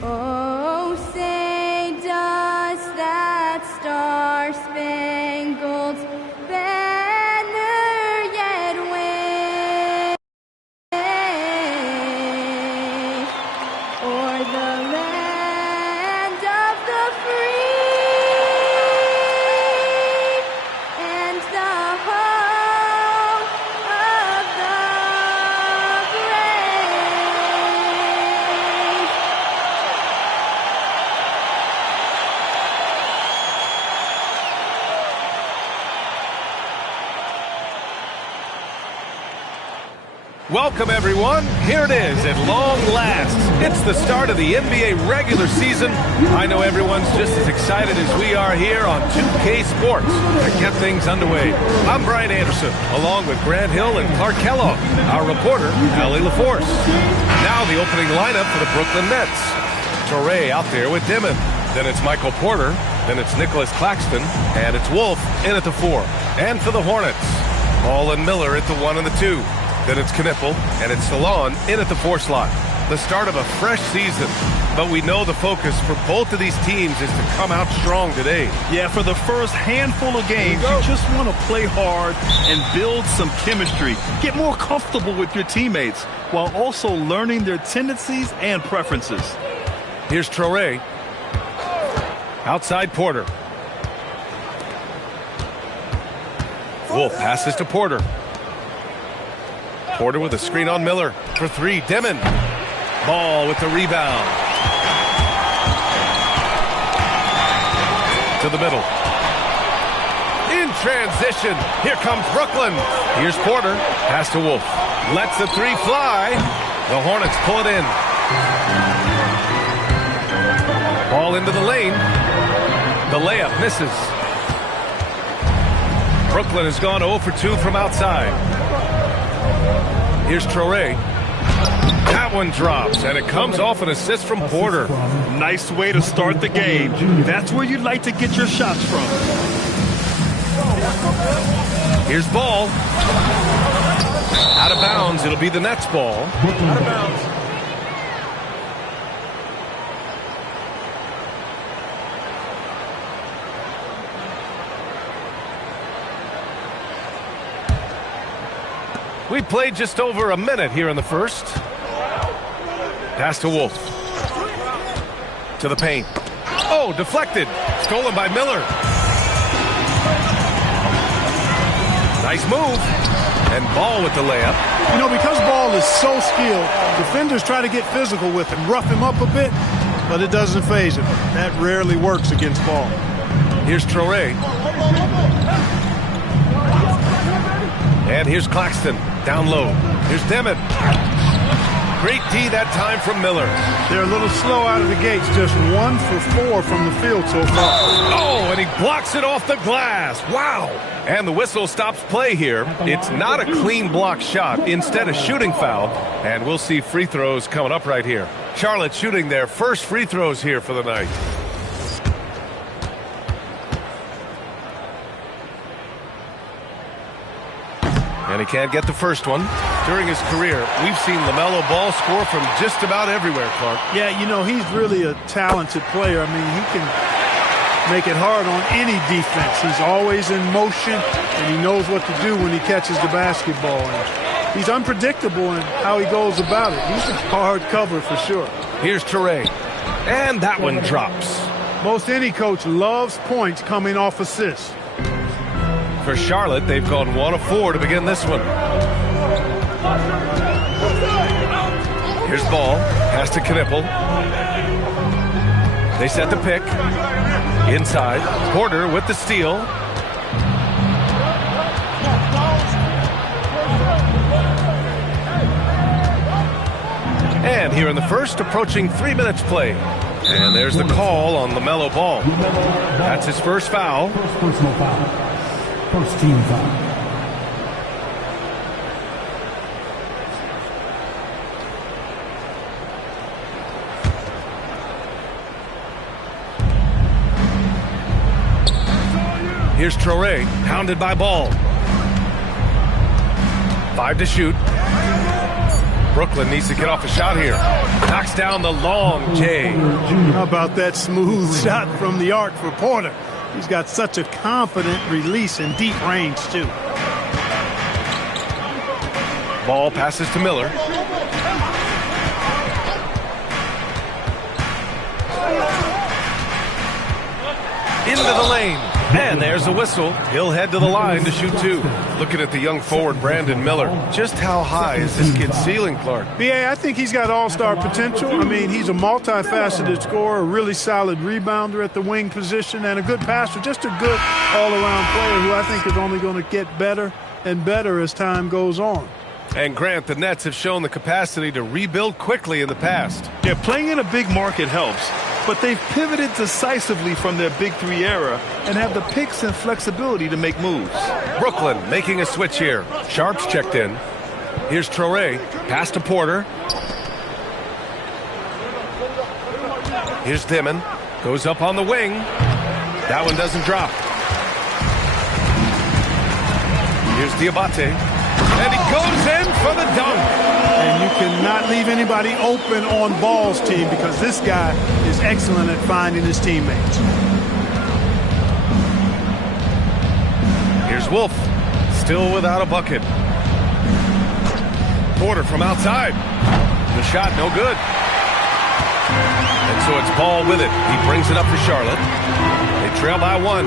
Oh, say does that star-spangled banner yet wave o'er the land of the free and the home of the brave. Welcome, everyone. Here it is at long last. It's the start of the NBA regular season. I know everyone's just as excited as we are here on 2K Sports to get things underway. I'm Brian Anderson, along with Grant Hill and Clark Kellogg, our reporter, Allie LaForce. Now the opening lineup for the Brooklyn Nets. Toure out there with Dimon. Then it's Michael Porter. Then it's Nicholas Claxton. And it's Wolf in at the 4. And for the Hornets, Ball and Miller at the 1 and the 2. Then it's Knipple, and it's Salon in at the 4 slot. The start of a fresh season, but we know the focus for both of these teams is to come out strong today. Yeah, for the first handful of games, you just want to play hard and build some chemistry. Get more comfortable with your teammates while also learning their tendencies and preferences. Here's Traore. Outside Porter. Wolf passes to Porter. Porter with a screen on Miller for 3. Dimon. Ball with the rebound. To the middle. In transition. Here comes Brooklyn. Here's Porter. Pass to Wolf. Lets the 3 fly. The Hornets pull it in. Ball into the lane. The layup misses. Brooklyn has gone 0 for 2 from outside. Here's Traore. That one drops, and it comes off an assist from Porter. Nice way to start the game. That's where you'd like to get your shots from. Here's Ball. Out of bounds. It'll be the Nets ball. Out of bounds. We played just over a minute here in the first. Pass to Wolf. To the paint. Oh, deflected. Stolen by Miller. Nice move. And Ball with the layup. You know, because Ball is so skilled, defenders try to get physical with him, rough him up a bit, but it doesn't faze him. That rarely works against Ball. Here's Traore. And here's Claxton, down low. Here's Dimon. Great D that time from Miller. They're a little slow out of the gates, just 1 for 4 from the field so far. Oh, and he blocks it off the glass. Wow. And the whistle stops play here. It's not a clean block shot, instead a shooting foul. And we'll see free throws coming up right here. Charlotte shooting their first free throws here for the night. And he can't get the first one. During his career, we've seen LaMelo Ball score from just about everywhere, Clark. Yeah, you know, he's really a talented player. I mean, he can make it hard on any defense. He's always in motion, and he knows what to do when he catches the basketball. And he's unpredictable in how he goes about it. He's a hard cover for sure. Here's Toure. And that one drops. Most any coach loves points coming off assists. For Charlotte, they've gone 1 of 4 to begin this one. Here's Ball. Pass to Knipple. They set the pick. Inside. Porter with the steal. And here in the first, approaching 3 minutes play. And there's the call on LaMelo Ball. That's his first foul. First personal foul. First team foul. Here's Traore, hounded by Ball. 5 to shoot. Brooklyn needs to get off a shot here. Knocks down the long J. How about that smooth shot from the arc for Porter? He's got such a confident release in deep range, too. Ball passes to Miller. Into the lane. And there's a whistle. He'll head to the line to shoot two. Looking at the young forward, Brandon Miller. Just how high is this kid's ceiling, Clark? Yeah, I think he's got all-star potential. I mean, he's a multifaceted scorer, a really solid rebounder at the wing position, and a good passer. Just a good all-around player who I think is only going to get better and better as time goes on. And Grant, the Nets have shown the capacity to rebuild quickly in the past. Yeah, playing in a big market helps, but they've pivoted decisively from their Big Three era and have the picks and flexibility to make moves. Brooklyn making a switch here. Sharp's checked in. Here's Traore. Pass to Porter. Here's Dimon. Goes up on the wing. That one doesn't drop. Here's Diabate. And he goes in for the dunk. And you cannot leave anybody open on Ball's team because this guy is excellent at finding his teammates. Here's Wolf. Still without a bucket. Porter from outside. The shot no good. And so it's Ball with it. He brings it up for Charlotte. They trail by one.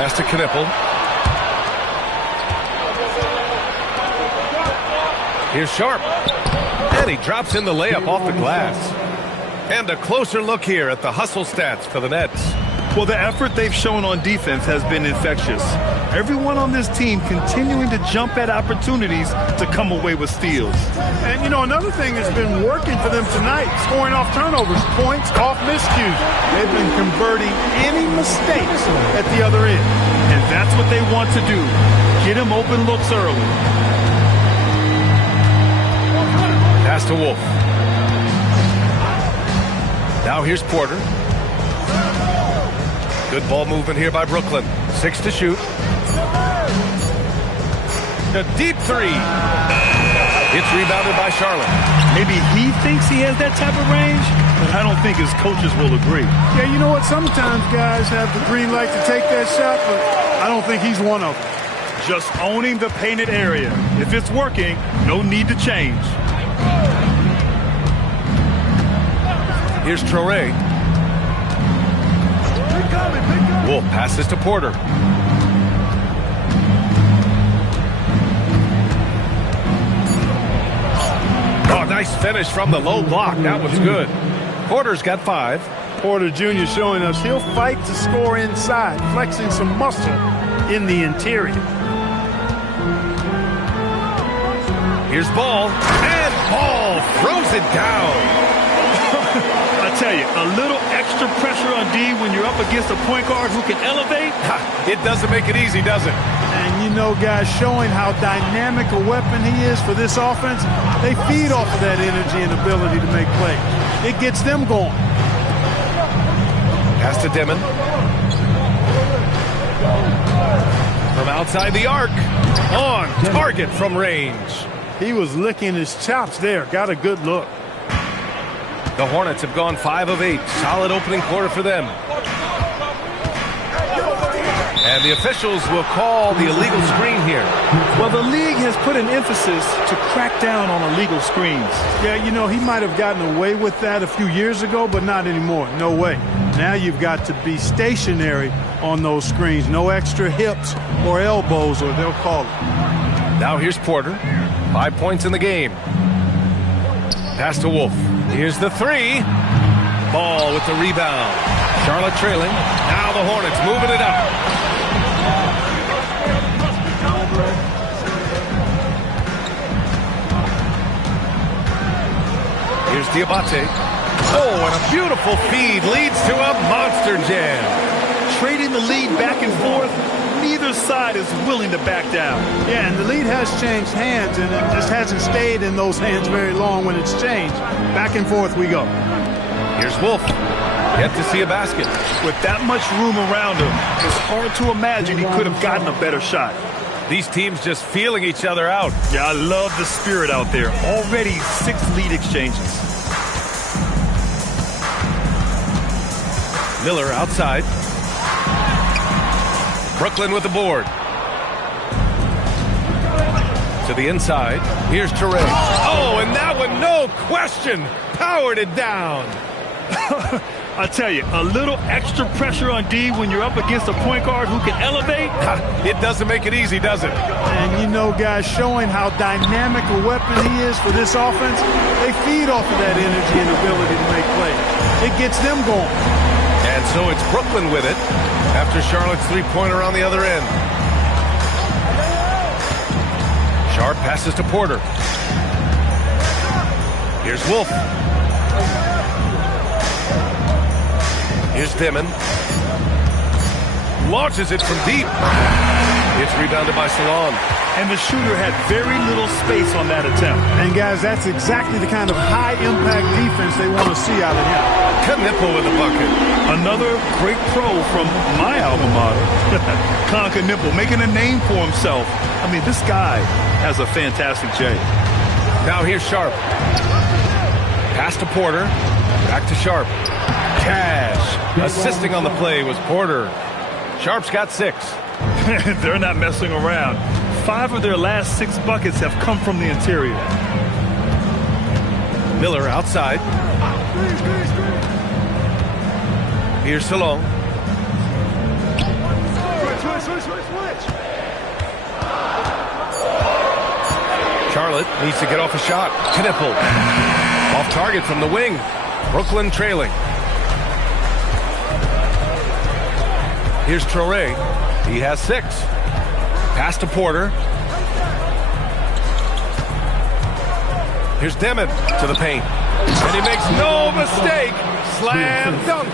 Pass to Knippel. Here's Sharp. And he drops in the layup off the glass. And a closer look here at the hustle stats for the Nets. Well, the effort they've shown on defense has been infectious. Everyone on this team continuing to jump at opportunities to come away with steals. And, you know, another thing that's been working for them tonight, scoring off turnovers, points off miscues. They've been converting any mistakes at the other end. And that's what they want to do. Get him open looks early. Pass to Wolf. Now here's Porter. Good ball movement here by Brooklyn. 6 to shoot. A deep three. It's rebounded by Charlotte. Maybe he thinks he has that type of range, but I don't think his coaches will agree. Yeah, you know what? Sometimes guys have the green light to take that shot, but I don't think he's one of them. Just owning the painted area. If it's working, no need to change. Here's Traore. Wolf passes to Porter. Oh, nice finish from the low block. That was good. Porter's got 5. Porter Jr. showing us he'll fight to score inside, flexing some muscle in the interior. Here's Ball. And Ball throws it down. I tell you, a little extra pressure on D when you're up against a point guard who can elevate. It doesn't make it easy, does it? And you know, guys, showing how dynamic a weapon he is for this offense, they feed off of that energy and ability to make plays. It gets them going. Pass to Dimon. From outside the arc. On target from range. He was licking his chops there. Got a good look. The Hornets have gone 5 of 8. Solid opening quarter for them. And the officials will call the illegal screen here. Well, the league has put an emphasis to crack down on illegal screens. Yeah, you know, he might have gotten away with that a few years ago, but not anymore. No way. Now you've got to be stationary on those screens. No extra hips or elbows, or they'll call it. Now here's Porter. 5 points in the game. Pass to Wolf. Here's the 3. Ball with the rebound. Charlotte trailing. Now the Hornets moving it up. Here's Diabate. Oh, and a beautiful feed leads to a monster jam. Trading the lead back and forth, neither side is willing to back down. Yeah, and the lead has changed hands, and it just hasn't stayed in those hands very long when it's changed. Back and forth we go. Here's Wolf. Yet to see a basket. With that much room around him, it's hard to imagine he could have gotten a better shot. These teams just feeling each other out. Yeah, I love the spirit out there. Already 6 lead exchanges. Miller outside. Brooklyn with the board. To the inside. Here's Touré. Oh, and that one, no question, powered it down. I tell you, a little extra pressure on D when you're up against a point guard who can elevate. It doesn't make it easy, does it? And you know, guys, showing how dynamic a weapon he is for this offense, they feed off of that energy and ability to make plays. It gets them going. And so it's Brooklyn with it after Charlotte's three-pointer on the other end. Sharp passes to Porter. Here's Wolf. Here's Dimon. Launches it from deep. It's rebounded by Salon. And the shooter had very little space on that attempt. And, guys, that's exactly the kind of high-impact defense they want to see out of him. Knipple with the bucket. Another great pro from my alma mater. Knipple making a name for himself. I mean, this guy has a fantastic J. Now here's Sharp. Pass to Porter. Back to Sharp. Cash. Assisting on the play was Porter. Sharp's got 6. They're not messing around. 5 of their last 6 buckets have come from the interior. Miller outside. Here's Salon. Charlotte needs to get off a shot. Knipple. Off target from the wing. Brooklyn trailing. Here's Touré. He has 6. Pass to Porter. Here's Dimon to the paint. And he makes no mistake. Slam dunk.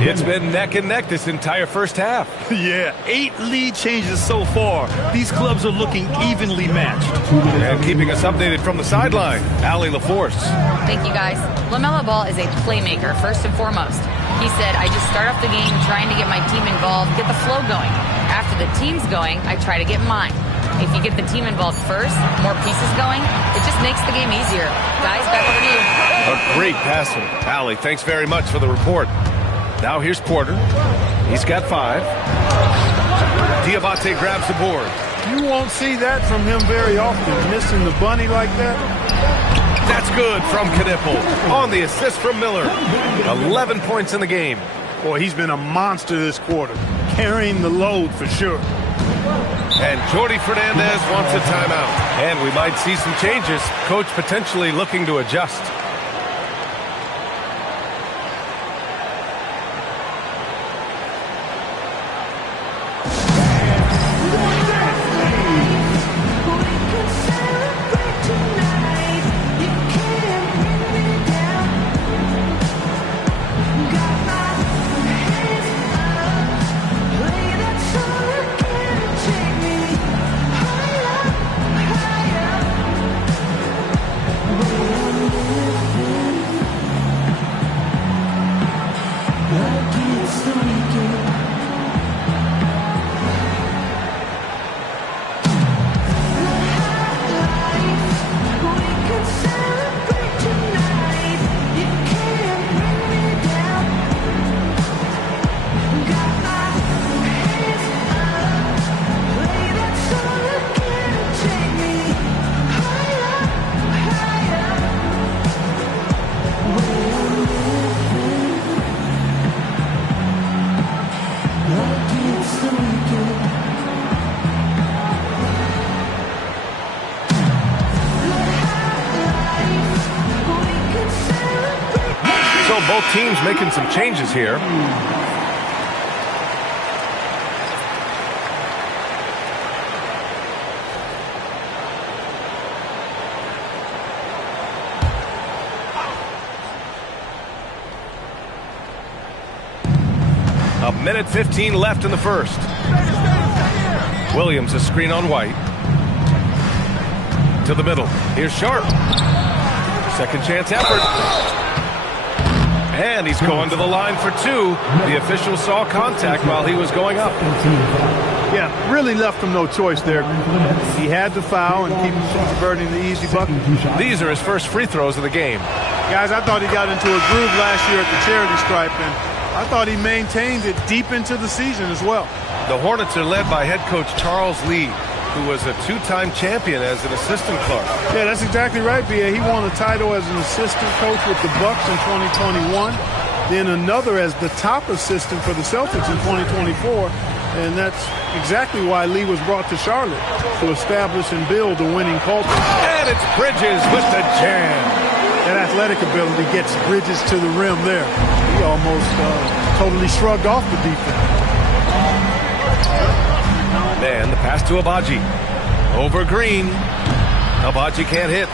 It's been neck and neck this entire first half. Yeah, 8 lead changes so far. These clubs are looking evenly matched. And keeping us updated from the sideline, Allie LaForce. Thank you, guys. LaMelo Ball is a playmaker, first and foremost. He said, I just start off the game trying to get my team involved, get the flow going. After the team's going, I try to get mine. If you get the team involved first, more pieces going, it just makes the game easier. Guys, back over to you. A great passer. Allie, thanks very much for the report. Now here's Porter. He's got 5. Diabate grabs the board. You won't see that from him very often, missing the bunny like that. That's good from Knipple. On the assist from Miller. 11 points in the game. Boy, he's been a monster this quarter, carrying the load for sure. And Jordi Fernandez wants a timeout. And we might see some changes. Coach potentially looking to adjust. Both teams making some changes here. A minute 15 left in the first. Williams a screen on White. To the middle. Here's Sharp. Second chance effort. And he's going to the line for two. The official saw contact while he was going up. Yeah, really left him no choice there. He had to foul and keep converting the easy bucket. These are his first free throws of the game. Guys, I thought he got into a groove last year at the charity stripe, and I thought he maintained it deep into the season as well. The Hornets are led by head coach Charles Lee, who was a two-time champion as an assistant coach. Yeah, that's exactly right, B.A. He won a title as an assistant coach with the Bucks in 2021, then another as the top assistant for the Celtics in 2024, and that's exactly why Lee was brought to Charlotte, to establish and build a winning culture. And it's Bridges with the jam. That athletic ability gets Bridges to the rim there. He almost totally shrugged off the defense. And the pass to Abaji. Over Green. Abaji can't hit.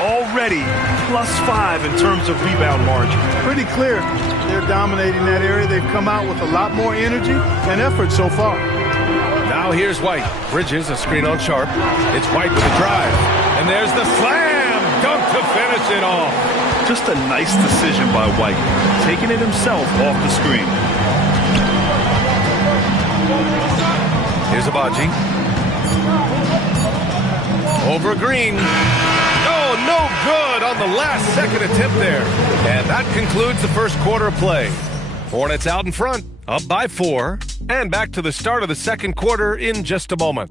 Already +5 in terms of rebound margin. Pretty clear. They're dominating that area. They've come out with a lot more energy and effort so far. Now here's White. Bridges, a screen on Sharp. It's White with a drive. And there's the slam. Dunk to finish it off. Just a nice decision by White, taking it himself off the screen. Here's Abaji. Over Green. Oh, no good on the last second attempt there. And that concludes the first quarter of play. Hornets out in front, up by 4. And back to the start of the second quarter in just a moment.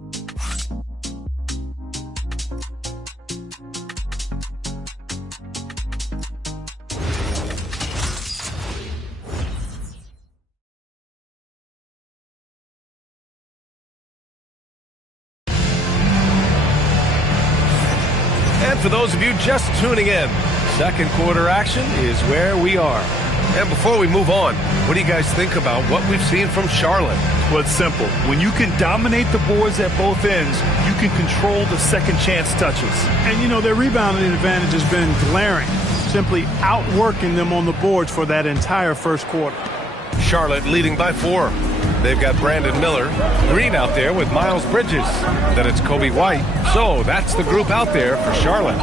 And for those of you just tuning in, second quarter action is where we are. And before we move on, what do you guys think about what we've seen from Charlotte? Well, it's simple. When you can dominate the boards at both ends, you can control the second chance touches. And, you know, their rebounding advantage has been glaring, simply outworking them on the boards for that entire first quarter. Charlotte leading by 4. They've got Brandon Miller, Green out there with Miles Bridges. Then it's Kobe White. So that's the group out there for Charlotte.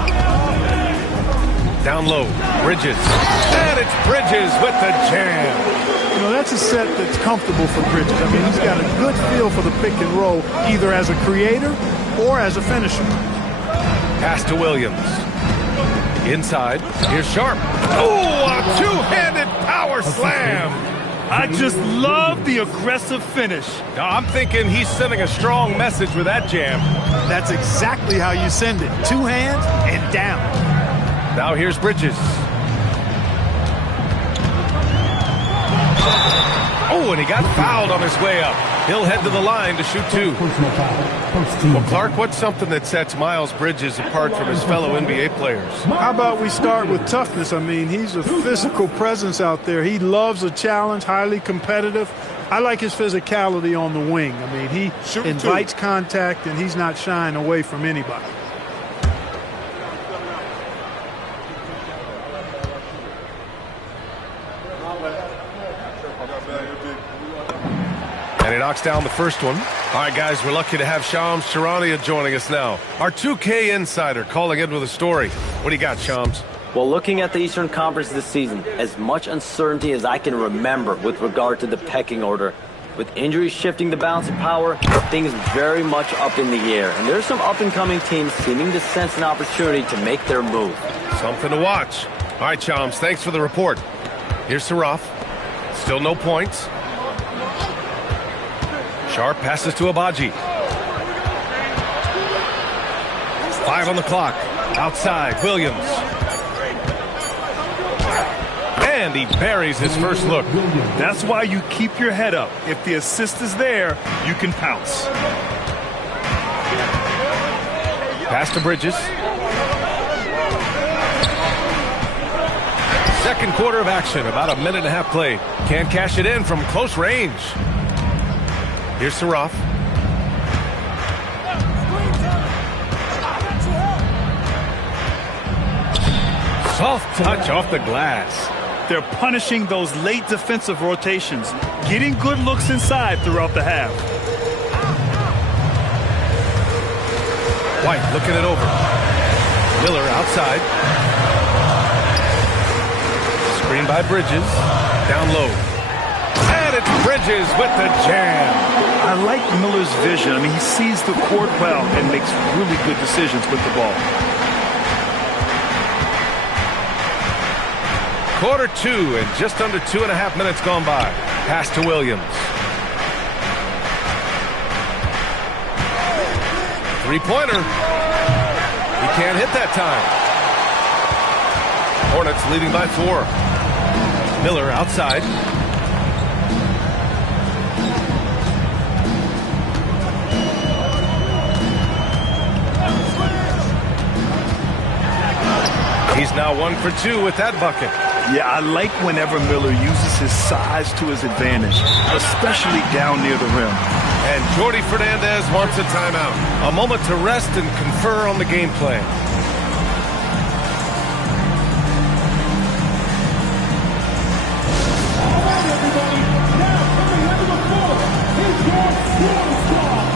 Down low, Bridges. And it's Bridges with the jam. You know, that's a set that's comfortable for Bridges. I mean, he's got a good feel for the pick and roll, either as a creator or as a finisher. Pass to Williams. Inside, here's Sharp. Oh, a two-handed power slam. I just love the aggressive finish. Now, I'm thinking he's sending a strong message with that jam. That's exactly how you send it. Two hands and down. Now here's Bridges. Oh, and he got fouled on his way up. He'll head to the line to shoot 2. Well, Clark, what's something that sets Miles Bridges apart from his fellow NBA players? How about we start with toughness? I mean, he's a physical presence out there. He loves a challenge, highly competitive. I like his physicality on the wing. I mean, he invites contact, and he's not shying away from anybody. And he knocks down the first one. All right, guys, we're lucky to have Shams Charania joining us now. Our 2K insider calling in with a story. What do you got, Shams? Well, looking at the Eastern Conference this season, as much uncertainty as I can remember with regard to the pecking order. With injuries shifting the balance of power, things very much up in the air. And there's some up-and-coming teams seeming to sense an opportunity to make their move. Something to watch. All right, Shams, thanks for the report. Here's Saraf. Still no points. Sharp passes to Abaji. 5 on the clock. Outside, Williams. And he buries his first look. That's why you keep your head up. If the assist is there, you can pounce. Pass to Bridges. Second quarter of action, about a minute and a half played. Can't cash it in from close range. Here's Saraf. Soft touch off the glass. They're punishing those late defensive rotations, getting good looks inside throughout the half. White looking it over. Miller outside. Screen by Bridges. Down low. And it's Bridges with the jam. I like Miller's vision. I mean, he sees the court well and makes really good decisions with the ball. Quarter 2 and just under 2.5 minutes gone by. Pass to Williams. Three-pointer. He can't hit that time. Hornets leading by 4. Miller outside. He's now 1 for 2 with that bucket. Yeah, I like whenever Miller uses his size to his advantage, especially down near the rim. And Jordi Fernandez wants a timeout. A moment to rest and confer on the game plan. All right, everybody. Now coming into the floor is your scoring squad.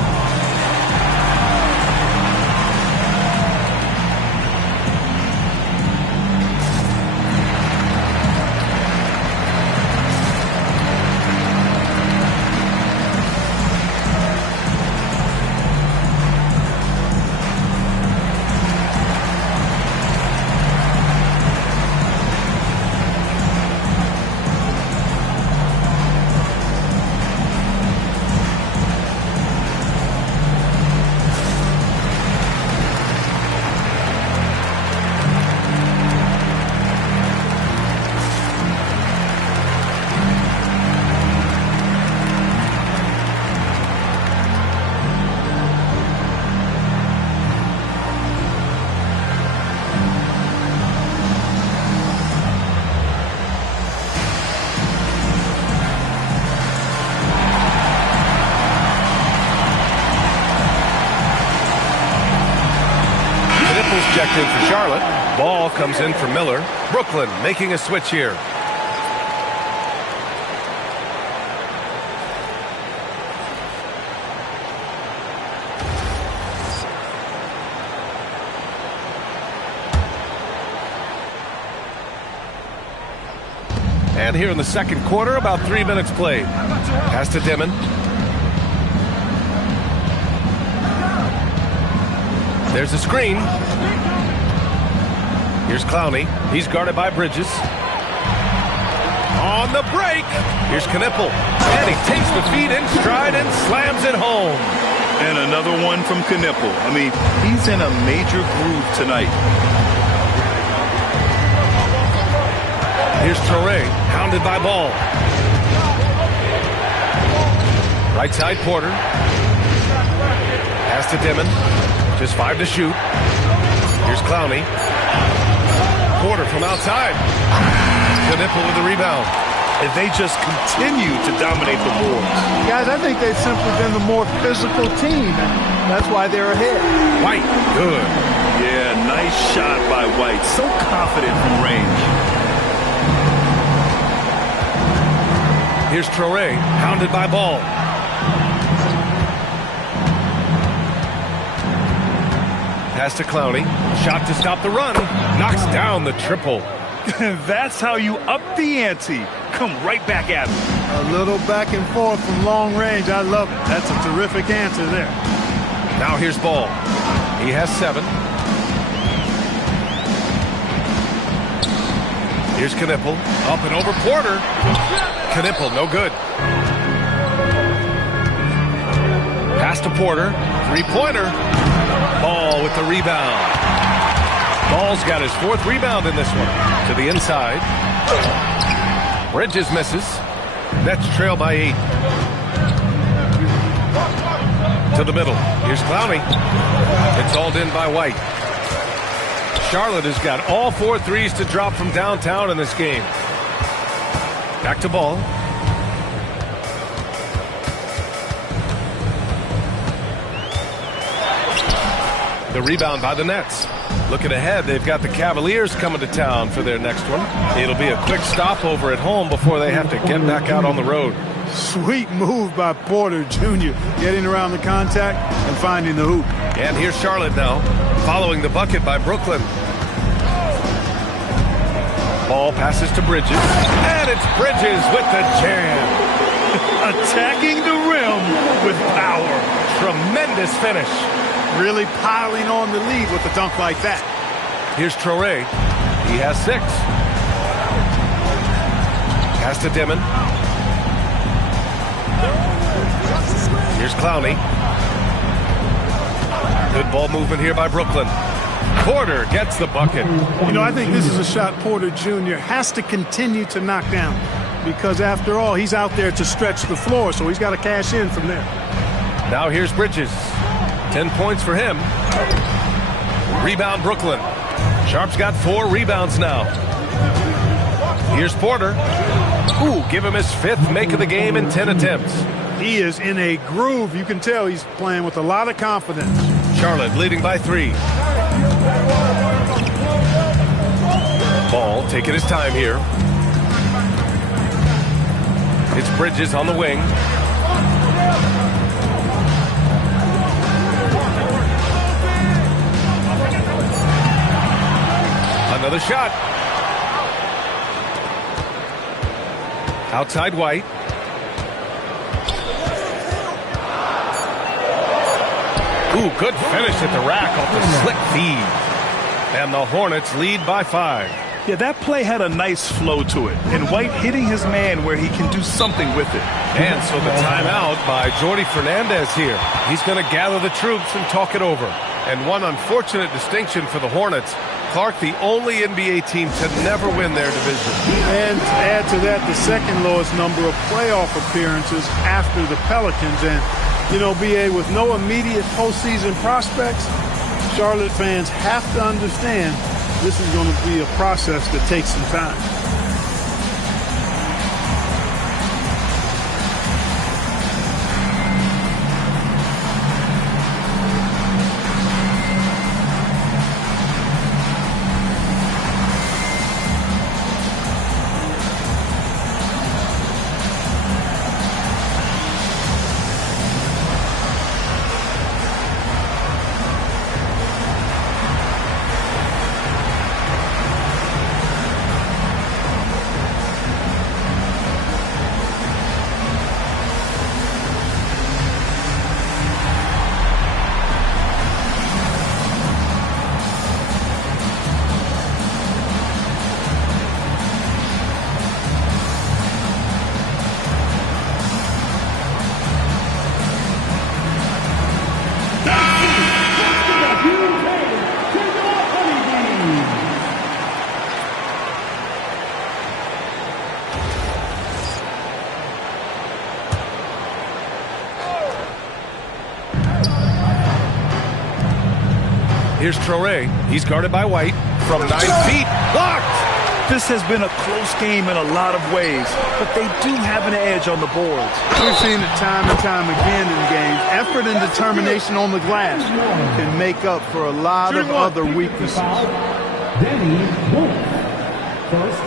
Checked in for Charlotte. Ball comes in for Miller. Brooklyn making a switch here. And here in the second quarter, about 3 minutes played. Pass to Dimon. There's a screen. Here's Clowney. He's guarded by Bridges. On the break. Here's Knipple. And he takes the feed in stride and slams it home. And another one from Knipple. I mean, he's in a major groove tonight. Here's Torrey, hounded by Ball. Right side Porter. Pass to Dimon. Just 5 to shoot. Here's Clowney. Porter from outside. Knipple with the rebound. And they just continue to dominate the boards. Guys, I think they've simply been the more physical team. That's why they're ahead. White, good. Yeah, nice shot by White. So confident from range. Here's Torrey, hounded by Ball. Pass to Clowney. Shot to stop the run. Knocks down the triple. That's how you up the ante. Come right back at him. A little back and forth from long range. I love it. That's a terrific answer there. Now here's Ball. He has 7. Here's Knipple. Up and over Porter. Knipple, no good. Pass to Porter. 3-pointer. Ball with the rebound. Ball's got his 4th rebound in this one. To the inside. Bridges misses. Nets trail by 8. To the middle. Here's Clowney. It's hauled in by White. Charlotte has got all 4 threes to drop from downtown in this game. Back to Ball. The rebound by the Nets. Looking ahead, they've got the Cavaliers coming to town for their next one. It'll be a quick stopover at home before they have to get back out on the road. Sweet move by Porter Jr. Getting around the contact and finding the hoop. And here's Charlotte now, following the bucket by Brooklyn. Ball passes to Bridges, and it's Bridges with the jam. Attacking the rim with power. Tremendous finish. Really piling on the lead with a dunk like that. Here's Traore. He has 6. Pass to Dimon. Here's Clowney. Good ball movement here by Brooklyn. Porter gets the bucket. You know, I think this is a shot Porter Jr. has to continue to knock down because, after all, he's out there to stretch the floor, so he's got to cash in from there. Now here's Bridges. 10 points for him. Rebound Brooklyn. Sharp's got 4 rebounds now. Here's Porter. Ooh, give him his 5th make of the game in 10 attempts. He is in a groove. You can tell he's playing with a lot of confidence. Charlotte leading by 3. Ball taking his time here. It's Bridges on the wing. Another shot. Outside White. Ooh, good finish at the rack off the slick feed. And the Hornets lead by 5. Yeah, that play had a nice flow to it. And White hitting his man where he can do something with it. And so the timeout by Jordi Fernandez here. He's going to gather the troops and talk it over. And one unfortunate distinction for the Hornets. Clark, the only NBA team to never win their division. And to add to that, the second lowest number of playoff appearances after the Pelicans. And, you know, BA, with no immediate postseason prospects, Charlotte fans have to understand this is going to be a process that takes some time. Here's Traore. He's guarded by White. From 9 feet. Blocked! This has been a close game in a lot of ways, but they do have an edge on the boards. We've seen it time and time again in games. Effort and determination on the glass can make up for a lot of other weaknesses. First,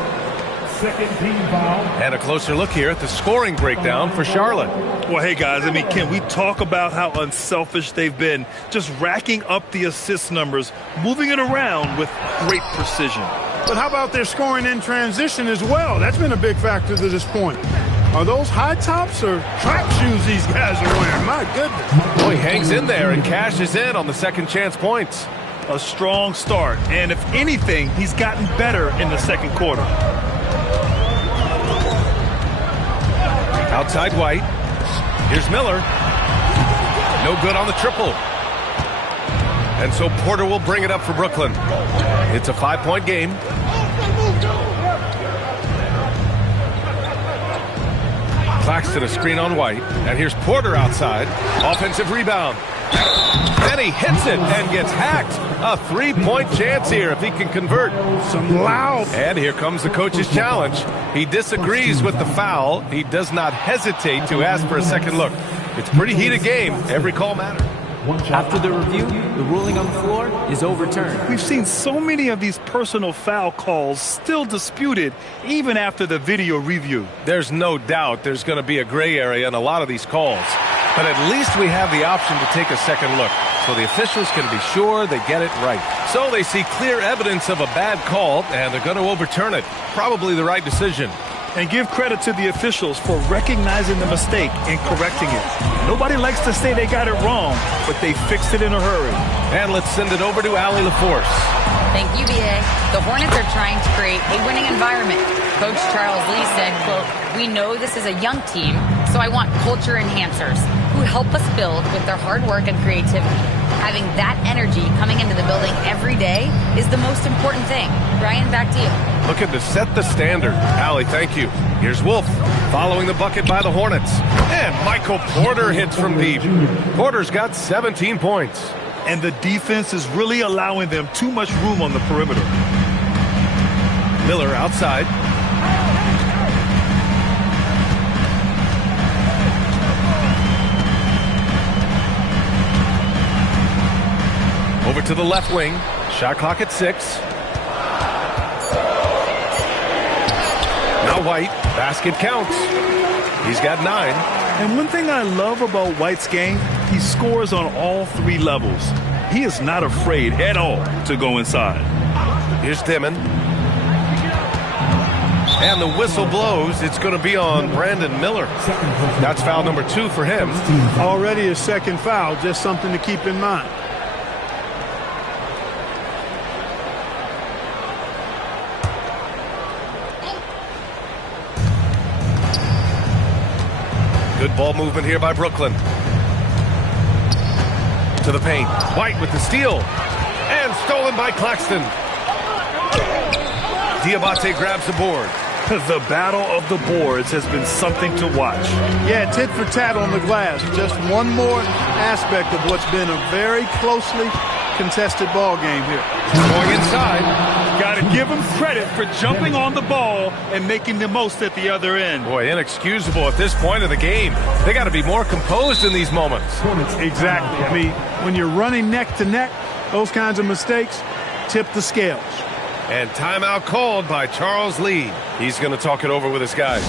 second team foul. And a closer look here at the scoring breakdown for Charlotte. Well, hey, guys, I mean, can we talk about how unselfish they've been? Just racking up the assist numbers, moving it around with great precision. But how about their scoring in transition as well? That's been a big factor to this point. Are those high tops or track shoes these guys are wearing? My goodness. Boy, he hangs in there and cashes in on the second chance points. A strong start, and if anything, he's gotten better in the second quarter. Outside White. Here's Miller. No good on the triple. And so Porter will bring it up for Brooklyn. It's a 5-point game. Claxton a screen on White. And here's Porter outside. Offensive rebound. Then he hits it and gets hacked. A 3-point chance here if he can convert. Some loud. And here comes the coach's challenge. He disagrees with the foul. He does not hesitate to ask for a second look. It's a pretty heated game. Every call matters. After the review, the ruling on the floor is overturned. We've seen so many of these personal foul calls still disputed even after the video review. There's no doubt there's going to be a gray area in a lot of these calls. But at least we have the option to take a second look. so the officials can be sure they get it right. So they see clear evidence of a bad call, and they're going to overturn it. Probably the right decision. And give credit to the officials for recognizing the mistake and correcting it. Nobody likes to say they got it wrong, but they fixed it in a hurry. And let's send it over to Allie LaForce. Thank you, B.A. The Hornets are trying to create a winning environment. Coach Charles Lee said, quote, "We know this is a young team, so I want culture enhancers who help us build with their hard work and creativity. Having that energy coming into the building every day is the most important thing." Ryan, back to you. Looking to set the standard. Allie, thank you. Here's Wolf following the bucket by the Hornets. And Michael Porter hits from deep. Porter's got 17 points. And the defense is really allowing them too much room on the perimeter. Miller outside. Over to the left wing. Shot clock at 6. Now White. Basket counts. He's got 9. And one thing I love about White's game, he scores on all 3 levels. He is not afraid at all to go inside. Here's Dimon. And the whistle blows. It's going to be on Brandon Miller. That's foul number 2 for him. Already a second foul, just something to keep in mind. Good ball movement here by Brooklyn. To the paint. White with the steal. And stolen by Claxton. Diabate grabs the board. The battle of the boards has been something to watch. Yeah, tit for tat on the glass. Just one more aspect of what's been a very closely contested ball game here. Going inside. Got to give him credit for jumping on the ball and making the most at the other end. Boy, inexcusable at this point of the game. They got to be more composed in these moments. Exactly. I mean, when you're running neck to neck, those kinds of mistakes tip the scales. And timeout called by Charles Lee. He's going to talk it over with his guys.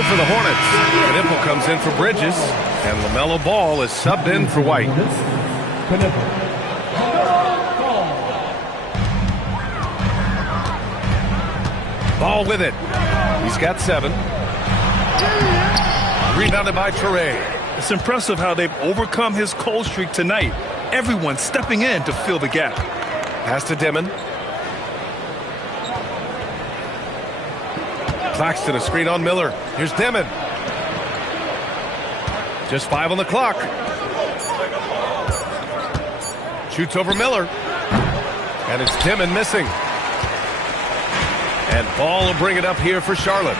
For the Hornets, Knipple comes in for Bridges, and LaMelo Ball is subbed in for White. Ball with it. He's got 7. Rebounded by Toure. It's impressive how they've overcome his cold streak tonight. Everyone stepping in to fill the gap. Pass to Dimon. Claxton, a screen on Miller. Here's Dimon. Just 5 on the clock. Shoots over Miller. And it's Dimon missing. And Ball will bring it up here for Charlotte.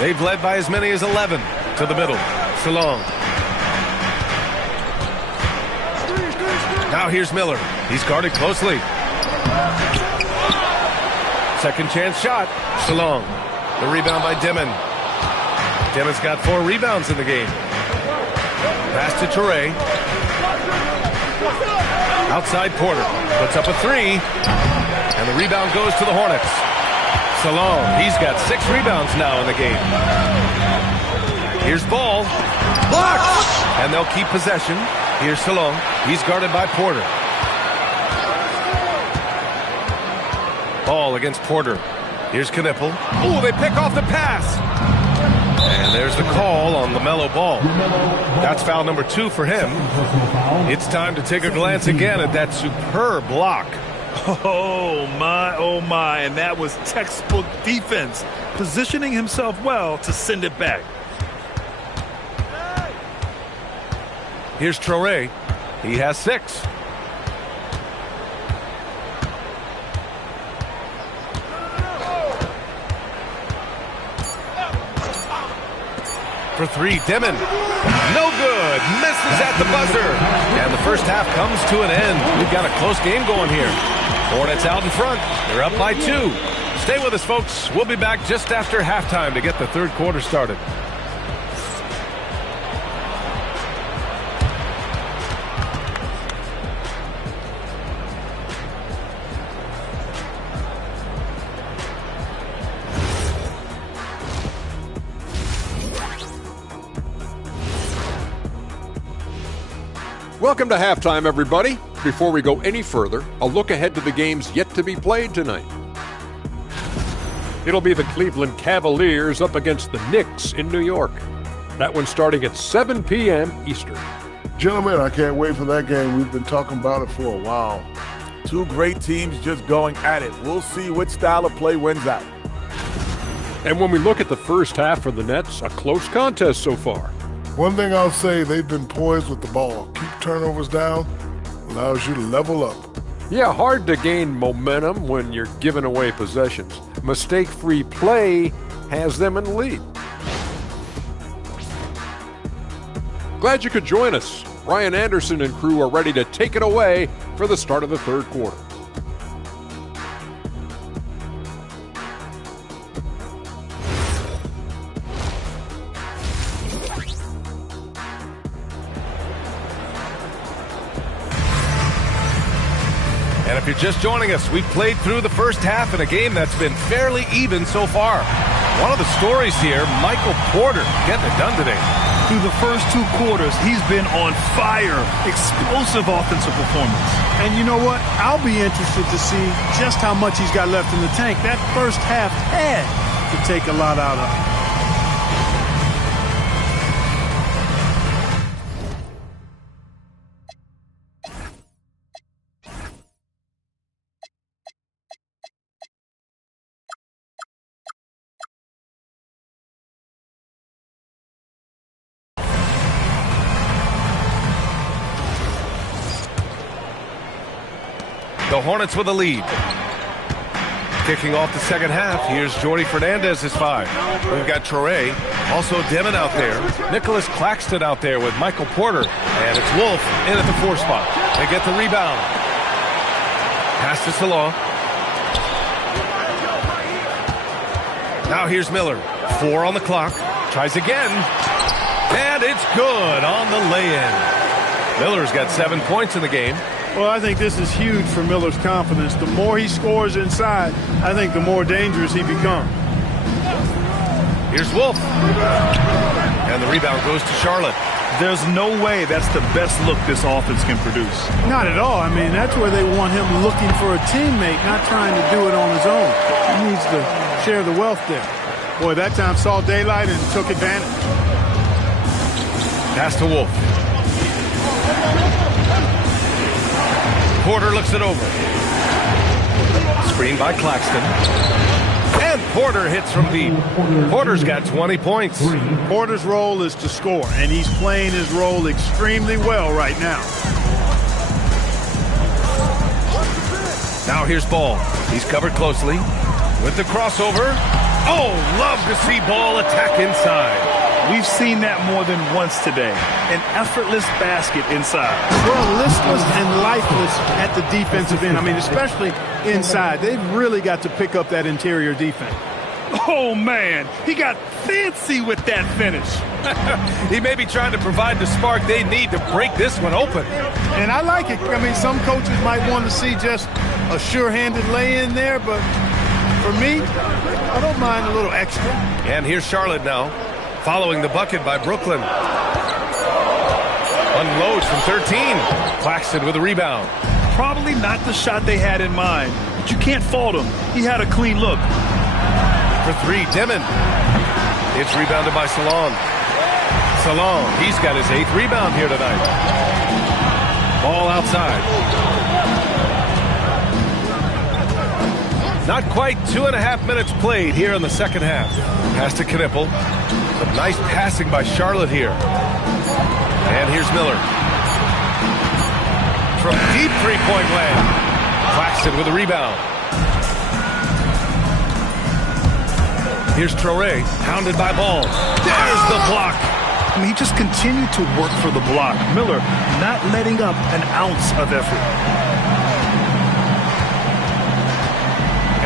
They've led by as many as 11 to the middle. Salong. Now here's Miller. He's guarded closely. Second chance shot. Salong. The rebound by Dimon. Dimon's got 4 rebounds in the game. Pass to Toure. Outside Porter. Puts up a 3. And the rebound goes to the Hornets. Salong. He's got 6 rebounds now in the game. Here's Ball. Blocked! And they'll keep possession. Here's Salong. He's guarded by Porter. Ball against Porter. Here's Knipple. Oh, they pick off the pass. And there's the call on LaMelo Ball. That's foul number 2 for him. It's time to take a glance again at that superb block. Oh, my. And that was textbook defense. Positioning himself well to send it back. Here's Traore. He has 6. For 3, Dimon. No good. Misses at the buzzer. And the first half comes to an end. We've got a close game going here. Hornets out in front. They're up by 2. Stay with us, folks. We'll be back just after halftime to get the third quarter started. Welcome to halftime, everybody. Before we go any further, a look ahead to the games yet to be played tonight. It'll be the Cleveland Cavaliers up against the Knicks in New York. That one's starting at 7 p.m. Eastern. Gentlemen, I can't wait for that game. We've been talking about it for a while. Two great teams just going at it. We'll see which style of play wins out. And when we look at the first half for the Nets, a close contest so far. One thing I'll say, they've been poised with the ball. Keep turnovers down, allows you to level up. Yeah, hard to gain momentum when you're giving away possessions. Mistake-free play has them in the lead. Glad you could join us. Ryan Anderson and crew are ready to take it away for the start of the third quarter. And if you're just joining us, we've played through the first half in a game that's been fairly even so far. One of the stories here, Michael Porter getting it done today. Through the first 2 quarters, he's been on fire. Explosive offensive performance. And you know what? I'll be interested to see just how much he's got left in the tank. That first half had to take a lot out of him. The Hornets with a lead. Kicking off the second half, here's Jordy Fernandez's 5. We've got Traore, also Dimon out there. Nicholas Claxton out there with Michael Porter. And it's Wolf in at the 4 spot. They get the rebound. Pass to Salah. Now here's Miller. 4 on the clock. Tries again. And it's good on the lay-in. Miller's got 7 points in the game. Well, I think this is huge for Miller's confidence. The more he scores inside, I think the more dangerous he becomes. Here's Wolf. And the rebound goes to Charlotte. There's no way that's the best look this offense can produce. Not at all. I mean, that's where they want him looking for a teammate, not trying to do it on his own. He needs to share the wealth there. Boy, that time saw daylight and took advantage. Pass to Wolf. Porter looks it over. Screen by Claxton. And Porter hits from deep. Porter's got 20 points. Porter's role is to score, and he's playing his role extremely well right now. Now here's Ball. He's covered closely. With the crossover. Oh, love to see Ball attack inside. We've seen that more than once today. An effortless basket inside. Well, listless and lifeless at the defensive end. I mean, especially inside. They've really got to pick up that interior defense. Oh, man. He got fancy with that finish. He may be trying to provide the spark they need to break this one open. And I like it. I mean, some coaches might want to see just a sure-handed lay-in there, but for me, I don't mind a little extra. And here's Charlotte now. Following the bucket by Brooklyn. Unloads from 13. Claxton with a rebound. Probably not the shot they had in mind, but you can't fault him. He had a clean look. for three. Dimon. It's rebounded by Salon. Salon, he's got his 8th rebound here tonight. Ball outside. Not quite 2.5 minutes played here in the second half. Pass to Knippel. Some nice passing by Charlotte here. And here's Miller. From deep three-point land. Claxton with a rebound. Here's Traore, hounded by Ball. There's the block. I mean, he just continued to work for the block. Miller not letting up an ounce of effort.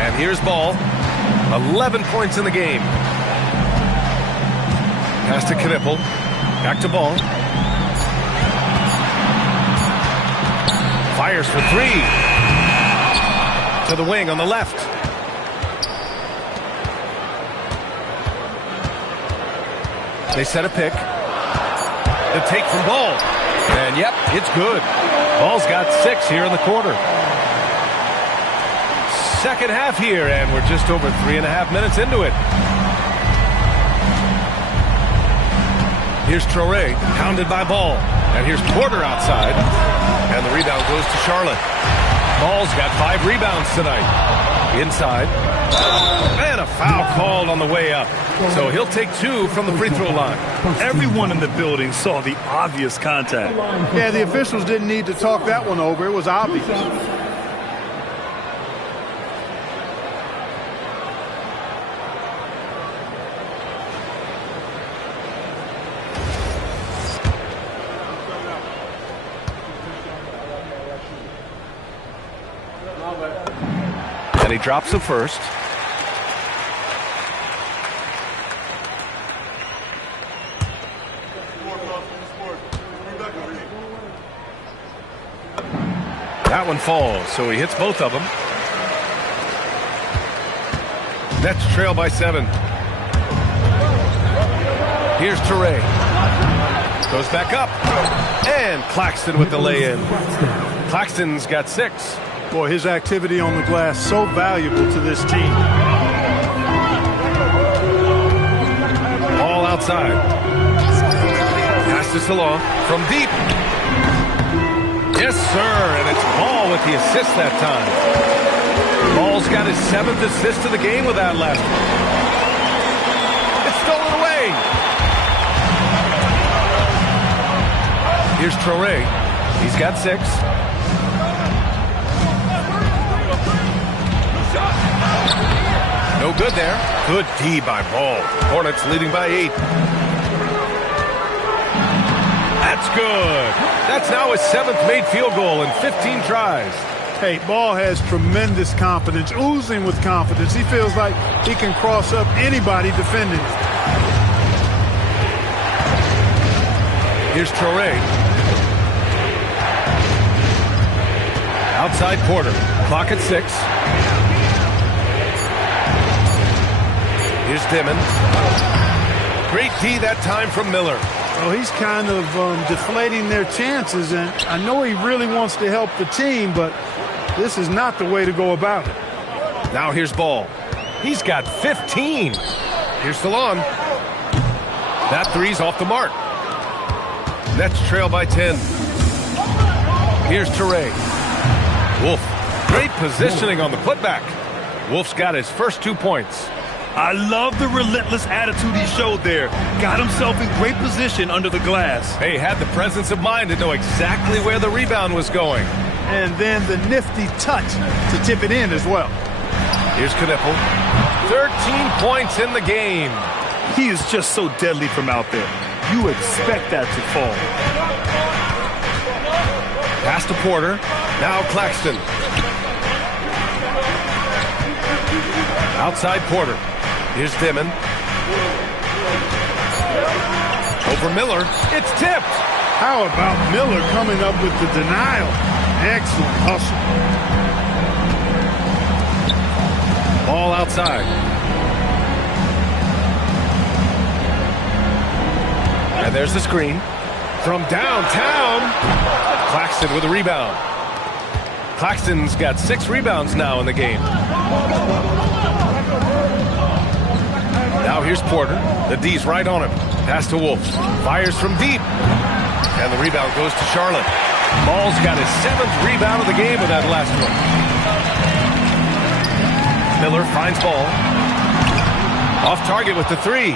And here's Ball. 11 points in the game. Pass to Knippel. Back to Ball. Fires for three. To the wing on the left. They set a pick. The take from Ball. And yep, it's good. Ball's got 6 here in the quarter. Second half here, and we're just over 3.5 minutes into it. Here's Traore, hounded by Ball. And here's Porter outside. And the rebound goes to Charlotte. Ball's got 5 rebounds tonight. Inside. And a foul called on the way up. So he'll take 2 from the free throw line. Everyone in the building saw the obvious contact. Yeah, the officials didn't need to talk that one over. It was obvious. And he drops the first. That one falls, so he hits both of them. Nets trail by 7. Here's Toure. Goes back up. And Claxton with the lay-in. Claxton's got 6. Boy, his activity on the glass so valuable to this team. All outside. Pass to Salon from deep. Yes, sir, and it's Ball with the assist that time. Ball's got his 7th assist of the game with that last one. It's stolen away. Here's Traore. He's got 6. No good there. Good D by Ball. Hornets leading by 8. That's good. That's now his 7th made field goal in 15 tries. Hey, Ball has tremendous confidence, oozing with confidence. He feels like he can cross up anybody defending. Here's Traore. Outside Porter. Clock at 6. Here's Dimon. Great D that time from Miller. Well, he's kind of deflating their chances, and I know he really wants to help the team, but this is not the way to go about it. Now here's Ball. He's got 15. Here's Salon. That three's off the mark. Nets trail by 10. Here's Toure. Wolf. Great positioning on the putback. Wolf's got his first 2 points. I love the relentless attitude he showed there. Got himself in great position under the glass. Hey, had the presence of mind to know exactly where the rebound was going. And then the nifty touch to tip it in as well. Here's Knippel. 13 points in the game. He is just so deadly from out there. You expect that to fall. Pass to Porter. Now Claxton. Outside Porter. Here's Dimon. Over Miller. It's tipped. How about Miller coming up with the denial? Excellent hustle. Ball outside. And there's the screen. From downtown. Claxton with a rebound. Claxton's got 6 rebounds now in the game. Now here's Porter. The D's right on him. Pass to Wolf. Fires from deep. And the rebound goes to Charlotte. Ball's got his 7th rebound of the game with that last one. Miller finds Ball. Off target with the 3.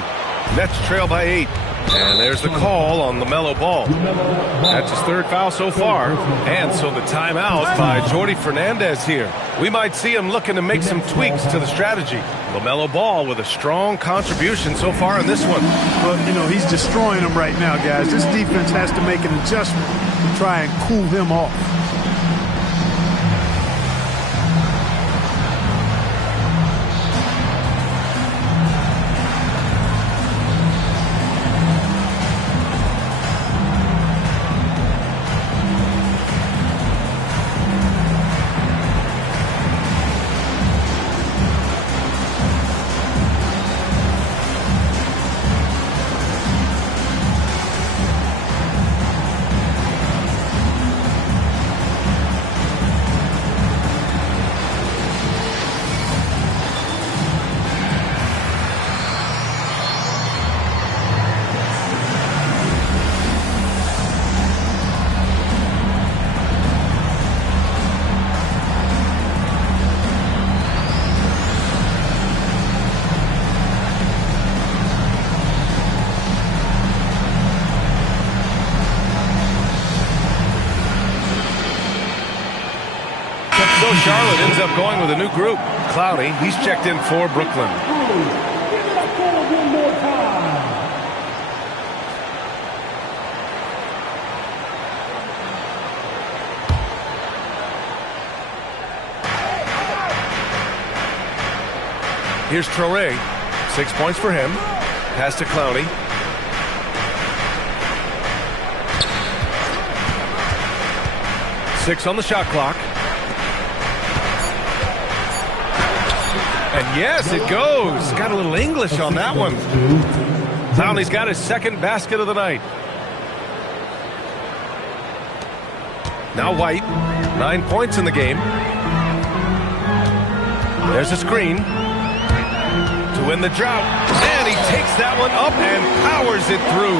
Nets trail by 8. And there's the call on LaMelo Ball. That's his 3rd foul so far. And so the timeout by Jordi Fernandez here. We might see him looking to make some tweaks to the strategy. LaMelo Ball with a strong contribution so far in this one. Well, you know, he's destroying them right now, guys. This defense has to make an adjustment to try and cool him off. So Charlotte ends up going with a new group. Cloudy, he's checked in for Brooklyn. Here's Traore. 6 points for him. Pass to Cloudy. Six on the shot clock. And yes, it goes. Got a little English on that one. Clowney's got his 2nd basket of the night. Now White, 9 points in the game. There's a screen to win the drought. And he takes that one up and powers it through.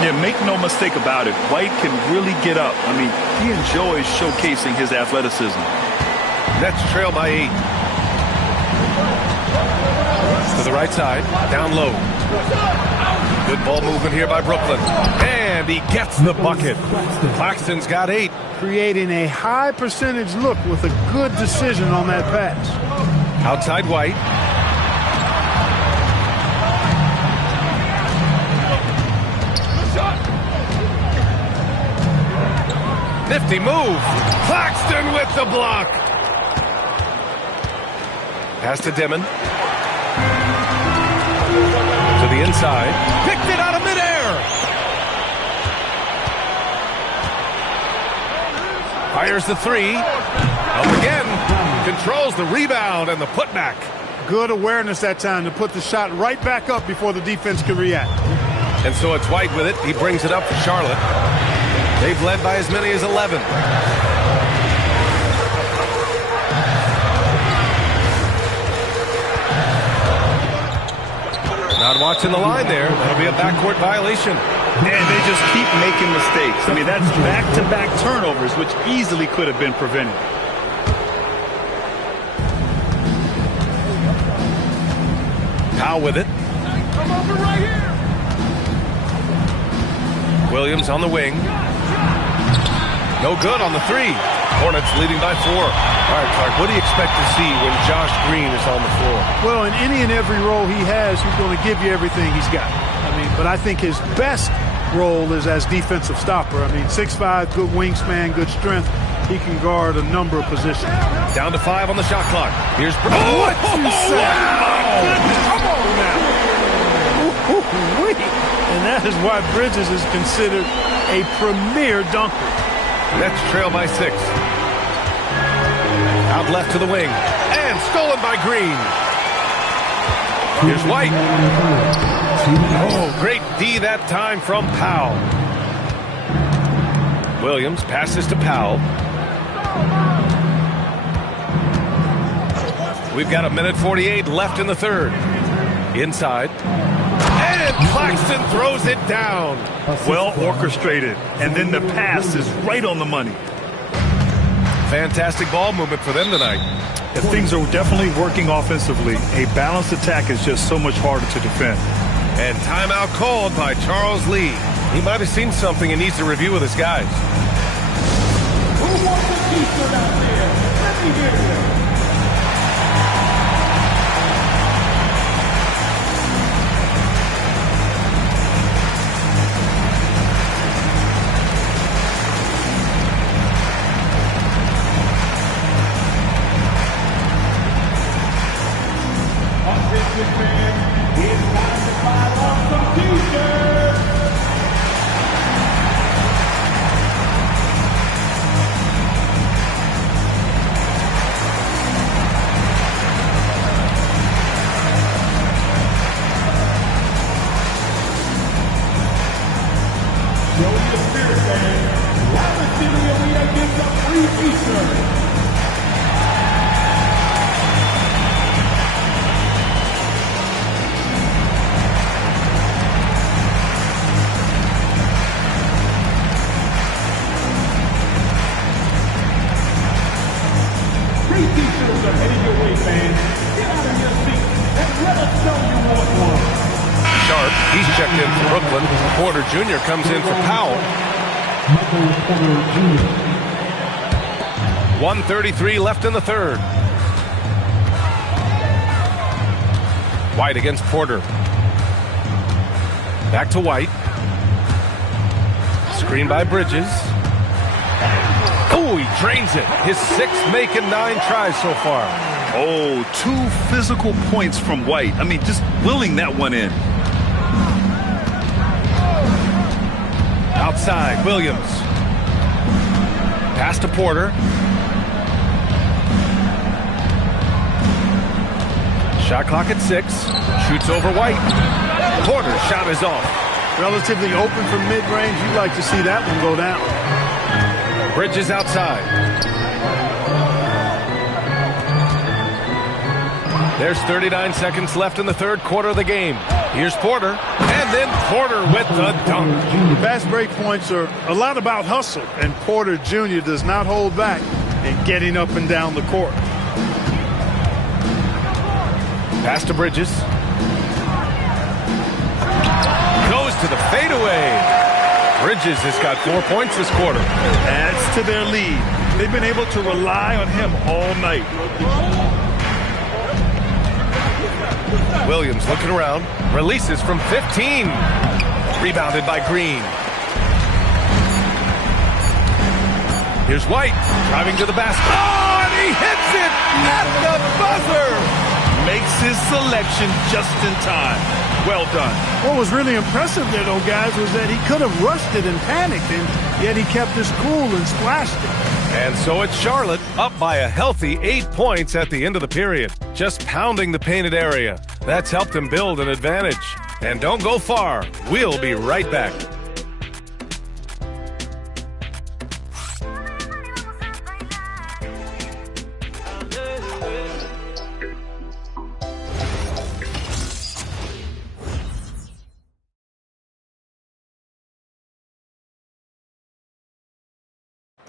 Yeah, make no mistake about it. White can really get up. I mean, he enjoys showcasing his athleticism. Nets trail by 8. To the right side, down low. Good ball movement here by Brooklyn. And he gets the bucket. Claxton's got 8. Creating a high percentage look with a good decision on that pass. Outside White. Nifty move. Claxton with the block. Pass to Dimon. To the inside. Picked it out of midair. Fires the 3. Up again. Controls the rebound and the putback. Good awareness that time to put the shot right back up before the defense can react. And so it's White with it. He brings it up for Charlotte. They've led by as many as 11. Not watching the line there. That'll be a backcourt violation. And they just keep making mistakes. I mean, that's back-to-back turnovers, which easily could have been prevented. Powell with it. Come over right here. Williams on the wing. No good on the 3. Hornets leading by 4. All right, Clark, what do you expect to see when Josh Green is on the floor? Well, in any and every role he has, he's going to give you everything he's got. But I think his best role is as defensive stopper. 6'5", good wingspan, good strength. He can guard a number of positions. Down to 5 on the shot clock. Here's what you say? Come on now. And that is why Bridges is considered a premier dunker. Nets trail by 6. Out left to the wing. And stolen by Green. Here's White. Oh, great D that time from Powell. Williams passes to Powell. We've got 1:48 left in the third. Inside. And Claxton throws it down. Well orchestrated. And then the pass is right on the money. Fantastic ball movement for them tonight. And things are definitely working offensively. A balanced attack is just so much harder to defend. And timeout called by Charles Lee. He might have seen something and needs to review with his guys. Who wants a t-shirt out there? Let me hear it. He's checked in for Brooklyn. Porter Jr. comes in for Powell. 1:33 left in the third. White against Porter. Back to White. Screen by Bridges. Oh, he drains it. His sixth make and 9 tries so far. Oh, 2 physical points from White. I mean, just willing that one in. Outside, Williams. Pass to Porter. Shot clock at 6. Shoots over White. Porter's shot is off. Relatively open from mid-range. You'd like to see that one go down. Bridges outside. There's 39 seconds left in the third quarter of the game. Here's Porter. And then Porter with the dunk. Fast break points are a lot about hustle, and Porter Jr. does not hold back in getting up and down the court. Pass to Bridges. Goes to the fadeaway. Bridges has got 4 points this quarter. Adds to their lead. They've been able to rely on him all night. Williams looking around. Releases from 15. Rebounded by Green. Here's White driving to the basket. Oh, and he hits it at the buzzer. Makes his selection just in time. Well done. What was really impressive there, though, guys, was that he could have rushed it and panicked, and yet he kept his cool and splashed it. And so it's Charlotte up by a healthy 8 points at the end of the period. Just pounding the painted area. That's helped him build an advantage. And don't go far. We'll be right back.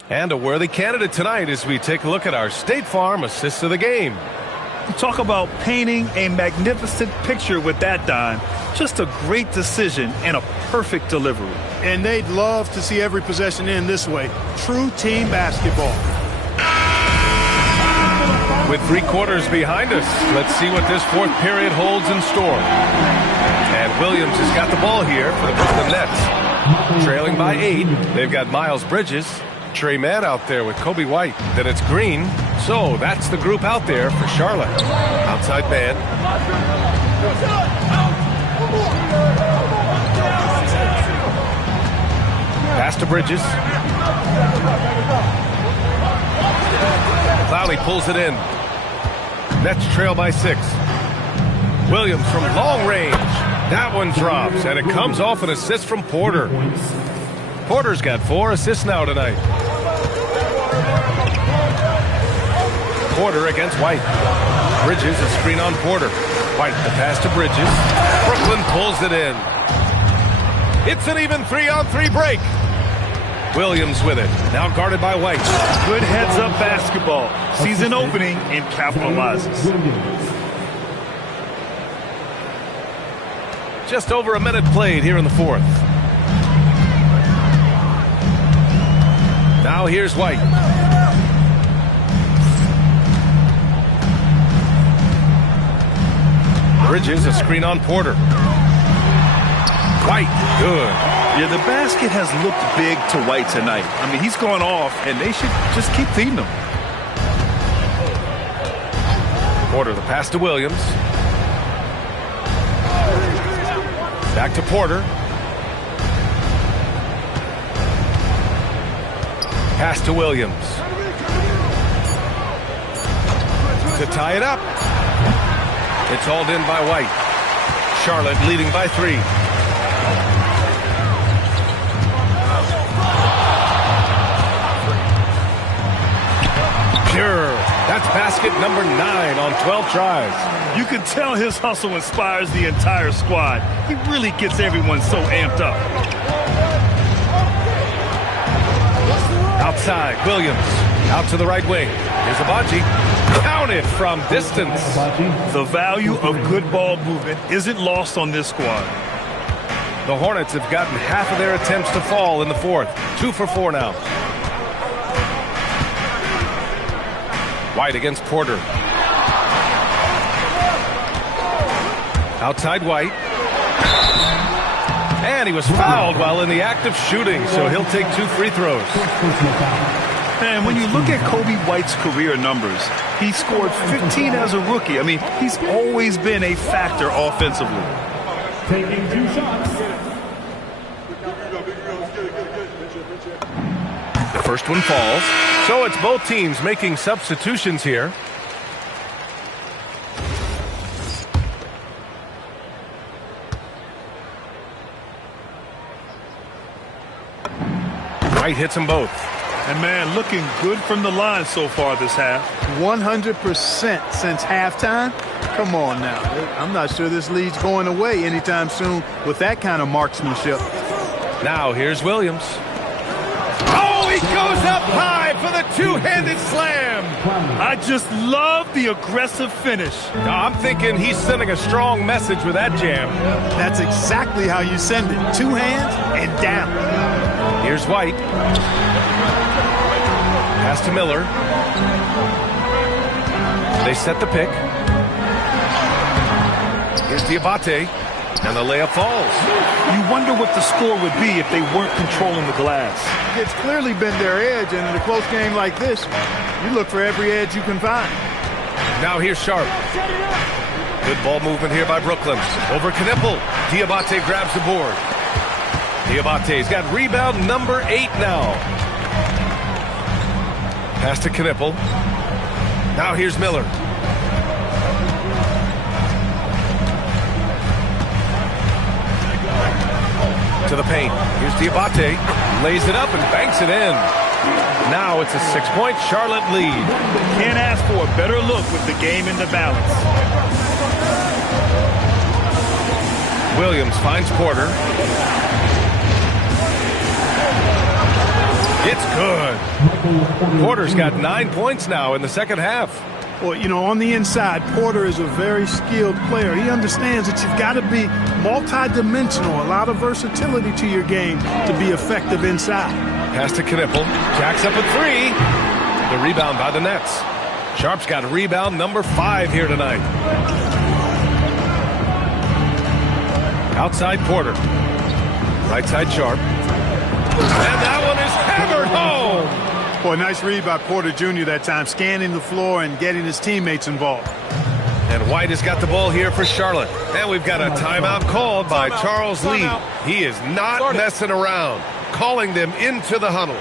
And a worthy candidate tonight as we take a look at our State Farm assist of the game. Talk about painting a magnificent picture with that dime. Just a great decision and a perfect delivery. And they'd love to see every possession end this way. True team basketball. With 3 quarters behind us, let's see what this fourth period holds in store. And Williams has got the ball here for the Brooklyn Nets. Trailing by 8, they've got Miles Bridges. Trey Mann out there with Kobe White. Then it's Green. So that's the group out there for Charlotte. Outside man. Pass to Bridges. Clowney pulls it in. Nets trail by 6. Williams from long range. That one drops, and it comes off an assist from Porter. Porter's got 4 assists now tonight. Porter against White. Bridges a screen on Porter. White, the pass to Bridges. Brooklyn pulls it in. It's an even 3-on-3 break. Williams with it. Now guarded by White. Good heads-up basketball. Sees an opening and capitalizes. Just over a minute played here in the fourth. Now here's White. Bridges, a screen on Porter. White, good. Yeah, the basket has looked big to White tonight. I mean, he's gone off, and they should just keep feeding him. Porter, the pass to Williams. Back to Porter. Pass to Williams. To tie it up. It's hauled in by White. Charlotte leading by 3. Pure. That's basket number 9 on 12 tries. You can tell his hustle inspires the entire squad. He really gets everyone so amped up. Outside, Williams. Out to the right wing. Here's Abaji. Counted from distance. The value of good ball movement isn't lost on this squad. The Hornets have gotten half of their attempts to fall in the fourth. 2 for 4 now. White against Porter. Outside White. And he was fouled while in the act of shooting, so he'll take 2 free throws. And when you look at Kobe White's career numbers, he scored 15 as a rookie. I mean, he's always been a factor offensively. Taking 2 shots. The first one falls. So it's both teams making substitutions here. White hits them both. And, man, looking good from the line so far this half. 100% since halftime. Come on now. I'm not sure this lead's going away anytime soon with that kind of marksmanship. Now here's Williams. Oh, he goes up high for the two-handed slam. I just love the aggressive finish. I'm thinking he's sending a strong message with that jam. That's exactly how you send it. 2 hands and down. Here's White. Pass to Miller. They set the pick. Here's Diabate. And the layup falls. You wonder what the score would be if they weren't controlling the glass. It's clearly been their edge, and in a close game like this, you look for every edge you can find. Now here's Sharp. Good ball movement here by Brooklyn. Over Knipple. Diabate grabs the board. Diabate's got rebound number 8 now. Pass to Knipple. Now here's Miller. To the paint. Here's Diabate. Lays it up and banks it in. Now it's a 6-point Charlotte lead. Can't ask for a better look with the game in the balance. Williams finds Porter. It's good. Porter's got 9 points now in the second half. Well, you know, on the inside, Porter is a very skilled player. He understands that you've got to be multi-dimensional, a lot of versatility to your game to be effective inside. Pass to Knipple. Jacks up a 3. The rebound by the Nets. Sharp's got rebound number 5 here tonight. Outside Porter. Right side Sharp. And that one is hammered home. Boy, nice read by Porter Jr. that time, scanning the floor and getting his teammates involved. And White has got the ball here for Charlotte. And we've got a timeout called by Charles Lee. He is not messing around, calling them into the huddle.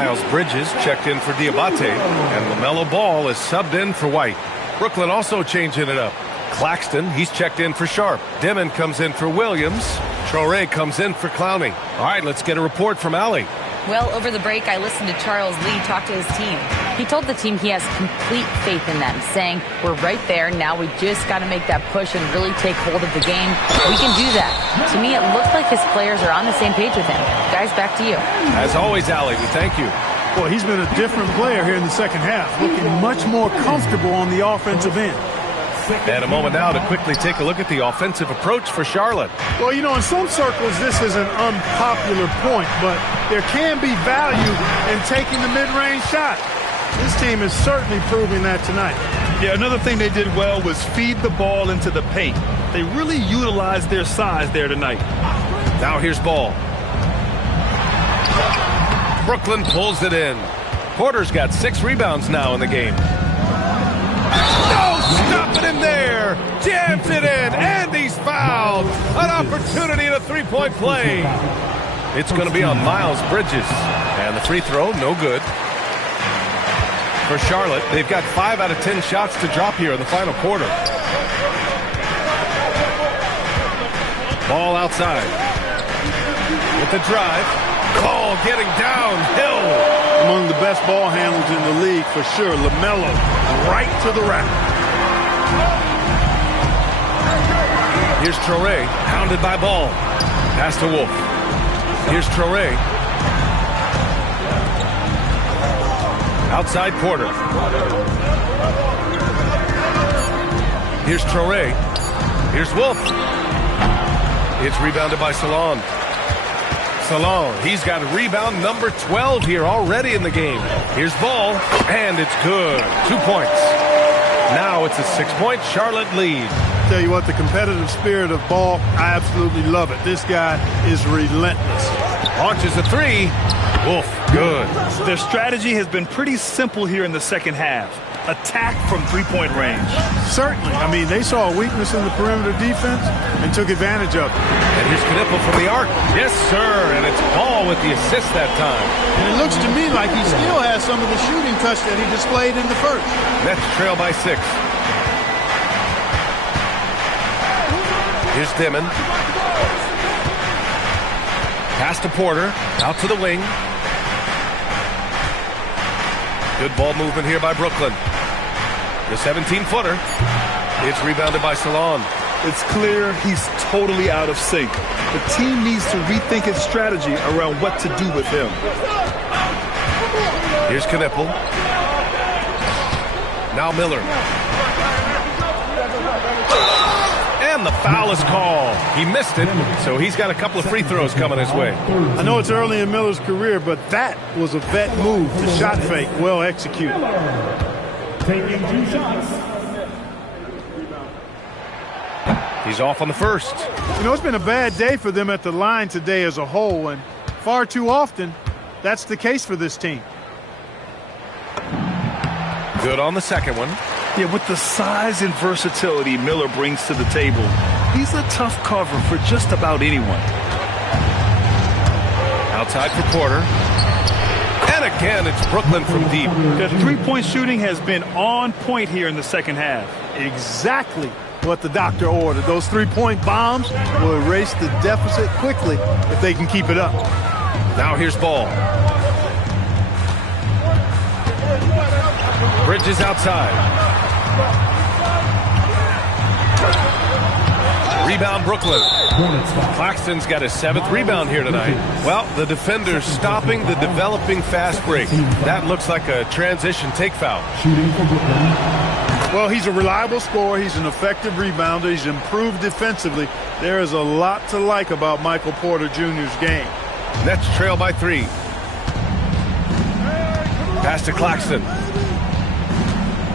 Miles Bridges checked in for Diabate, and LaMelo Ball is subbed in for White. Brooklyn also changing it up. Claxton, he's checked in for Sharp. Dimon comes in for Williams. Traore comes in for Clowney. All right, let's get a report from Allie. Well, over the break, I listened to Charles Lee talk to his team. He told the team he has complete faith in them, saying, we're right there. Now we just got to make that push and really take hold of the game. We can do that. To me, it looked like his players are on the same page with him. Guys, back to you. As always, Allie, we thank you. Well, he's been a different player here in the second half, looking much more comfortable on the offensive end. And a moment now to quickly take a look at the offensive approach for Charlotte. Well, you know, in some circles, this is an unpopular point, but there can be value in taking the mid-range shot. This team is certainly proving that tonight. Yeah, another thing they did well was feed the ball into the paint. They really utilized their size there tonight. Now here's Ball. Brooklyn pulls it in. Porter's got 6 rebounds now in the game. No, stopping him there. Jams it in, and he's fouled. An opportunity in a three-point play. It's going to be on Miles Bridges. And the free throw, no good. For Charlotte, they've got 5 out of 10 shots to drop here in the final quarter. Ball outside. With the drive. Call getting downhill. Among the best ball handlers in the league for sure. LaMelo right to the rack. Here's Traore, hounded by Ball. Pass to Wolf. Here's Traore. Outside Porter. Here's Traore. Here's Wolf. It's rebounded by Salon. Salon, he's got rebound number 12 here already in the game. Here's Ball, and it's good. 2 points. Now it's a 6-point Charlotte lead. Tell you what, the competitive spirit of Ball, I absolutely love it. This guy is relentless. Launches a 3. Wolf, good. Their strategy has been pretty simple here in the second half. Attack from three-point range. Certainly. I mean, they saw a weakness in the perimeter defense and took advantage of it. And here's Knipple from the arc. Yes, sir. And it's Ball with the assist that time. And it looks to me like he still has some of the shooting touch that he displayed in the first. Nets trail by 6. Here's Dimon. Pass to Porter. Out to the wing. Good ball movement here by Brooklyn. The 17-footer. It's rebounded by Salon. It's clear he's totally out of sync. The team needs to rethink its strategy around what to do with him. Here's Knipple. Now Miller. And the foul is called. He missed it, so he's got a couple of free throws coming his way. I know it's early in Miller's career, but that was a vet move. The shot fake, well executed. Taking 2 shots. He's off on the first. You know, it's been a bad day for them at the line today as a whole, and far too often, that's the case for this team. Good on the second one. Yeah, with the size and versatility Miller brings to the table, he's a tough cover for just about anyone. Outside for Porter. And again, it's Brooklyn from deep. The three-point shooting has been on point here in the second half. Exactly what the doctor ordered. Those three-point bombs will erase the deficit quickly if they can keep it up. Now here's Ball. Bridges outside. Rebound Brooklyn. Claxton's got his 7th rebound here tonight. Well, the defender's stopping the developing fast break. That looks like a transition take foul. Well, he's a reliable scorer. He's an effective rebounder. He's improved defensively. There is a lot to like about Michael Porter Jr.'s game. Nets trail by 3. Pass to Claxton.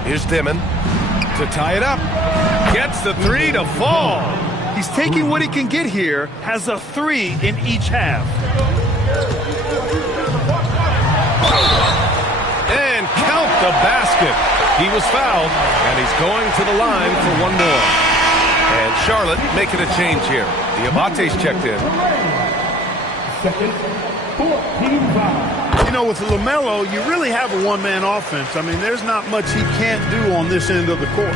Here's Dimon to tie it up. Gets the 3 to fall. He's taking what he can get here, has a 3 in each half. And count the basket. He was fouled, and he's going to the line for one more. And Charlotte making a change here. Diabate's checked in. Second, 14 foul. You know, with LaMelo, you really have a one-man offense. I mean, there's not much he can't do on this end of the court.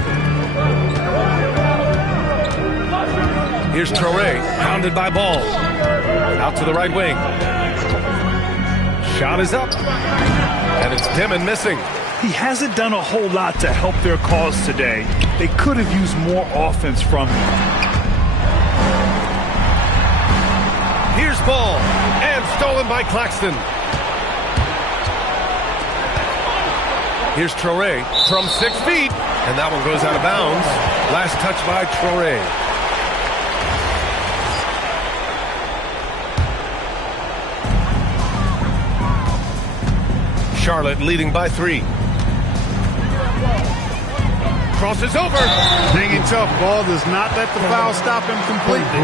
Here's Traore, pounded by Ball. Out to the right wing. Shot is up. And it's Dimon missing. He hasn't done a whole lot to help their cause today. They could have used more offense from him. Here's Ball. And stolen by Claxton. Here's Traore from 6 feet. And that one goes out of bounds. Last touch by Traore. Charlotte leading by 3. Crosses over. Hanging tough. Ball does not let the foul stop him completely.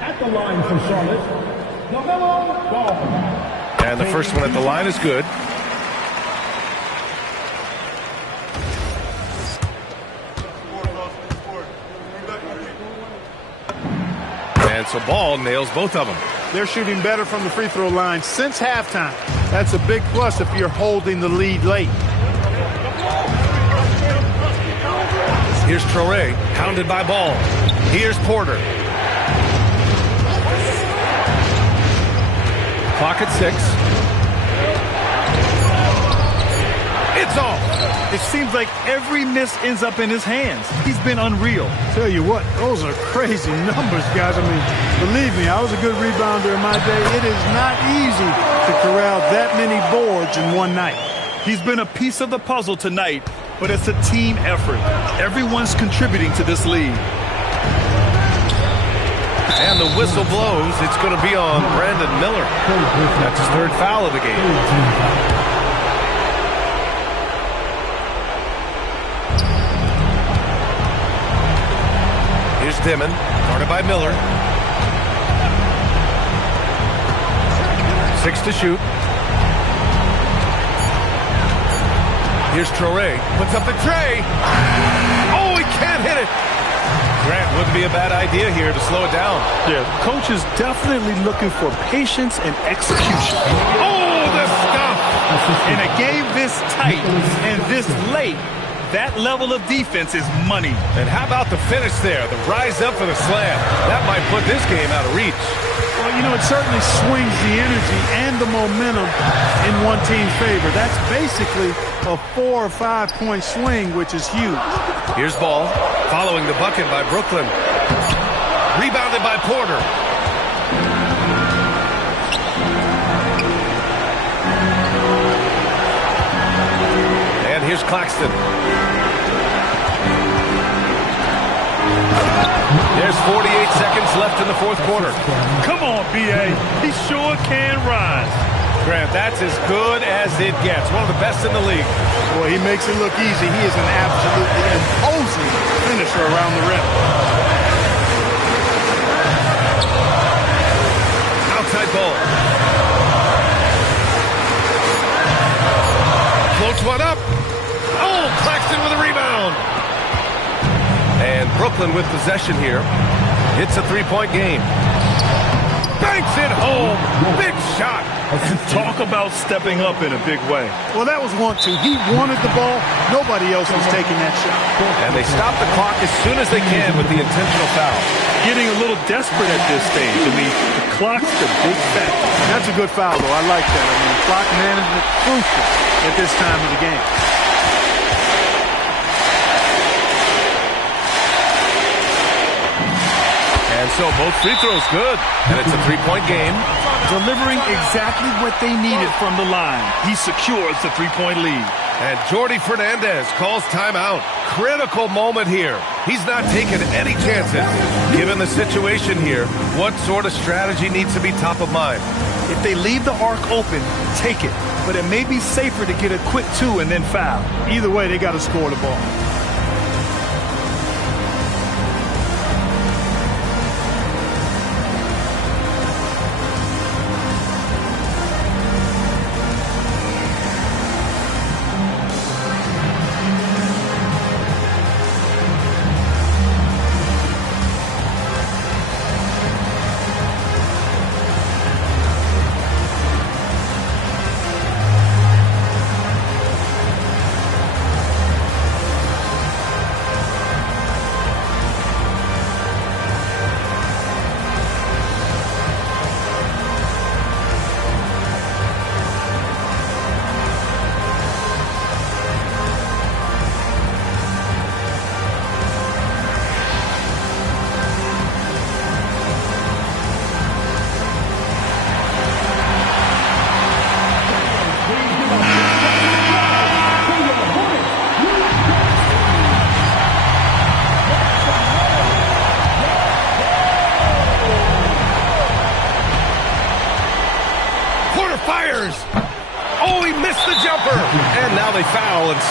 At the line for Charlotte, LaMelo Ball. And the first one at the line is good. And so Ball nails both of them. They're shooting better from the free throw line since halftime. That's a big plus if you're holding the lead late. Here's Traore, pounded by Ball. Here's Porter. Clock at 6. It's off. It seems like every miss ends up in his hands. He's been unreal. Tell you what, those are crazy numbers, guys. I mean, believe me, I was a good rebounder in my day. It is not easy to corral that many boards in one night. He's been a piece of the puzzle tonight, but it's a team effort. Everyone's contributing to this lead. And the whistle blows. It's going to be on Brandon Miller. That's his 3rd foul of the game. Here's Dimon, guarded by Miller. 6 to shoot. Here's Traore, puts up the tray. Oh, he can't hit it. Grant, wouldn't be a bad idea here to slow it down. Yeah, coach is definitely looking for patience and execution. Oh, the stuff! In a game this tight and this late, that level of defense is money. And how about the finish there? The rise up for the slam. That might put this game out of reach. Well, you know, it certainly swings the energy and the momentum in one team's favor. That's basically a 4 or 5 point swing, which is huge. Here's Ball, following the bucket by Brooklyn. Rebounded by Porter. And here's Claxton. There's 48 seconds left in the 4th quarter. Come on, B.A. He sure can rise. Grant, that's as good as it gets. One of the best in the league. Boy, he makes it look easy. He is an absolutely imposing finisher around the rim. Outside ball. Floats one up. Oh, Claxton with a rebound. And Brooklyn with possession here. It's a 3-point game. Banks it home. Big shot. Talk about stepping up in a big way. Well, that was 1-2. He wanted the ball. Nobody else was taking that shot. And they stop the clock as soon as they can with the intentional foul. Getting a little desperate at this stage. I mean, the clock's the big factor. That's a good foul, though. I like that. I mean, clock management crucial at this time of the game. And so both free throws good. And it's a 3-point game. Delivering exactly what they needed from the line. He secures the 3-point lead. And Jordi Fernandez calls timeout. Critical moment here. He's not taking any chances. Given the situation here, what sort of strategy needs to be top of mind? If they leave the arc open, take it. But it may be safer to get a quick 2 and then foul. Either way, they got to score the ball.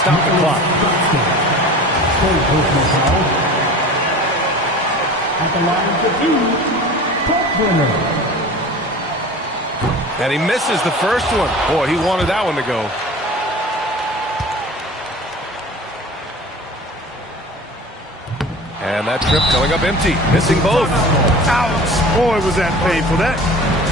stop the clock. Full personal foul. At the line to do, Buckner. And he misses the first one. Boy, he wanted that one to go. And that trip coming up empty, missing both. Ouch! Boy, was that painful. That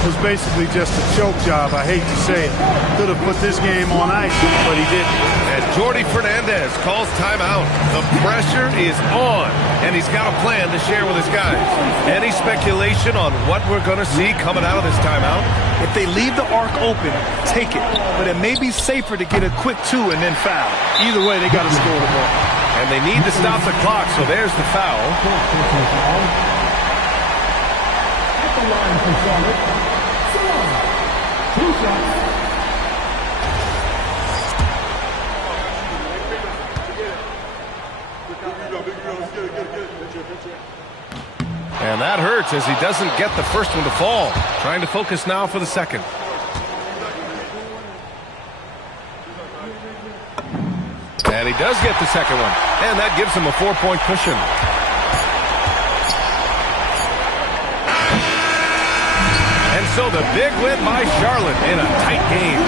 was basically just a choke job. I hate to say it. Could have put this game on ice, but he didn't. And Jordy Fernandez calls timeout. The pressure is on, and he's got a plan to share with his guys. Any speculation on what we're going to see coming out of this timeout? If they leave the arc open, take it. But it may be safer to get a quick 2 and then foul. Either way, they got to score the ball. And they need to stop the clock, so there's the foul. At the line for Charlotte, Salon. 2 shots. And that hurts as he doesn't get the first one to fall. Trying to focus now for the second. And he does get the second one. And that gives him a 4-point cushion. And so the big win by Charlotte in a tight game.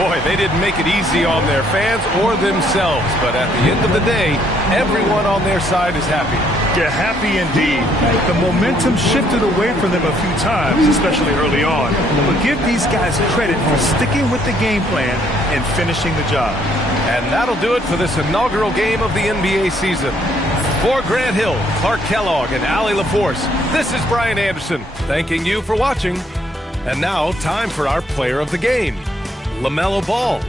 Boy, they didn't make it easy on their fans or themselves. But at the end of the day, everyone on their side is happy. They're happy indeed. The momentum shifted away from them a few times, especially early on. But give these guys credit for sticking with the game plan and finishing the job. And that'll do it for this inaugural game of the NBA season. For Grant Hill, Clark Kellogg, and Allie LaForce, this is Brian Anderson, thanking you for watching. And now, time for our player of the game, LaMelo Ball.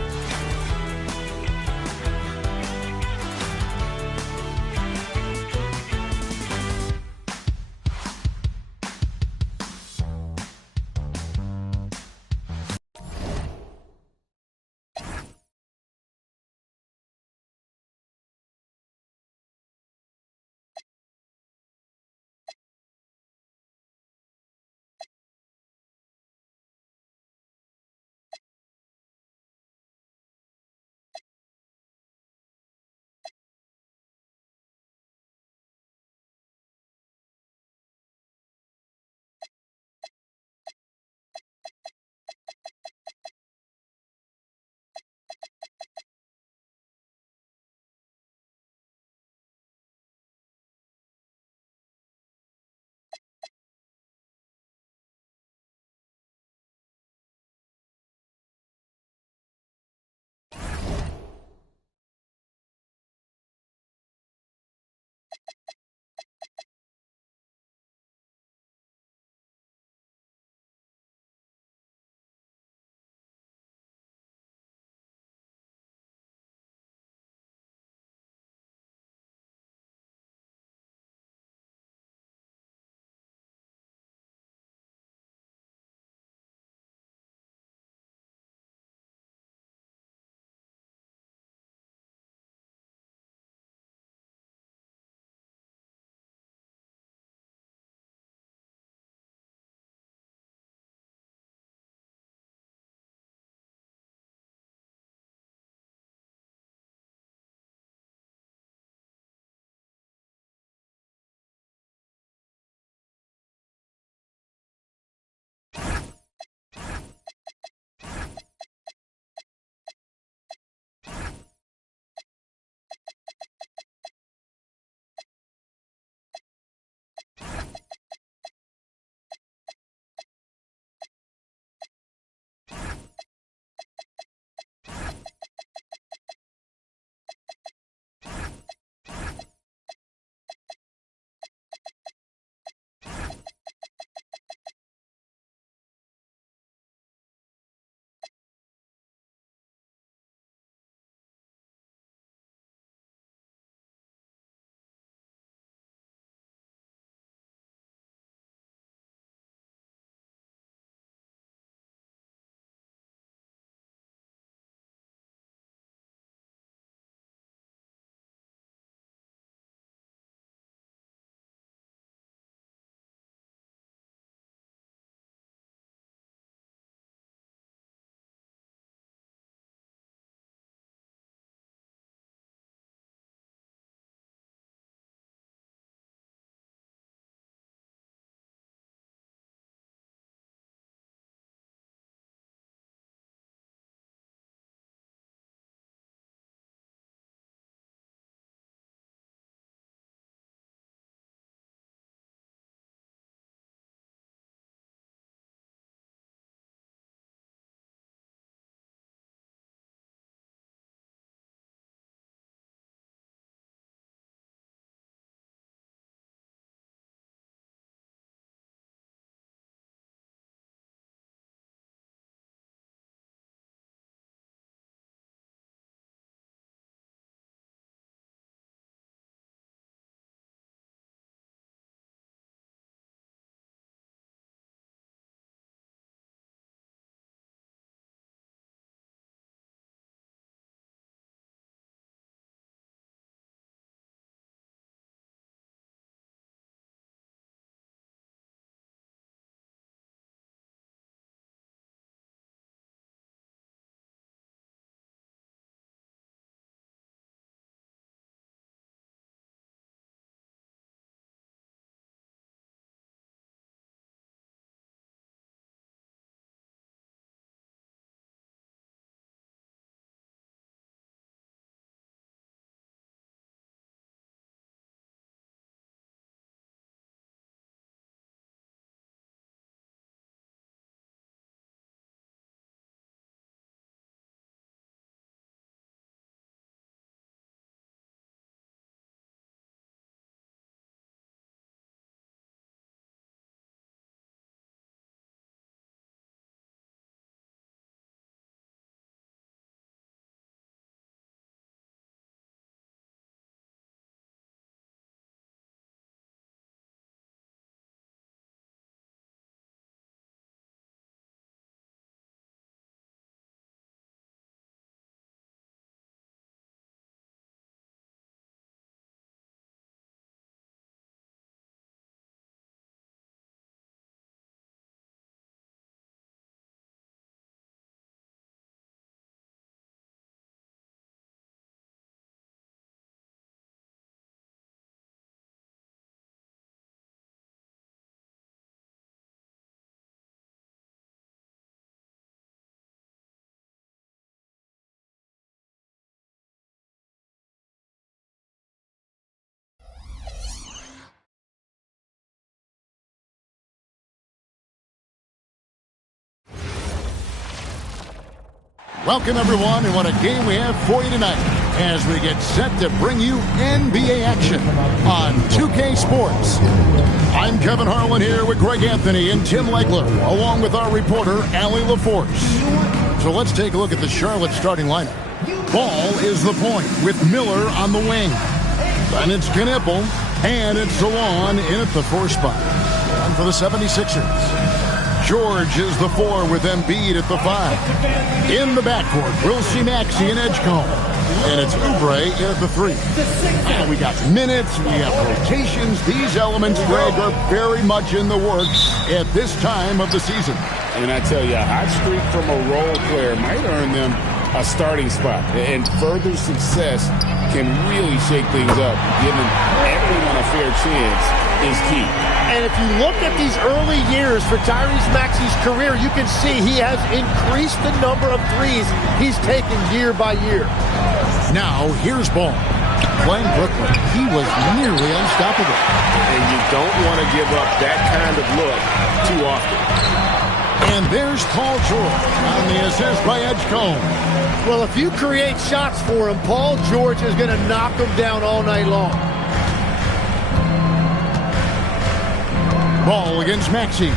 Welcome, everyone, and what a game we have for you tonight as we get set to bring you NBA action on 2K Sports. I'm Kevin Harlan here with Greg Anthony and Tim Legler, along with our reporter, Allie LaForce. So let's take a look at the Charlotte starting lineup. Ball is the point with Miller on the wing. Then it's Knipple, and it's Salon in at the 4 spot. And for the 76ers, George is the 4 with Embiid at the 5. In the backcourt, we'll see Maxey and Edgecombe. And it's Oubre in at the 3. We got minutes, we have rotations. These elements, Greg, are very much in the works at this time of the season. And I tell you, a hot streak from a role player might earn them a starting spot. And further success can really shake things up. Giving everyone a fair chance is key. And if you look at these early years for Tyrese Maxey's career, you can see he has increased the number of threes he's taken year by year. Now, here's Ball. Playing Brooklyn, he was nearly unstoppable. And you don't want to give up that kind of look too often. And there's Paul George on the assist by Edgecombe. Well, if you create shots for him, Paul George is going to knock them down all night long. Ball against Maxey.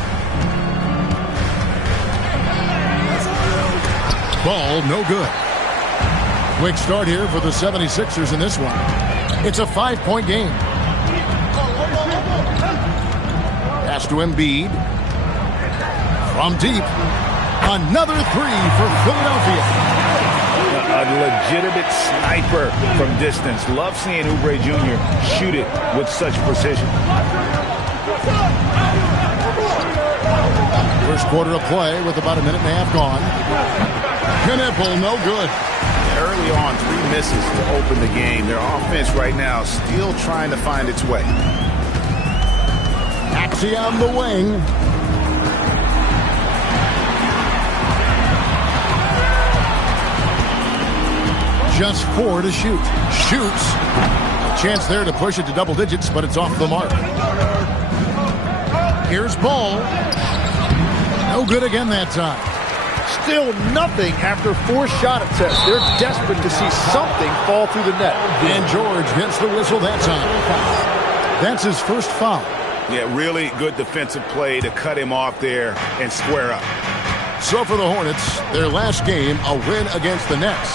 Ball, no good. Quick start here for the 76ers in this one. It's a 5-point game. Pass to Embiid. From deep. Another 3 for Philadelphia. A legitimate sniper from distance. Love seeing Oubre Jr. shoot it with such precision. First quarter of play with about a minute and a half gone. Knipple, no good. Early on, 3 misses to open the game. Their offense right now still trying to find its way. Maxey on the wing. Just 4 to shoot. Shoots. A chance there to push it to double digits, but it's off the mark. Here's Ball. No good again that time. Still nothing after 4 shot attempts. They're desperate to see something fall through the net. And George gets the whistle that time. That's his first foul. Yeah, really good defensive play to cut him off there and square up. So for the Hornets, their last game, a win against the Nets.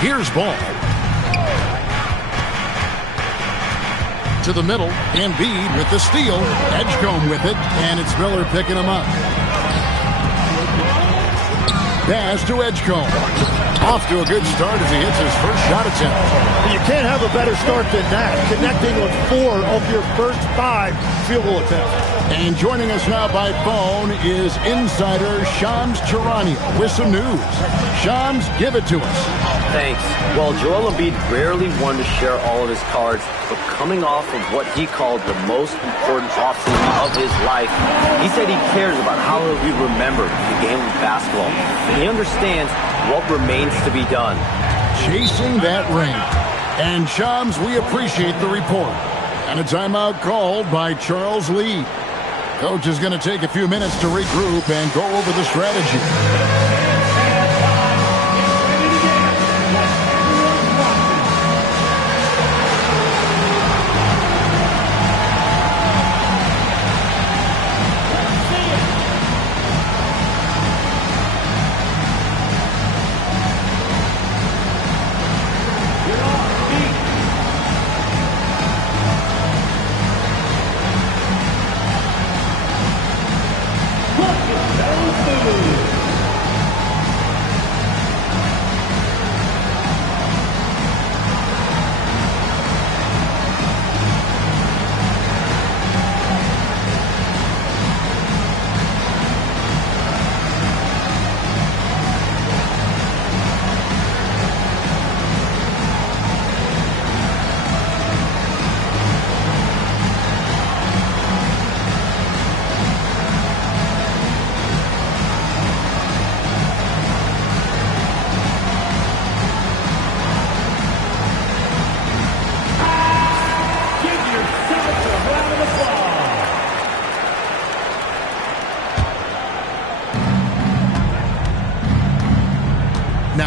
Here's Ball. To the middle, Embiid with the steal. Edgecombe with it, and it's Miller picking him up. Pass to Edgecombe. Off to a good start as he hits his first shot attempt. You can't have a better start than that. Connecting on 4 of your first 5 field goal attempts. And joining us now by phone is insider Shams Charania with some news. Shams, give it to us. Thanks. Well, Joel Embiid rarely wanted to share all of his cards, but coming off of what he called the most important offseason of his life, he said he cares about how he'll be remembered in the game of basketball. And he understands what remains to be done. Chasing that ring. And Shams, we appreciate the report. And a timeout called by Charles Lee. Coach is going to take a few minutes to regroup and go over the strategy.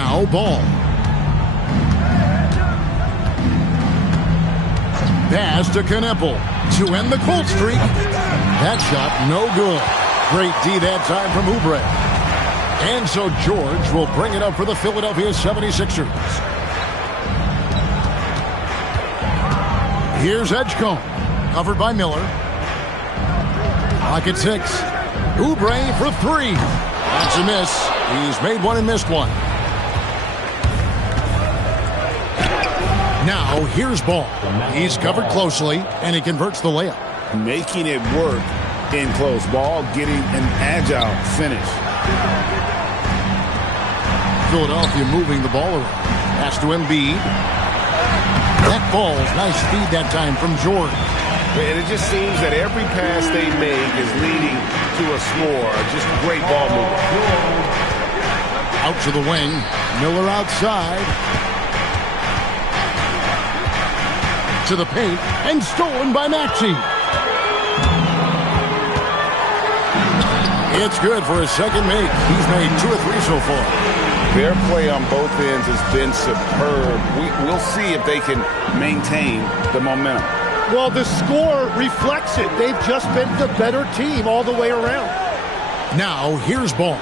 Now Ball. Pass to Kneppel to end the cold streak. That shot no good. Great D that time from Oubre. And so George will bring it up for the Philadelphia 76ers. Here's Edgecombe. Covered by Miller. Clock at 6. Oubre for 3. That's a miss. He's made one and missed one. Now here's Ball. He's covered closely, and he converts the layup. Making it work in close. Ball getting an agile finish. Philadelphia moving the ball around. Pass to Embiid. That ball's nice speed that time from George. And it just seems that every pass they make is leading to a score. Just great ball movement. Out to the wing. Miller outside. To the paint, and stolen by Maxey. It's good for his second make. He's made 2 or 3 so far. Their play on both ends has been superb. We'll see if they can maintain the momentum. Well, the score reflects it. They've just been the better team all the way around. Now, here's Ball.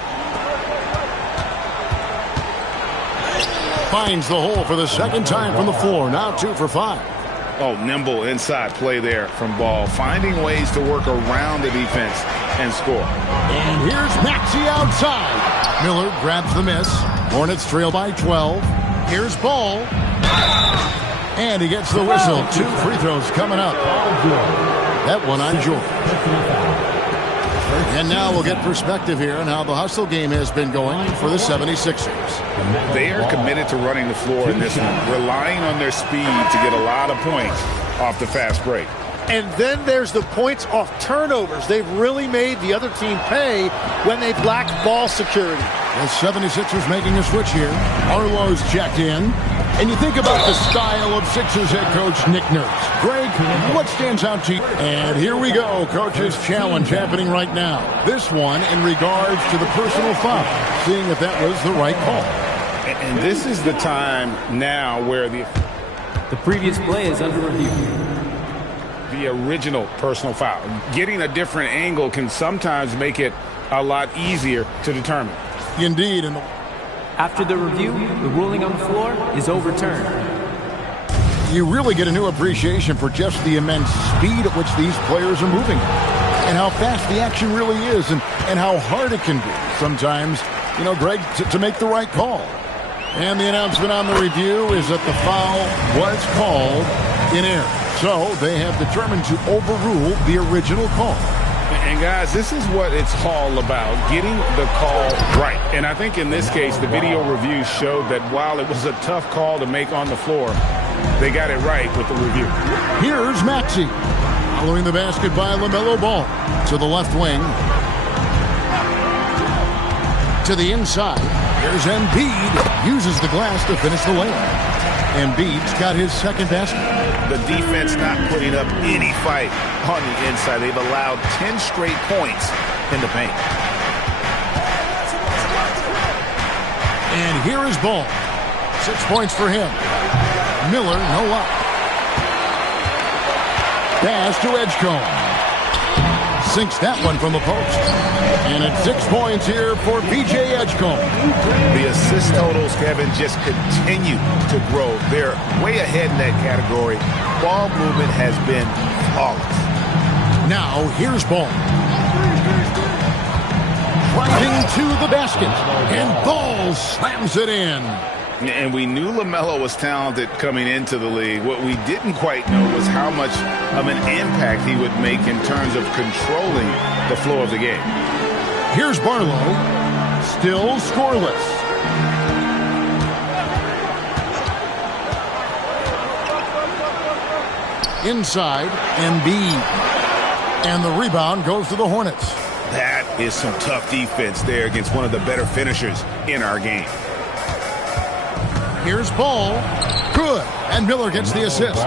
Finds the hole for the second time from the floor. Now 2 for 5. Oh, nimble inside play there from Ball. Finding ways to work around the defense and score. And here's Maxey outside. Miller grabs the miss. Hornets trail by 12. Here's Ball. And he gets the whistle. 2 free throws coming up. That one on George. And now we'll get perspective here on how the hustle game has been going for the 76ers. They are committed to running the floor in this one, relying on their speed to get a lot of points off the fast break. And then there's the points off turnovers. They've really made the other team pay when they've lacked ball security. The 76ers making a switch here. Arlo's checked in. And you think about the style of Sixers head coach Nick Nurse. Greg, what stands out to you? And here we go. Coach's challenge happening right now. This one in regards to the personal foul. Seeing if that was the right call. And this is the time now where the previous play is under review. The original personal foul. Getting a different angle can sometimes make it a lot easier to determine. Indeed. After the review, the ruling on the floor is overturned. You really get a new appreciation for just the immense speed at which these players are moving. And how fast the action really is and how hard it can be sometimes, you know, Greg, to make the right call. And the announcement on the review is that the foul was called in error. So they have determined to overrule the original call. And guys, this is what it's all about, getting the call right. And I think in this case, the video review showed that while it was a tough call to make on the floor, they got it right with the review. Here's Maxey. Following the basket by LaMelo Ball. To the left wing. To the inside. Here's Embiid. Uses the glass to finish the layup. Embiid's got his second basket. The defense not putting up any fight on the inside. They've allowed 10 straight points in the paint. And here is Ball. 6 points for him. Miller, no luck. Pass to Edgecombe. Sinks that one from the post. And it's 6 points here for P.J. Edgecombe. The assist totals, Kevin, just continue to grow. They're way ahead in that category. Ball movement has been flawless. Now, here's Ball. Driving to the basket. And Ball slams it in. And we knew LaMelo was talented coming into the league. What we didn't quite know was how much of an impact he would make in terms of controlling the flow of the game. Here's Barlow. Still scoreless. Inside, Embiid. And the rebound goes to the Hornets. That is some tough defense there against one of the better finishers in our game. Here's Ball. Good. And Miller gets the assist.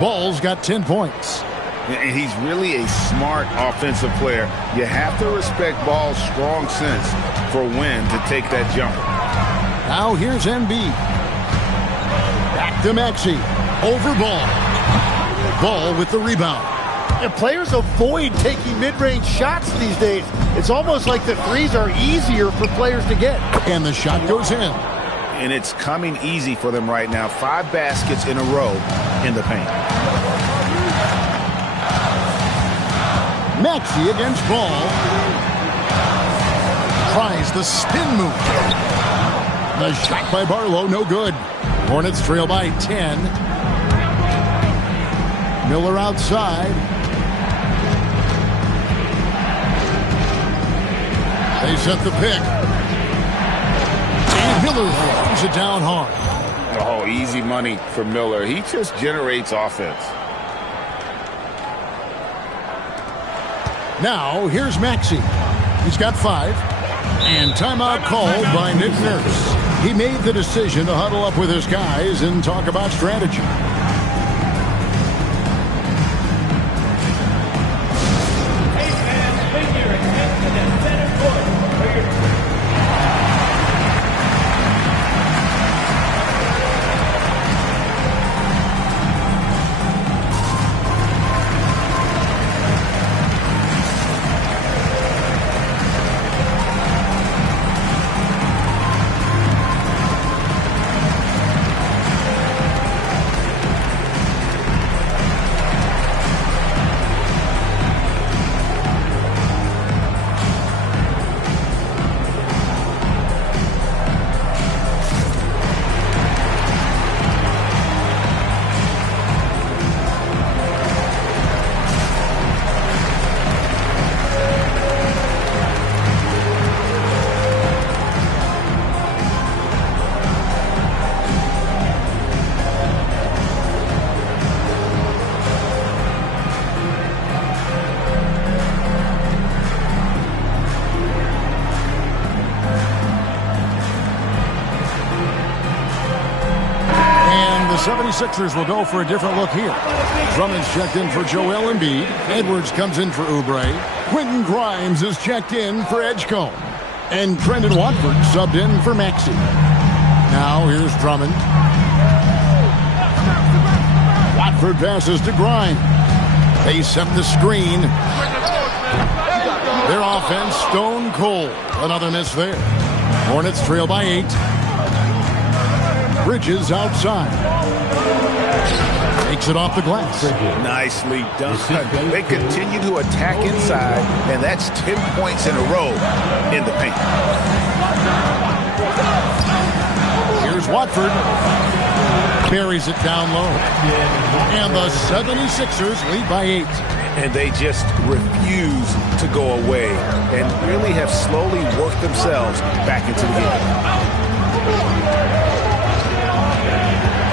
Ball's got 10 points. And he's really a smart offensive player. You have to respect Ball's strong sense for when to take that jumper. Now here's Embiid. Back to Maxey. Over Ball. Ball with the rebound. And players avoid taking mid-range shots these days. It's almost like the threes are easier for players to get. And the shot goes in. And it's coming easy for them right now. 5 baskets in a row in the paint. Maxey against Ball. Tries the spin move. The shot by Barlow, no good. Hornets trail by 10. Miller outside. They set the pick. And Miller throws it down hard. Oh, easy money for Miller. He just generates offense. Now, here's Maxey. He's got 5. And timeout called by Nick Nurse. He made the decision to huddle up with his guys and talk about strategy. The 76ers will go for a different look here. Drummond's checked in for Joel Embiid. Edwards comes in for Oubre. Quentin Grimes is checked in for Edgecombe. And Trendon Watford subbed in for Maxey. Now here's Drummond. Watford passes to Grimes. They set the screen. Their offense stone cold. Another miss there. Hornets trail by 8. Bridges outside. Takes it off the glass. Nicely done. They continue to attack inside, and that's 10 points in a row in the paint. Here's Watford. Buries it down low. And the 76ers lead by 8. And they just refuse to go away and really have slowly worked themselves back into the game.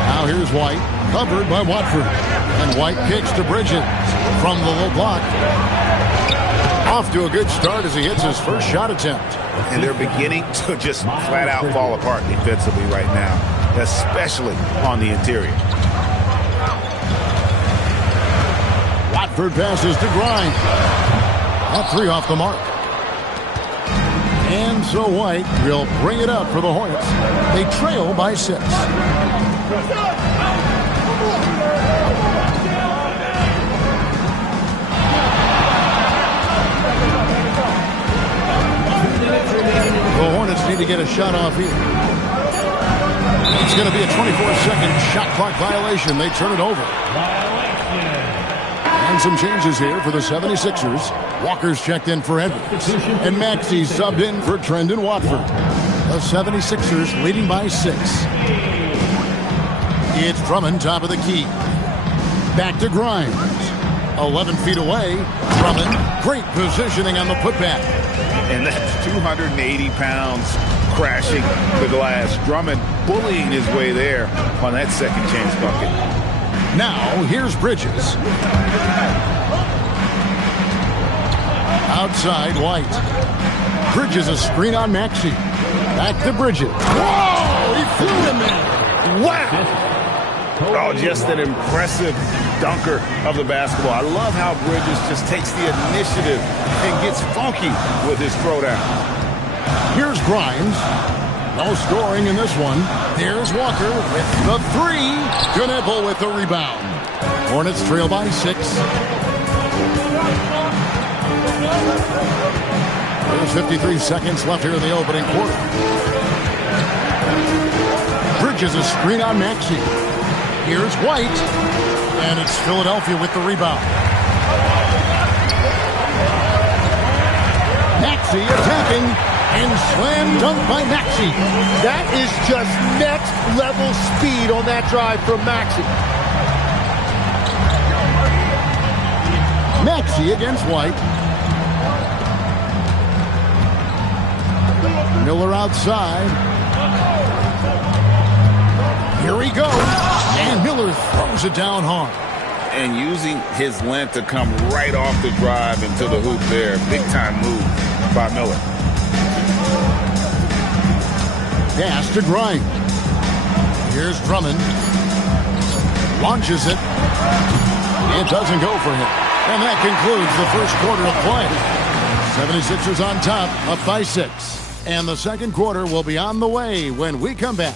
Now here's White, covered by Watford. And White kicks to Bridges from the low block. Off to a good start as he hits his first shot attempt. And they're beginning to just flat out fall apart defensively right now, especially on the interior. Watford passes to Grimes. That 3 off the mark. And so White will bring it up for the Hornets. They trail by 6. The Hornets need to get a shot off here. It's going to be a 24-second shot clock violation. They turn it over. And some changes here for the 76ers. Walker's checked in for Edwards. And Maxey subbed in for Trendon Watford. The 76ers leading by 6. It's Drummond, top of the key. Back to Grimes. 11 feet away. Drummond, great positioning on the putback. And that's 280 pounds crashing the glass. Drummond bullying his way there on that second chance bucket. Now, here's Bridges. Outside, White. Bridges a screen on Maxey. Back to Bridges. Whoa! He flew him in. Wow! Oh, just an impressive dunker of the basketball. I love how Bridges just takes the initiative and gets funky with his throwdown. Here's Grimes. No scoring in this one. Here's Walker with the three. Knipple with the rebound. Hornets trail by 6. There's 53 seconds left here in the opening quarter. Bridges a screen on Maxey. Here's White. And it's Philadelphia with the rebound. Maxey attacking. And slam dunk by Maxey. That is just next level speed on that drive from Maxey. Maxey against White. Miller outside. Here he goes. And Miller throws it down hard. And using his length to come right off the drive into the hoop there. Big time move by Miller. Pass to Grimes. Here's Drummond. Launches it. It doesn't go for him. And that concludes the first quarter of play. 76ers on top, up by 6. And the second quarter will be on the way when we come back.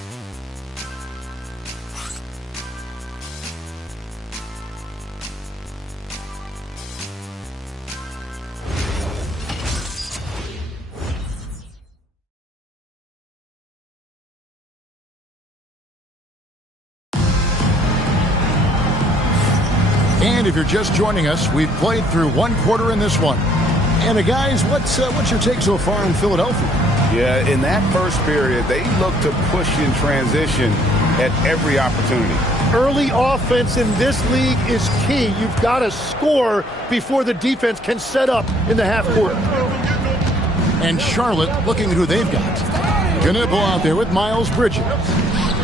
And if you're just joining us, we've played through one quarter in this one. And guys, what's your take so far in Philadelphia? Yeah, in that first period, they look to push in transition at every opportunity. Early offense in this league is key. You've got to score before the defense can set up in the half court. And Charlotte looking at who they've got. Knipple out there with Miles Bridges.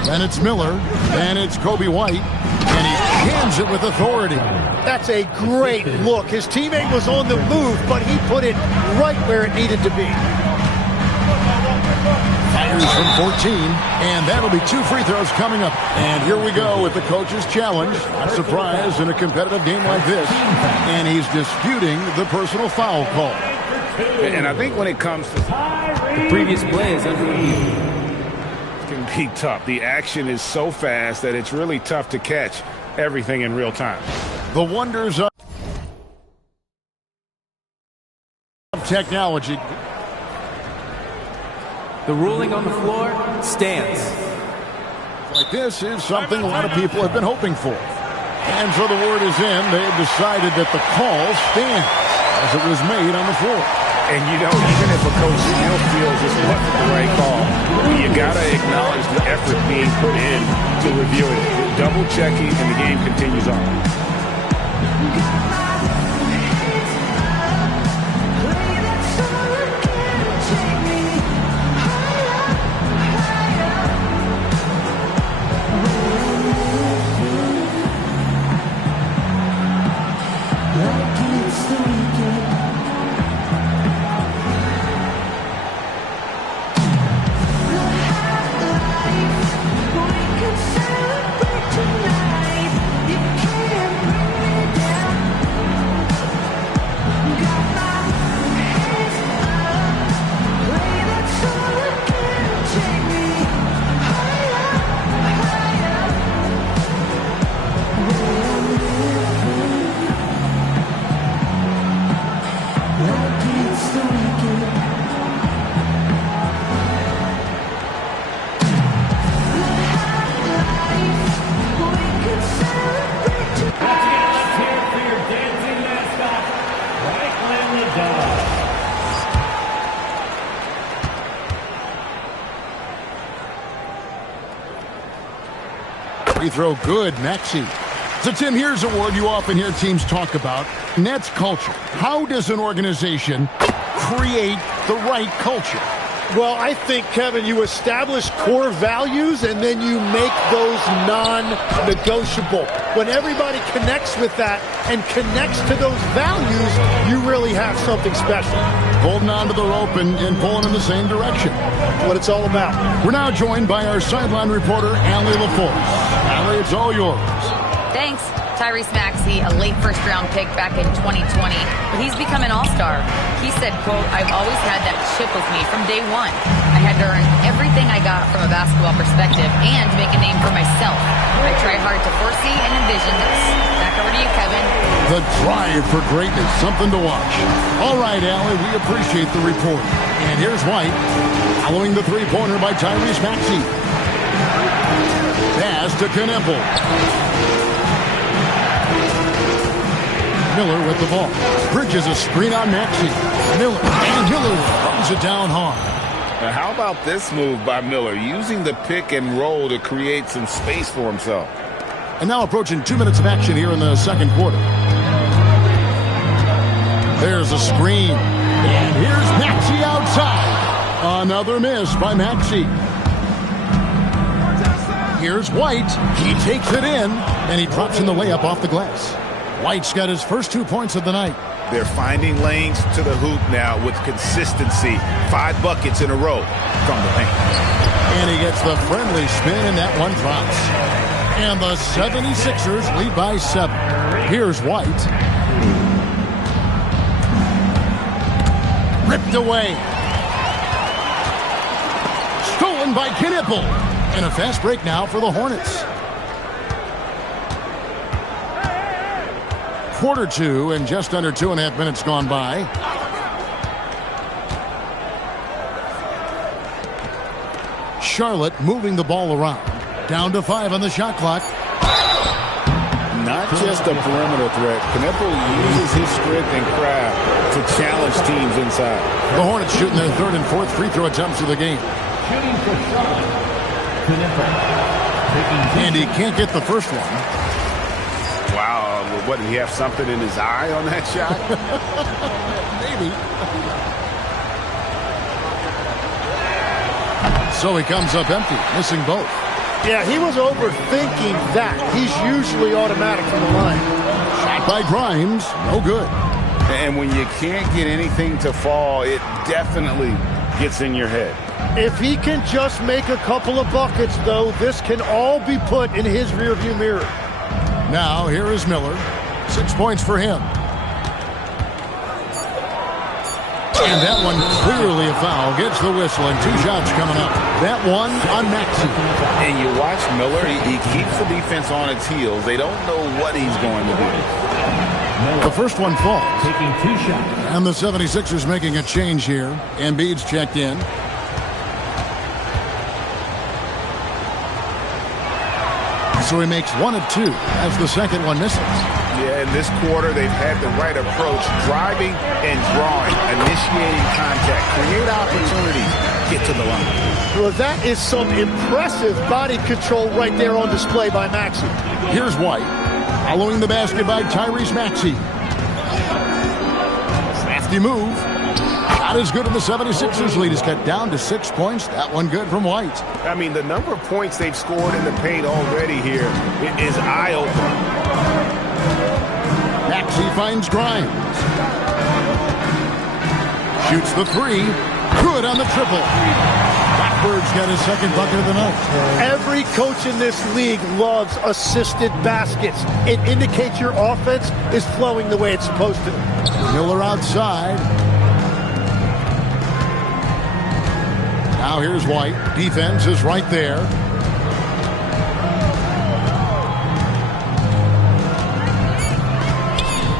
Then it's Miller. Then it's Kobe White. And he jams it with authority. That's a great look. His teammate was on the move, but he put it right where it needed to be. Fires from 14, and that'll be 2 free throws coming up. And here we go with the coach's challenge. Not surprised in a competitive game like this. And he's disputing the personal foul call. And I think when it comes to the previous play is under review. It can be tough. The action is so fast that it's really tough to catch everything in real time. The wonders of technology. The ruling on the floor stands. Like this is something a lot of people have been hoping for. And so the word is in. They have decided that the call stands as it was made on the floor. And, you know, even if a coach feels this wasn't the right call, you got to acknowledge the effort being put in to review it. Double checking, and the game continues on. Free throw good, Maxey. So, Tim, here's a word you often hear teams talk about. And that's culture. How does an organization create the right culture? Well, I think, Kevin, you establish core values and then you make those non-negotiable. When everybody connects with that and connects to those values, you really have something special. Holding on to the rope and pulling in the same direction. What it's all about. We're now joined by our sideline reporter, Allie LaForce. Allie, it's all yours. Thanks. Tyrese Maxey, a late first-round pick back in 2020, but he's become an all-star. He said, quote, "I've always had that chip with me from day one. I had to earn everything I got from a basketball perspective and make a name for myself. I tried hard to foresee and envision this." Back over to you, Kevin. The drive for greatness, something to watch. All right, Allie, we appreciate the report. And here's White, following the three-pointer by Tyrese Maxey. Pass to Kneppel. Miller with the ball. Bridges a screen on Maxey. Miller throws it down hard. Now, how about this move by Miller, using the pick and roll to create some space for himself? And now approaching 2 minutes of action here in the second quarter. There's a screen. And here's Maxey outside. Another miss by Maxey. Here's White. He takes it in, and he drops in the layup off the glass. White's got his first 2 points of the night. They're finding lanes to the hoop now with consistency. 5 buckets in a row from the paint. And he gets the friendly spin, and that one drops. And the 76ers lead by 7. Here's White. Ripped away. Stolen by Kneppel. And a fast break now for the Hornets. Quarter 2 and just under 2.5 minutes gone by. Charlotte moving the ball around. Down to 5 on the shot clock. Not just a perimeter threat. Kneppel uses his strength and craft to challenge teams inside. The Hornets shooting their third and fourth free throw attempts of the game. Shooting for Charlotte. And he can't get the first one. Wow, what, did he have something in his eye on that shot? Maybe. So he comes up empty, missing both. Yeah, he was overthinking that. He's usually automatic from the line. Shot by Grimes, no good. And when you can't get anything to fall, it definitely gets in your head. If he can just make a couple of buckets, though, this can all be put in his rearview mirror. Now, here is Miller. 6 points for him. And that one clearly a foul. Gets the whistle, and 2 shots coming up. That one on Maxey. And you watch Miller, he keeps the defense on its heels. They don't know what he's going to do. The first one falls. Taking 2 shots. And the 76ers making a change here. Embiid's checked in. So he makes 1 of 2 as the second one misses. Yeah, in this quarter, they've had the right approach, driving and drawing, initiating contact, create opportunities, get to the line. Well, that is some impressive body control right there on display by Maxey. Here's White, following the basket by Tyrese Maxey. Crafty move. Not as good, and the 76ers lead is cut down to 6 points. That one good from White. I mean, the number of points they've scored in the paint already here is eye-opening. Maxey finds Grimes. Shoots the 3. Good on the triple. Blackbird's got his second bucket of the night. Every coach in this league loves assisted baskets. It indicates your offense is flowing the way it's supposed to. Miller outside. Now here's White. Defense is right there.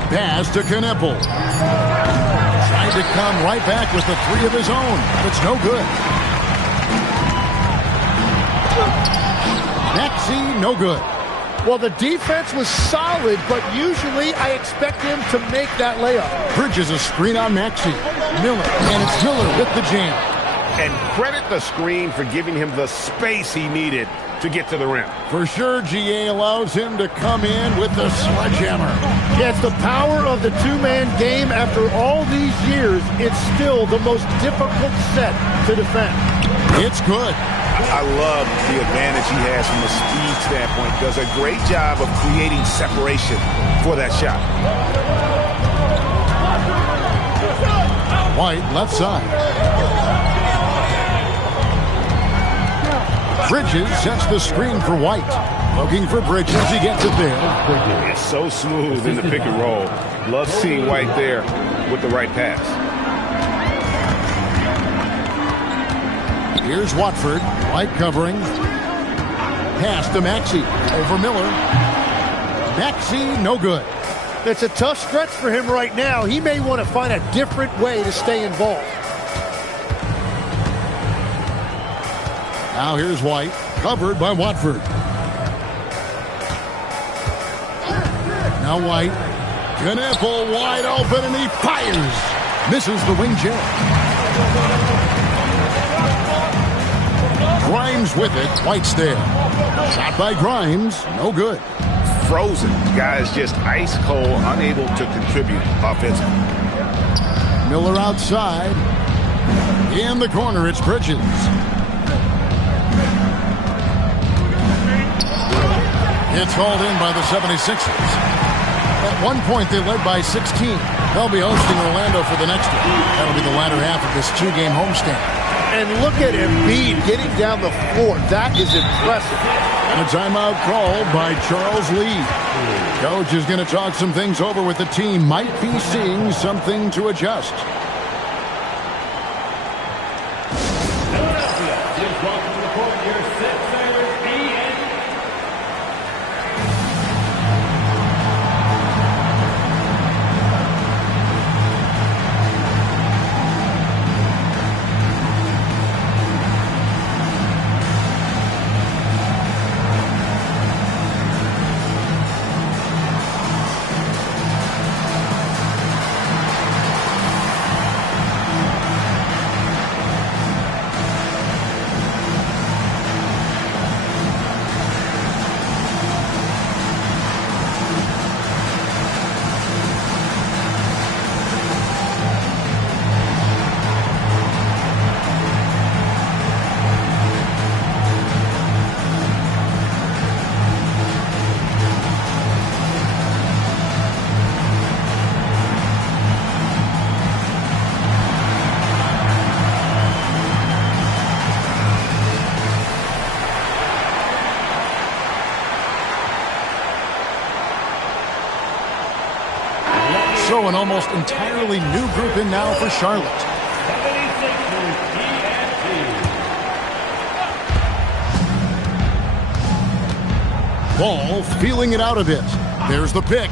Pass to Kneppel. Tried to come right back with the 3 of his own, but it's no good. Maxey, no good. Well, the defense was solid, but usually I expect him to make that layup. Bridges a screen on Maxey. Miller, and it's Miller with the jam. And credit the screen for giving him the space he needed to get to the rim. For sure, GA allows him to come in with the sledgehammer. Yeah, it's the power of the two-man game. After all these years, it's still the most difficult set to defend. It's good. I love the advantage he has from a speed standpoint. Does a great job of creating separation for that shot. White, left side. Bridges sets the screen for White. Looking for Bridges. He gets it there. It's so smooth in the pick and roll. Love seeing White there with the right pass. Here's Watford. White covering. Pass to Maxey. Over Miller. Maxey, no good. It's a tough stretch for him right now. He may want to find a different way to stay involved. Now here's White. Covered by Watford. Now White. Knappel wide open and he fires. Misses the wing chip. Grimes with it. White's there. Shot by Grimes. No good. Frozen. Guys just ice cold, unable to contribute offensively. Miller outside. In the corner, it's Bridges. It's hauled in by the 76ers. At one point, they led by 16. They'll be hosting Orlando for the next one. That'll be the latter half of this two-game homestand. And look at Embiid getting down the floor. That is impressive. And a timeout called by Charles Lee. Coach is going to talk some things over with the team. Might be seeing something to adjust. So an almost entirely new group in now for Charlotte. Ball feeling it out a bit. There's the pick.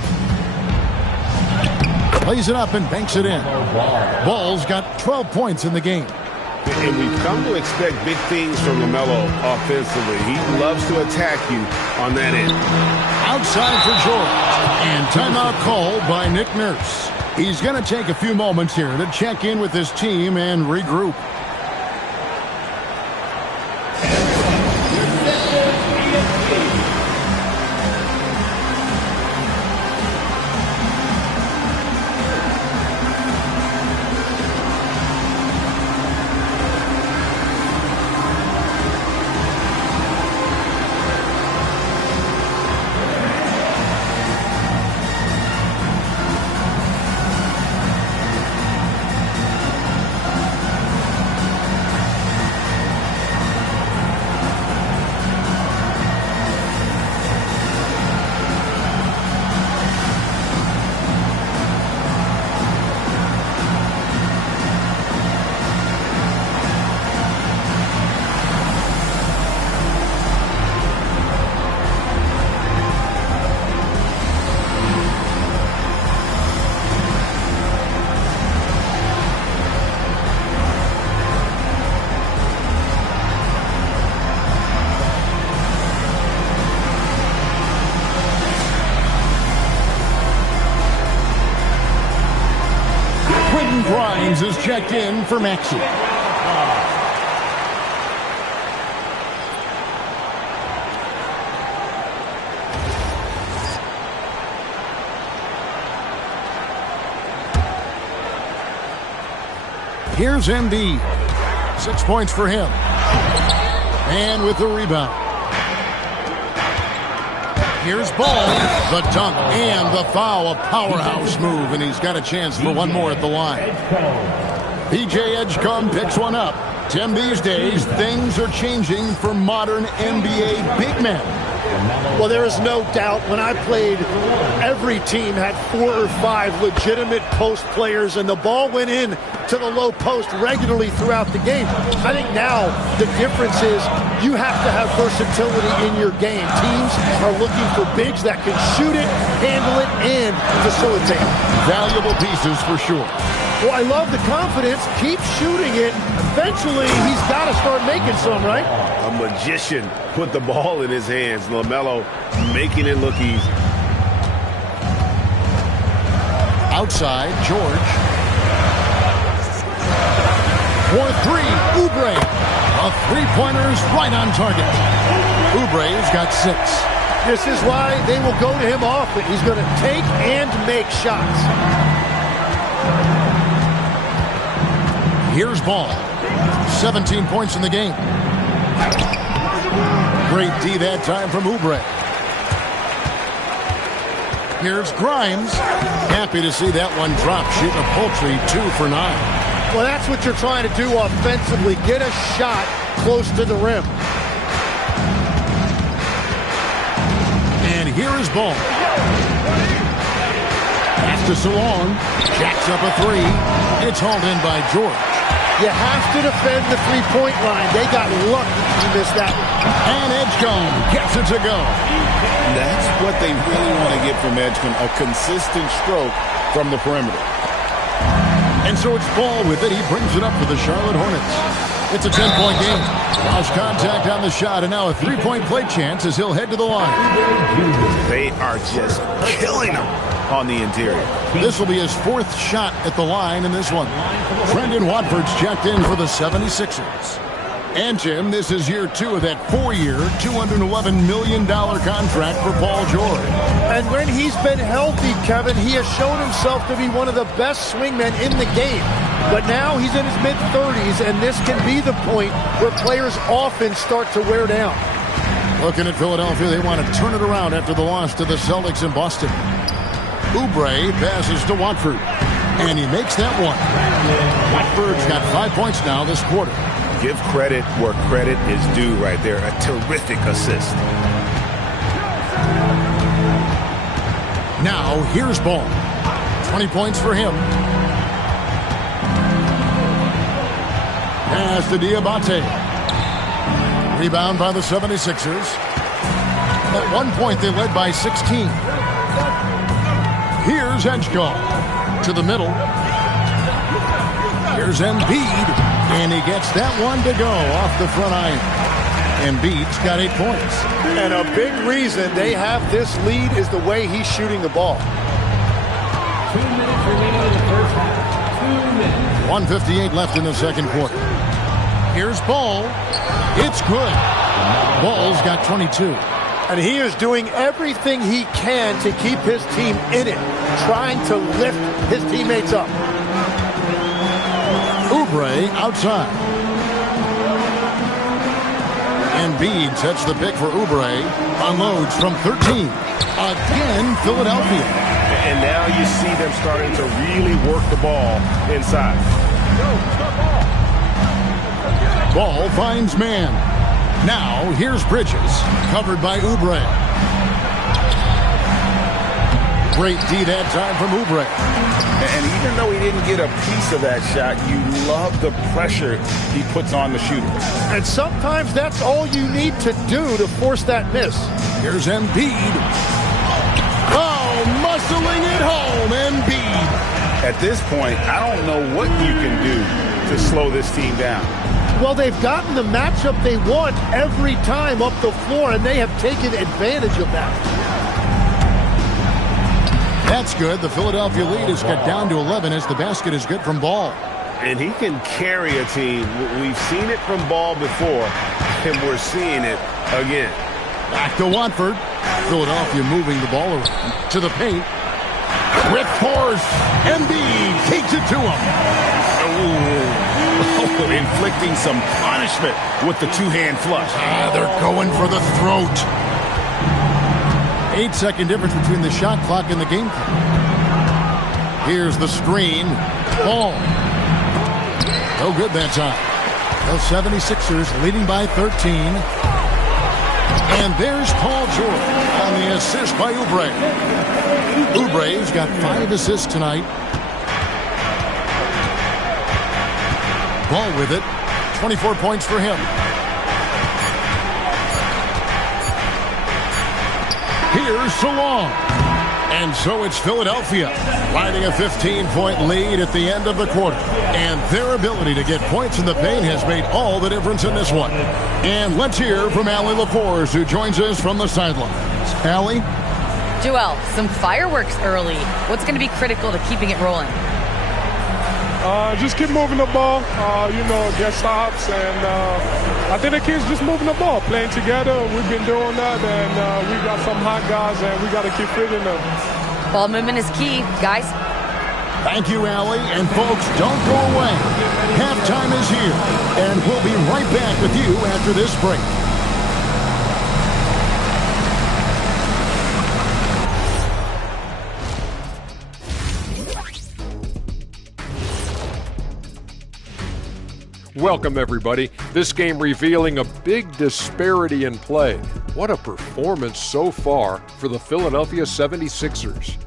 Plays it up and banks it in. Ball's got 12 points in the game. And we've come to expect big things from LaMelo offensively. He loves to attack you on that end. Outside for George. And timeout called by Nick Nurse. He's going to take a few moments here to check in with his team and regroup. Grimes is checked in for Maxey. Here's Embiid. 6 points for him. And with the rebound. Here's Ball, the dunk, and the foul. A powerhouse move, and he's got a chance for one more at the line. PJ Edgecombe picks one up. Tim, these days, things are changing for modern NBA big men. Well, there is no doubt when I played, every team had 4 or 5 legitimate post players, and the ball went in to the low post regularly throughout the game. I think now the difference is you have to have versatility in your game. Teams are looking for bigs that can shoot it, handle it, and facilitate. Valuable pieces for sure. Well, I love the confidence. Keep shooting it. Eventually, he's got to start making some, right? A magician put the ball in his hands. LaMelo making it look easy. Outside, George. For 3, Oubre. A three-pointer's right on target. Oubre's got 6. This is why they will go to him often. He's going to take and make shots. Here's Ball. 17 points in the game. Great D that time from Oubre. Here's Grimes. Happy to see that one drop, shooting a paltry 2 for 9. Well, that's what you're trying to do offensively. Get a shot close to the rim. And here is Ball. Pass to Salon. Jacks up a 3. It's hauled in by George. You have to defend the three-point line. They got lucky he missed that one. And Edgecombe gets it to go. That's what they really want to get from Edgecombe, a consistent stroke from the perimeter. And so it's Ball with it. He brings it up for the Charlotte Hornets. It's a 10-point game. Lost contact on the shot, and now a three-point play chance as he'll head to the line. They are just killing him on the interior. This will be his 4th shot at the line in this one. Brendan Watford's checked in for the 76ers. And, Jim, this is year 2 of that 4-year, $211 million contract for Paul George. And when he's been healthy, Kevin, he has shown himself to be one of the best swingmen in the game. But now he's in his mid-30s, and this can be the point where players often start to wear down. Looking at Philadelphia, they want to turn it around after the loss to the Celtics in Boston. Oubre passes to Watford, and he makes that one. Watford's got 5 points now this quarter. Give credit where credit is due right there. A terrific assist. Now, here's Ball. 20 points for him. Pass to Diabate. Rebound by the 76ers. At one point, they led by 16. Here's Edgecombe to the middle. Here's Embiid, and he gets that one to go off the front iron. Embiid's got 8 points. And a big reason they have this lead is the way he's shooting the ball. 2 minutes remaining in the first half. 2 minutes. 1:58 left in the second quarter. Here's Ball. It's good. Ball's got 22. And he is doing everything he can to keep his team in it, trying to lift his teammates up. Oubre outside. Embiid sets the pick for Oubre. Unloads from 13. Again, Philadelphia. And now you see them starting to really work the ball inside. Ball finds man. Now, here's Bridges, covered by Oubre. Great D that time from Oubre. And even though he didn't get a piece of that shot, you love the pressure he puts on the shooter. And sometimes that's all you need to do to force that miss. Here's Embiid. Oh, muscling it home, Embiid. At this point, I don't know what you can do to slow this team down. Well, they've gotten the matchup they want every time up the floor, and they have taken advantage of that. That's good. The Philadelphia lead is cut down to 11 as the basket is good from Ball. And he can carry a team. We've seen it from Ball before, and we're seeing it again. Back to Watford. Philadelphia moving the ball around to the paint. With force, Embiid takes it to him. Inflicting some punishment with the two-hand flush. They're going for the throat. 8-second difference between the shot clock and the game clock. Here's the screen. Ball. No good that time. The 76ers leading by 13. And there's Paul George on the assist by Oubre. Oubre's got 5 assists tonight. Ball with it. 24 points for him. Here's Salong. And so it's Philadelphia riding a 15-point lead at the end of the quarter. And their ability to get points in the paint has made all the difference in this one. And let's hear from Allie LaForce, who joins us from the sidelines. Allie? Joel, some fireworks early. What's going to be critical to keeping it rolling? Just keep moving the ball, get stops, and I think the kids just moving the ball, playing together. We've been doing that, and we got some hot guys, and we got to keep fitting them. Ball movement is key, guys. Thank you, Allie. And folks, don't go away. Halftime is here, and we'll be right back with you after this break. Welcome, everybody. This game revealing a big disparity in play. What a performance so far for the Philadelphia 76ers.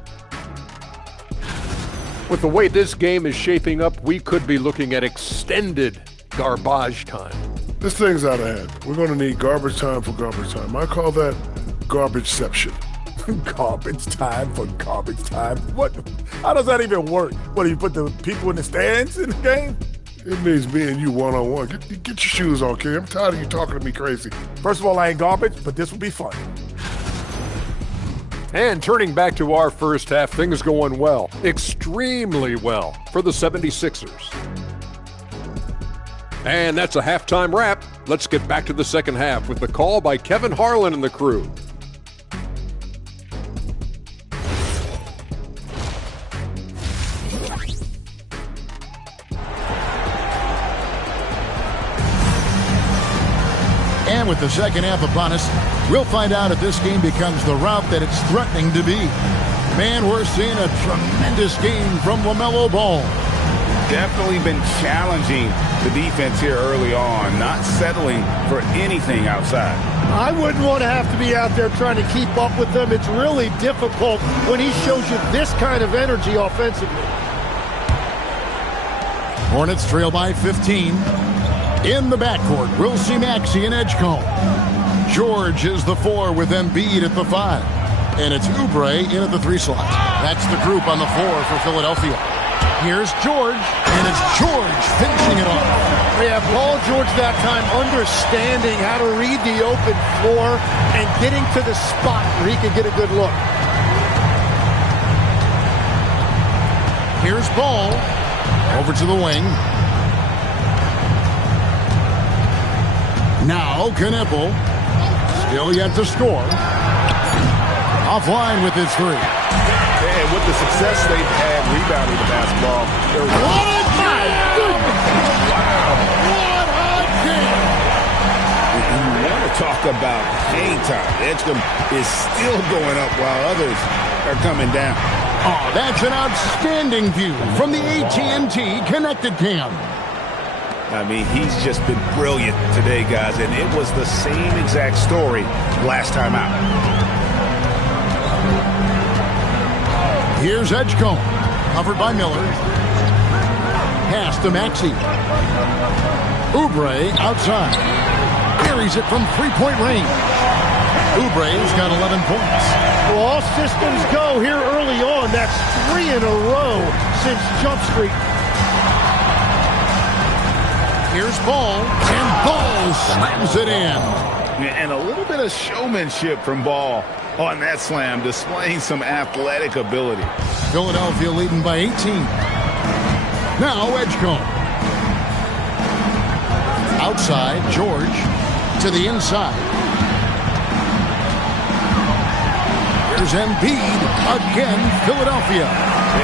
With the way this game is shaping up, we could be looking at extended garbage time. This thing's out of hand. We're going to need garbage time for garbage time. I call that garbageception. Garbage time for garbage time? What? How does that even work? What, do you put the people in the stands in the game? It means me and you one-on-one. Get your shoes on, kid. I'm tired of you talking to me crazy. First of all, I ain't garbage, but this will be fun. And turning back to our first half, things going well, extremely well for the 76ers. And that's a halftime wrap. Let's get back to the second half with the call by Kevin Harlan and the crew. And with the second half upon us, we'll find out if this game becomes the route that it's threatening to be. Man, we're seeing a tremendous game from LaMelo Ball. Definitely been challenging the defense here early on, not settling for anything outside. I wouldn't want to have to be out there trying to keep up with them. It's really difficult when he shows you this kind of energy offensively. Hornets trail by 15. In the backcourt, we'll see Maxey and Edgecombe. George is the 4 with Embiid at the 5. And it's Oubre in at the 3 slot. That's the group on the floor for Philadelphia. Here's George, and it's George finishing it off. Yeah, Paul George that time understanding how to read the open floor and getting to the spot where he could get a good look. Here's Ball over to the wing. Now Kneppel, still yet to score. Offline with his 3. And with the success they've had rebounding the basketball, what a game! Wow. What a game! You want to talk about hang time. Edgecombe is still going up while others are coming down. Oh, that's an outstanding view from the AT&T Connected Cam. I mean, he's just been brilliant today, guys, and it was the same exact story last time out. Here's Edgecombe, covered by Miller. Pass to Maxey. Oubre outside. Carries it from three-point range. Oubre's got 11 points. Well, all systems go here early on. That's 3 in a row since Jump Street. Here's Ball, and Ball slams it in. And a little bit of showmanship from Ball on that slam, displaying some athletic ability. Philadelphia leading by 18. Now Edgecombe. Outside, George to the inside. Here's Embiid again, Philadelphia.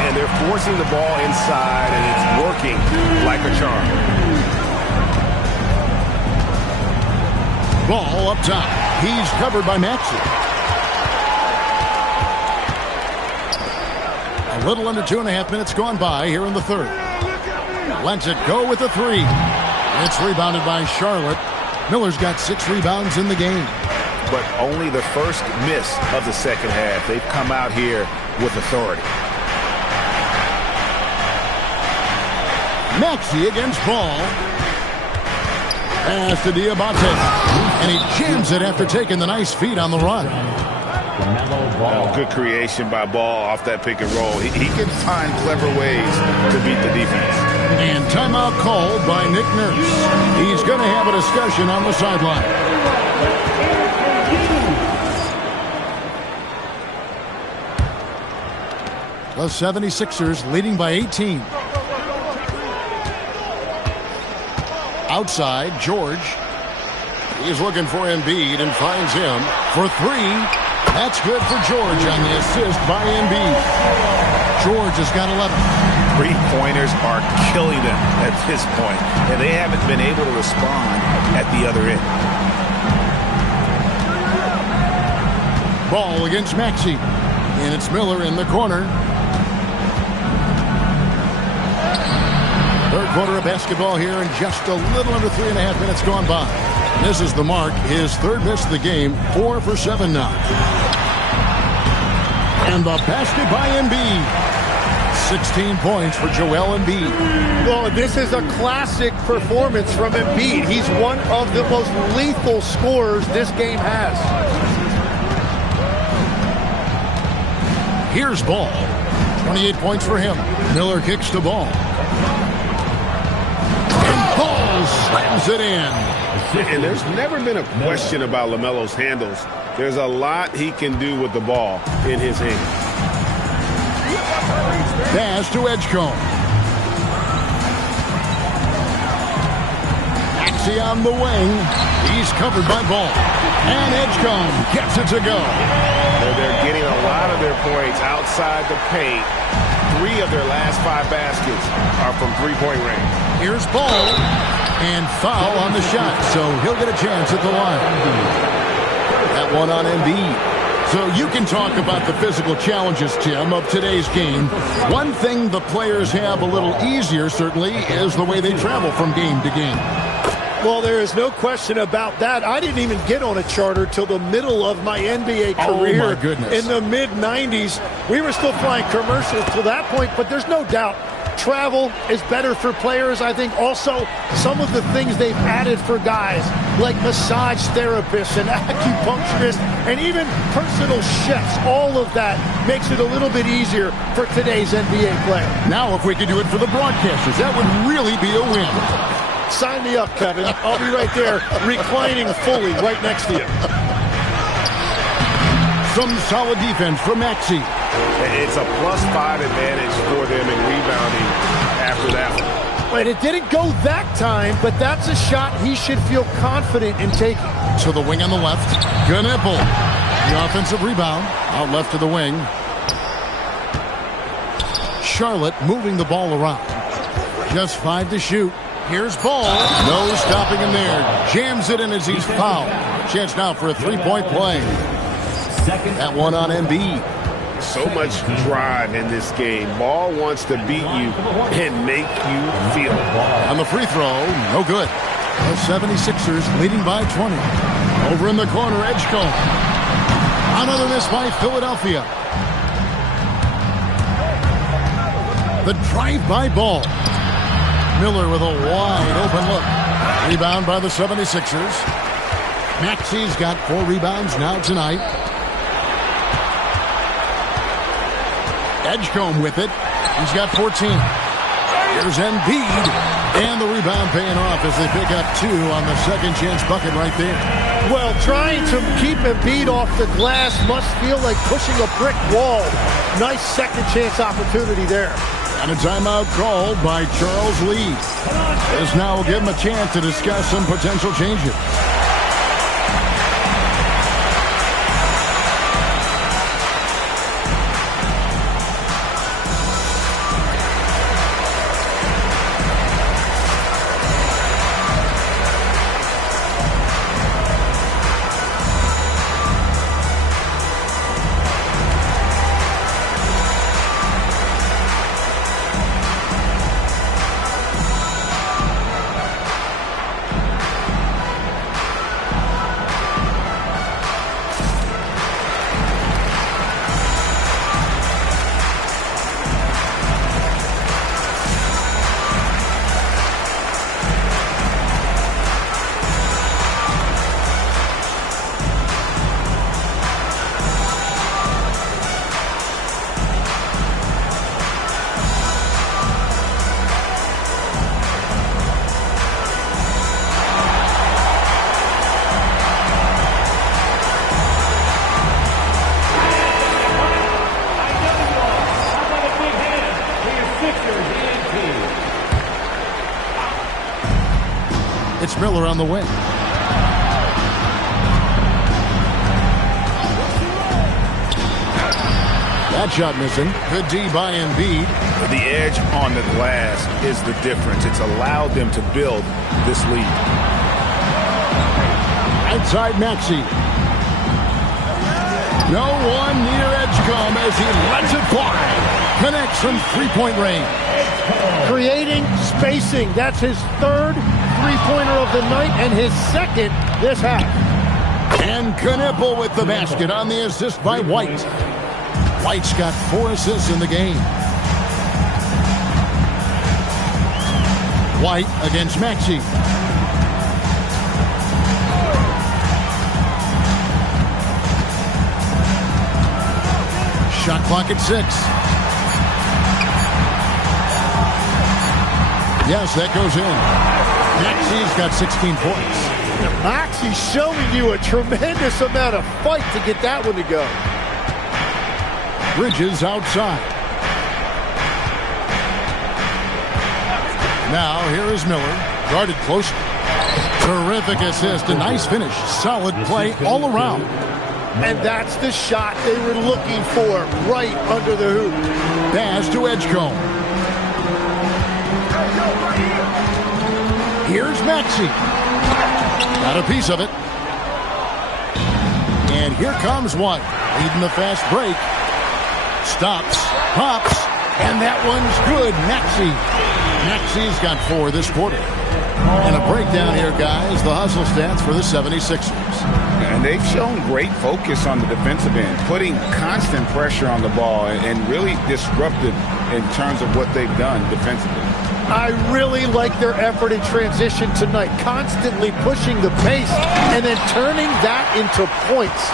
And they're forcing the ball inside, and it's working like a charm. Ball up top. He's covered by Maxey. A little under 2.5 minutes gone by here in the third. Lets it go with a 3. It's rebounded by Charlotte. Miller's got 6 rebounds in the game. but only the first miss of the second half. They've come out here with authority. Maxey against Ball. Pass to Diabate. And he jams it after taking the nice feed on the run. Oh, good creation by Ball off that pick and roll. He can find clever ways to beat the defense. And timeout called by Nick Nurse. He's going to have a discussion on the sideline. The 76ers leading by 18. Outside, George. He's looking for Embiid and finds him for three. That's good for George on the assist by Embiid. George has got 11. Three-pointers are killing them at this point, and they haven't been able to respond at the other end. Ball against Maxey. And it's Miller in the corner. Third quarter of basketball here, and just a little under 3.5 minutes gone by. This is the mark. His third miss of the game. 4 for 7 now. And the basket by Embiid. 16 points for Joel Embiid. Well, this is a classic performance from Embiid. He's one of the most lethal scorers this game has. Here's Ball. 28 points for him. Miller kicks the ball. And Ball slams it in. And there's never been a question about LaMelo's handles. There's a lot he can do with the ball in his hand. Pass to Edgecombe. Maxey on the wing. He's covered by Ball. And Edgecombe gets it to go. They're getting a lot of their points outside the paint. 3 of their last 5 baskets are from three-point range. Here's Ball. And foul on the shot, so he'll get a chance at the line. That one on Embiid. So you can talk about the physical challenges, Tim, of today's game. One thing the players have a little easier, certainly, is the way they travel from game to game. Well, there is no question about that. I didn't even get on a charter till the middle of my NBA career. Oh, my goodness. In the mid-90s. We were still flying commercials to that point, but there's no doubt travel is better for players. I think also some of the things they've added for guys, like massage therapists and acupuncturists and even personal chefs, all of that makes it a little bit easier for today's NBA player. Now, if we could do it for the broadcasters, that would really be a win. Sign me up, Kevin. I'll be right there reclining fully right next to you. Some solid defense from Maxey. It's a +5 advantage for them in rebounding after that one. But it didn't go that time, but that's a shot he should feel confident in taking. To the wing on the left. Gunipple. The offensive rebound. Out left to the wing. Charlotte moving the ball around. Just 5 to shoot. Here's Ball. No stopping him there. Jams it in as he's fouled. Chance now for a three-point play. That one on Embiid. So much drive in this game. Ball wants to beat you and make you feel it. On the free throw, no good. The 76ers leading by 20. Over in the corner, Edgecombe. Another miss by Philadelphia. The drive by Ball. Miller with a wide open look. Rebound by the 76ers. Maxey's got 4 rebounds now tonight. Edgecombe with it. He's got 14. Here's Embiid. And the rebound paying off as they pick up 2 on the second chance bucket right there. Well, trying to keep Embiid off the glass must feel like pushing a brick wall. Nice second chance opportunity there. And a timeout called by Charles Lee. This now will give him a chance to discuss some potential changes. It's Miller on the wing. That shot missing. Good D by Embiid. The edge on the glass is the difference. It's allowed them to build this lead. Outside Maxey. No one near Edgecombe as he lets it fly. Connects from three-point range. Creating spacing. That's his third three-pointer of the night and his second this half. And Knipple with the basket on the assist by White. White's got 4 assists in the game. White against Maxey. Shot clock at 6. Yes, that goes in. Maxey's got 16 points. Maxey's showing you a tremendous amount of fight to get that one to go. Bridges outside. Now here is Miller. Guarded close. Terrific assist. A nice finish. Solid play all around. And that's the shot they were looking for right under the hoop. Pass to Edgecombe. Here's Maxey. Got a piece of it. And here comes White. Leading the fast break. Stops. Pops. And that one's good. Maxey's got 4 this quarter. And a breakdown here, guys. The hustle stats for the 76ers. And they've shown great focus on the defensive end, putting constant pressure on the ball and really disruptive in terms of what they've done defensively. I really like their effort in transition tonight, constantly pushing the pace and then turning that into points.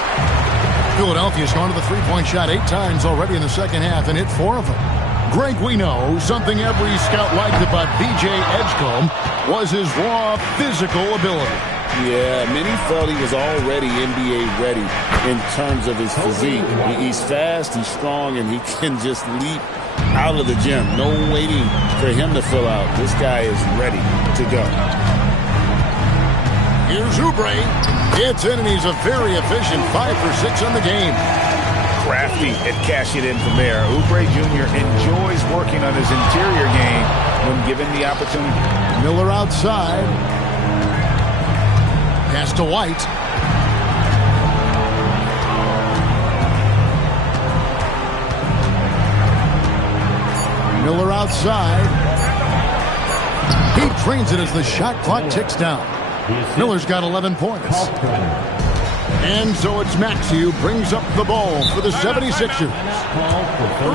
Philadelphia's gone to the three-point shot 8 times already in the second half and hit 4 of them. Greg, we know something every scout liked about B.J. Edgecombe was his raw physical ability. Yeah, many felt he was already NBA ready in terms of his physique. He's fast, he's strong, and he can just leap out of the gym. No waiting for him to fill out. This guy is ready to go. Here's Oubre. Gets in, and he's a very efficient 5 for 6 on the game. Crafty at cashing it in from there. Oubre Jr. enjoys working on his interior game when given the opportunity. Miller outside. Pass to White. Miller outside. He trains it as the shot clock ticks down. Miller's got 11 points. And so it's Maxey who brings up the ball for the 76ers.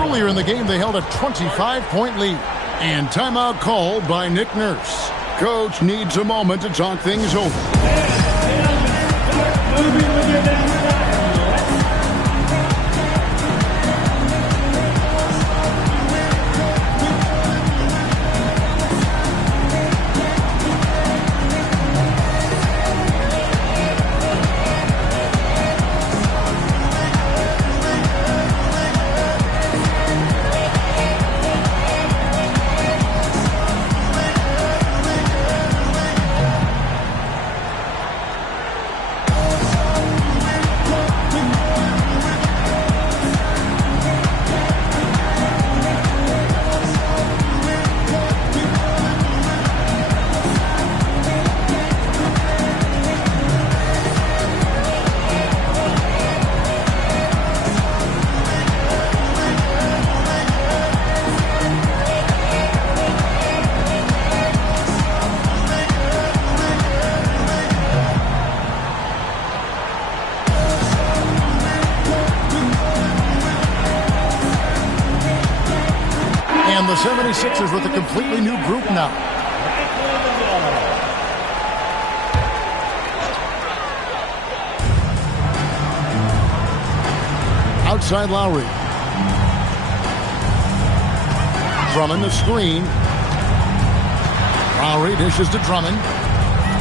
Earlier in the game, they held a 25-point lead. And timeout called by Nick Nurse. Coach needs a moment to talk things over. The 76ers with a completely new group now. Outside Lowry. Drummond the screen. Lowry dishes to Drummond.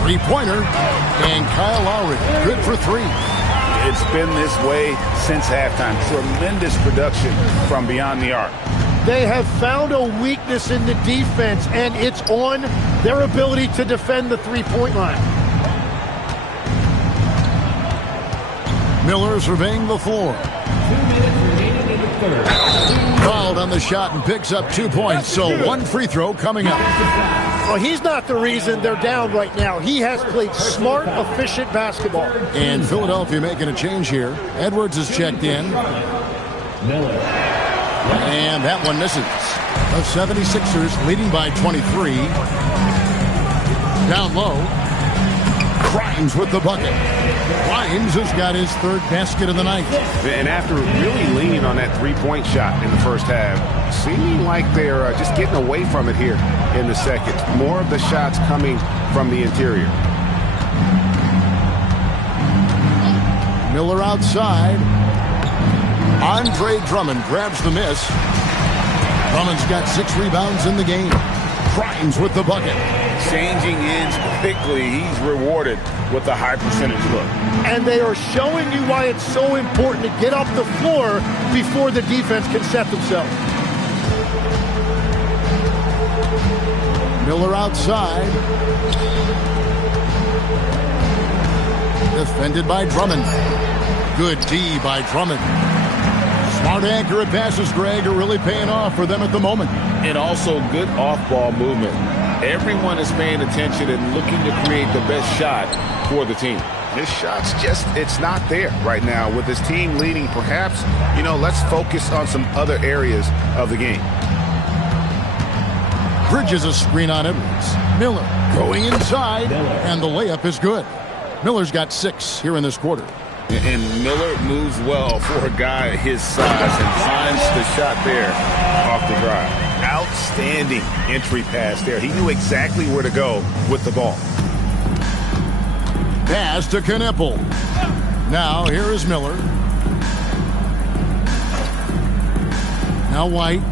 Three-pointer. And Kyle Lowry good for 3. It's been this way since halftime. Tremendous production from beyond the arc. They have found a weakness in the defense, and it's on their ability to defend the three-point line. Miller surveying the floor. Fouled on the shot and picks up 2 points, so one free throw coming up. Well, he's not the reason they're down right now. He has played smart, efficient basketball. And Philadelphia making a change here. Edwards is checked in. And that one misses. The 76ers leading by 23. Down low. Grimes with the bucket. Grimes has got his third basket of the night. And after really leaning on that three-point shot in the first half, seeming like they're just getting away from it here in the second. More of the shots coming from the interior. Miller outside. Andre Drummond grabs the miss. Drummond's got 6 rebounds in the game. Grimes with the bucket. Changing ends quickly. He's rewarded with a high percentage look. And they are showing you why it's so important to get off the floor before the defense can set themselves. Miller outside. Defended by Drummond. Good D by Drummond. Smart, accurate passes, Greg, are really paying off for them at the moment. And also good off-ball movement. Everyone is paying attention and looking to create the best shot for the team. His shot's just, it's not there right now. With his team leading, perhaps, let's focus on some other areas of the game. Bridges a screen on Edwards. Miller going inside, and the layup is good. Miller's got 6 here in this quarter. And Miller moves well for a guy his size and finds the shot there off the drive. Outstanding entry pass there. He knew exactly where to go with the ball. Pass to Knipple. Now here is Miller. Now White.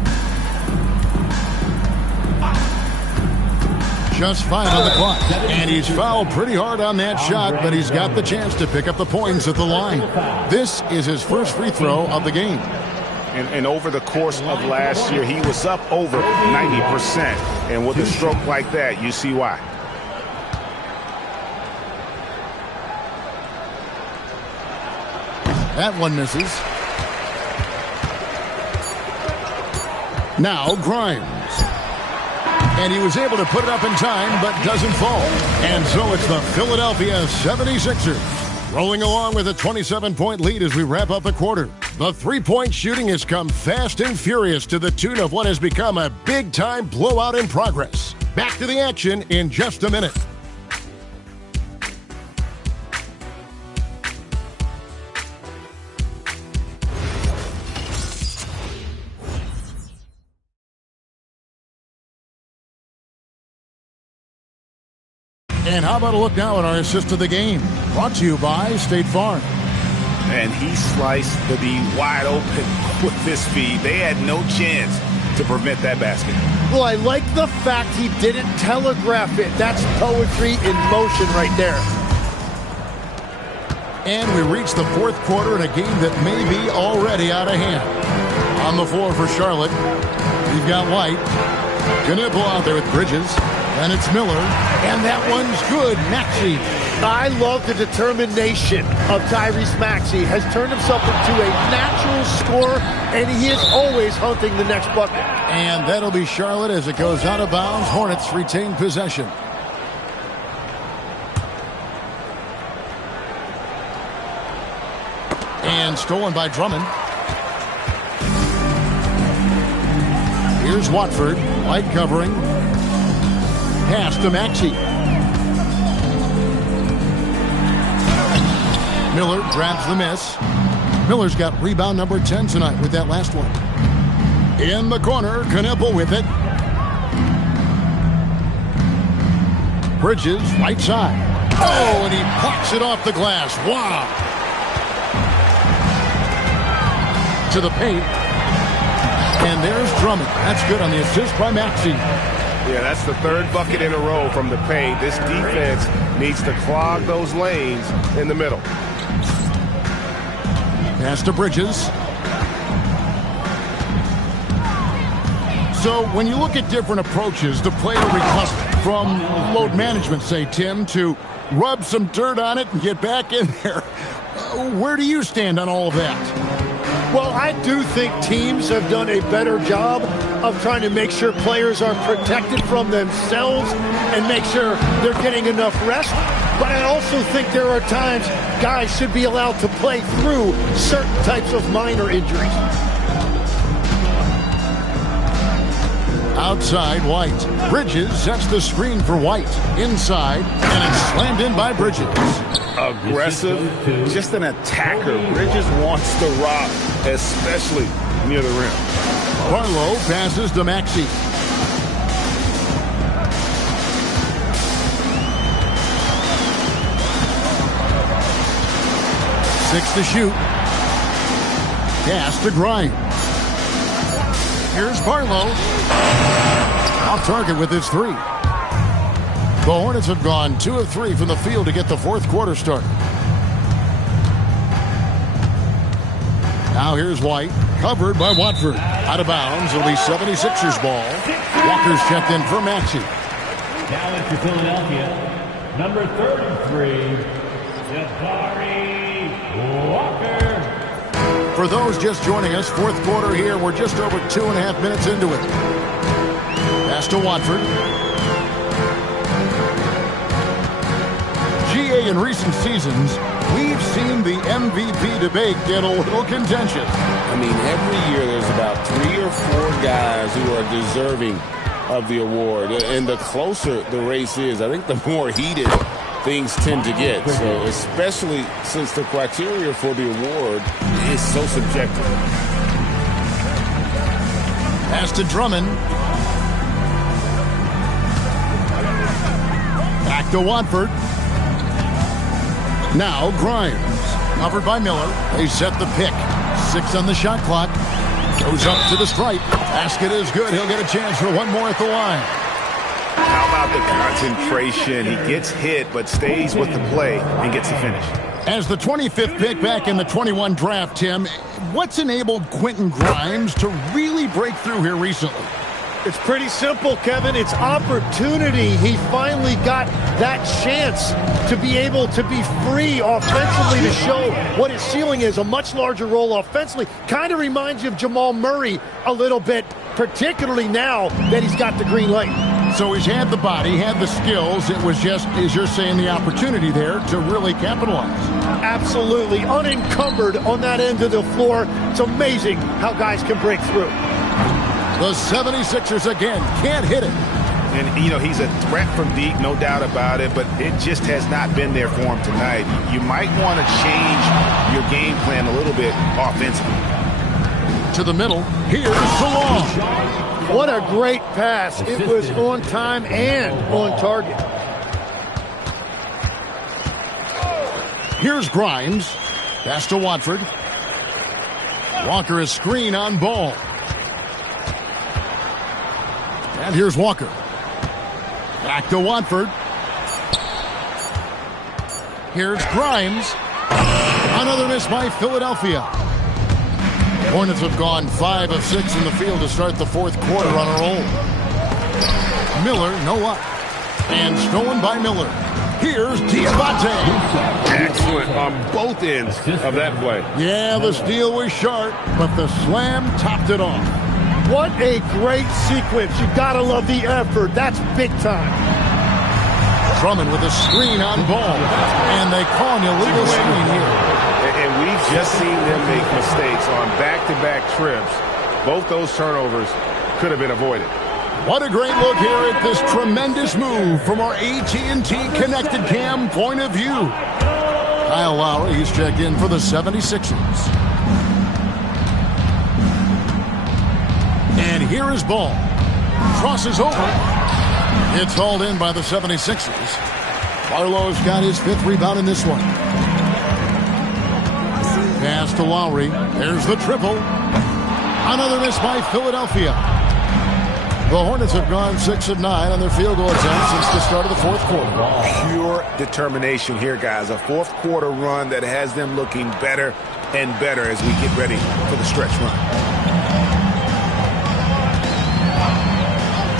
Just 5 on the clock. And he's fouled pretty hard on that shot, but he's got the chance to pick up the points at the line. This is his first free throw of the game. And over the course of last year, he was up over 90%. And with a stroke like that, you see why. That one misses. Now Grimes. And he was able to put it up in time, but doesn't fall. And so it's the Philadelphia 76ers rolling along with a 27-point lead as we wrap up the quarter. The three-point shooting has come fast and furious to the tune of what has become a big-time blowout in progress. Back to the action in just a minute. And how about a look now at our assist of the game? Brought to you by State Farm. And he sliced the D wide open with this feed. They had no chance to prevent that basket. Well, I like the fact he didn't telegraph it. That's poetry in motion right there. And we reach the fourth quarter in a game that may be already out of hand. On the floor for Charlotte, we've got White. Knipple out there with Bridges. And it's Miller, and that one's good. Maxey. I love the determination of Tyrese Maxey. Has turned himself into a natural scorer, and he is always hunting the next bucket. And that'll be Charlotte as it goes out of bounds. Hornets retain possession. And stolen by Drummond. Here's Watford. White covering. Pass to Maxey. Miller grabs the miss. Miller's got rebound number 10 tonight with that last one. In the corner, Knipple with it. Bridges, right side. Oh, and he pops it off the glass. Wow. To the paint. And there's Drummond. That's good on the assist by Maxey. Yeah, that's the third bucket in a row from the paint. This defense needs to clog those lanes in the middle. Pass to Bridges. So when you look at different approaches to player recovery, from load management, say, Tim, to rub some dirt on it and get back in there, where do you stand on all of that? Well, I do think teams have done a better job of trying to make sure players are protected from themselves and make sure they're getting enough rest. But I also think there are times guys should be allowed to play through certain types of minor injuries. Outside, White. Bridges sets the screen for White. Inside, and it's slammed in by Bridges. Aggressive, just an attacker. Bridges wants to rock, especially near the rim. Barlow passes to Maxey. Six to shoot. Pass to Grimes. Here's Barlow. Off target with his three. The Hornets have gone 2 of 3 from the field to get the fourth quarter started. Now here's White, covered by Watford. Out of bounds, it'll be 76ers ball. Walker's checked in for Maxey. Now into Philadelphia, number 33, Jabari Walker. For those just joining us, fourth quarter here. We're just over 2.5 minutes into it. Pass to Watford. GA in recent seasons, we've seen the MVP debate get a little contentious. I mean, every year there's about 3 or 4 guys who are deserving of the award. And the closer the race is, I think the more heated things tend to get. So especially since the criteria for the award is so subjective. Pass to Drummond. Back to Watford. Now Grimes. Covered by Miller. They set the pick. 6 on the shot clock. Goes up to the stripe. Basket is good. He'll get a chance for one more at the line. How about the concentration? He gets hit but stays with the play and gets the finish. As the 25th pick back in the 21 draft, Tim, what's enabled Quentin Grimes to really break through here recently? It's pretty simple, Kevin. It's opportunity. He finally got that chance to be able to be free offensively to show what his ceiling is. A much larger role offensively. Kind of reminds you of Jamal Murray a little bit, particularly now that he's got the green light. So he's had the body, had the skills. It was just, as you're saying, the opportunity there to really capitalize. Absolutely. Unencumbered on that end of the floor. It's amazing how guys can break through. The 76ers again can't hit it. And, you know, he's a threat from deep, no doubt about it, but it just has not been there for him tonight. You might want to change your game plan a little bit offensively. To the middle. Here's DeLong. What a great pass. It was on time and on target. Here's Grimes. Pass to Watford. Walker is screen on ball. And here's Walker. Back to Watford. Here's Grimes. Another miss by Philadelphia. Hornets have gone 5 of 6 in the field to start the fourth quarter on a roll. Miller, no luck. And stolen by Miller. Here's Diabate. Excellent on both ends of that play. Yeah, the steal was sharp, but the slam topped it off. What a great sequence. You gotta love the effort. That's big time. Drummond with a screen on ball. And they call an illegal screen here. And we've just seen them make mistakes on back-to-back trips. Both those turnovers could have been avoided. What a great look here at this tremendous move from our AT&T Connected Cam point of view. Kyle Lowry, he's checked in for the 76ers. And here is ball. Crosses over. It's hauled in by the 76ers. Barlow's got his 5th rebound in this one. Pass to Lowry. There's the triple. Another miss by Philadelphia. The Hornets have gone 6 of 9 on their field goal attempts since the start of the fourth quarter. Pure determination here, guys. A fourth quarter run that has them looking better and better as we get ready for the stretch run.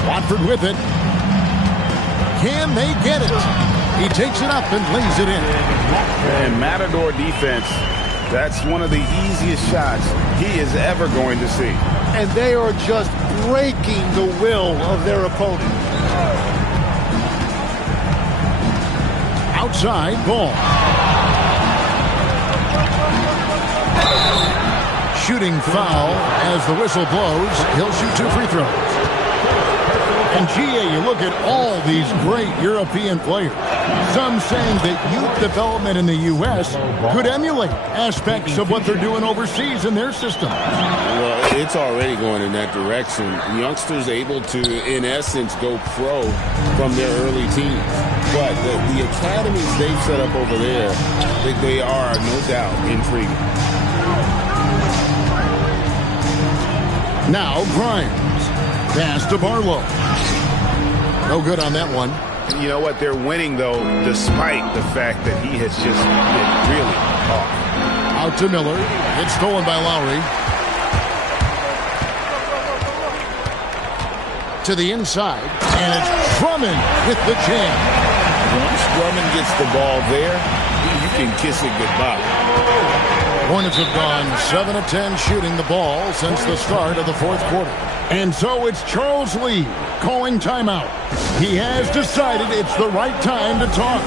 Watford with it. Can they get it? He takes it up and lays it in. And Matador defense, that's one of the easiest shots he is ever going to see. And they are just breaking the will of their opponent. Outside ball. Shooting foul as the whistle blows. He'll shoot 2 free throws. And GA, you look at all these great European players. Some saying that youth development in the U.S. could emulate aspects of what they're doing overseas in their system. Well, it's already going in that direction. Youngsters able to, in essence, go pro from their early teens. But the academies they've set up over there, they are, no doubt, intriguing. Now Grimes. Pass to Barlow. No good on that one. You know what? They're winning, though, despite the fact that he has just been really off. Out to Miller. It's stolen by Lowry. To the inside. And it's Drummond with the jam. Once Drummond gets the ball there, you can kiss it goodbye. Hornets have gone 7 of 10 shooting the ball since the start of the fourth quarter. And so it's Charles Lee calling timeout. He has decided it's the right time to talk.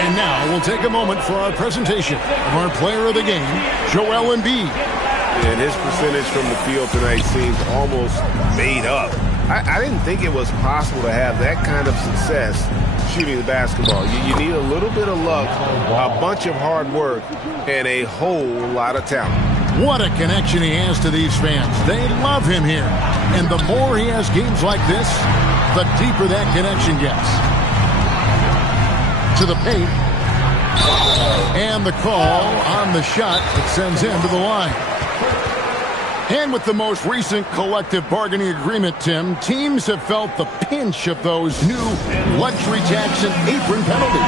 And now we'll take a moment for our presentation of our player of the game, Joel Embiid. And his percentage from the field tonight seems almost made up. I didn't think it was possible to have that kind of success shooting the basketball. You need a little bit of luck, a bunch of hard work, and a whole lot of talent. What a connection he has to these fans. They love him here. And the more he has games like this, the deeper that connection gets. To the paint. And the call on the shot that sends him to the line. And with the most recent collective bargaining agreement, Tim, teams have felt the pinch of those new luxury tax and apron penalties.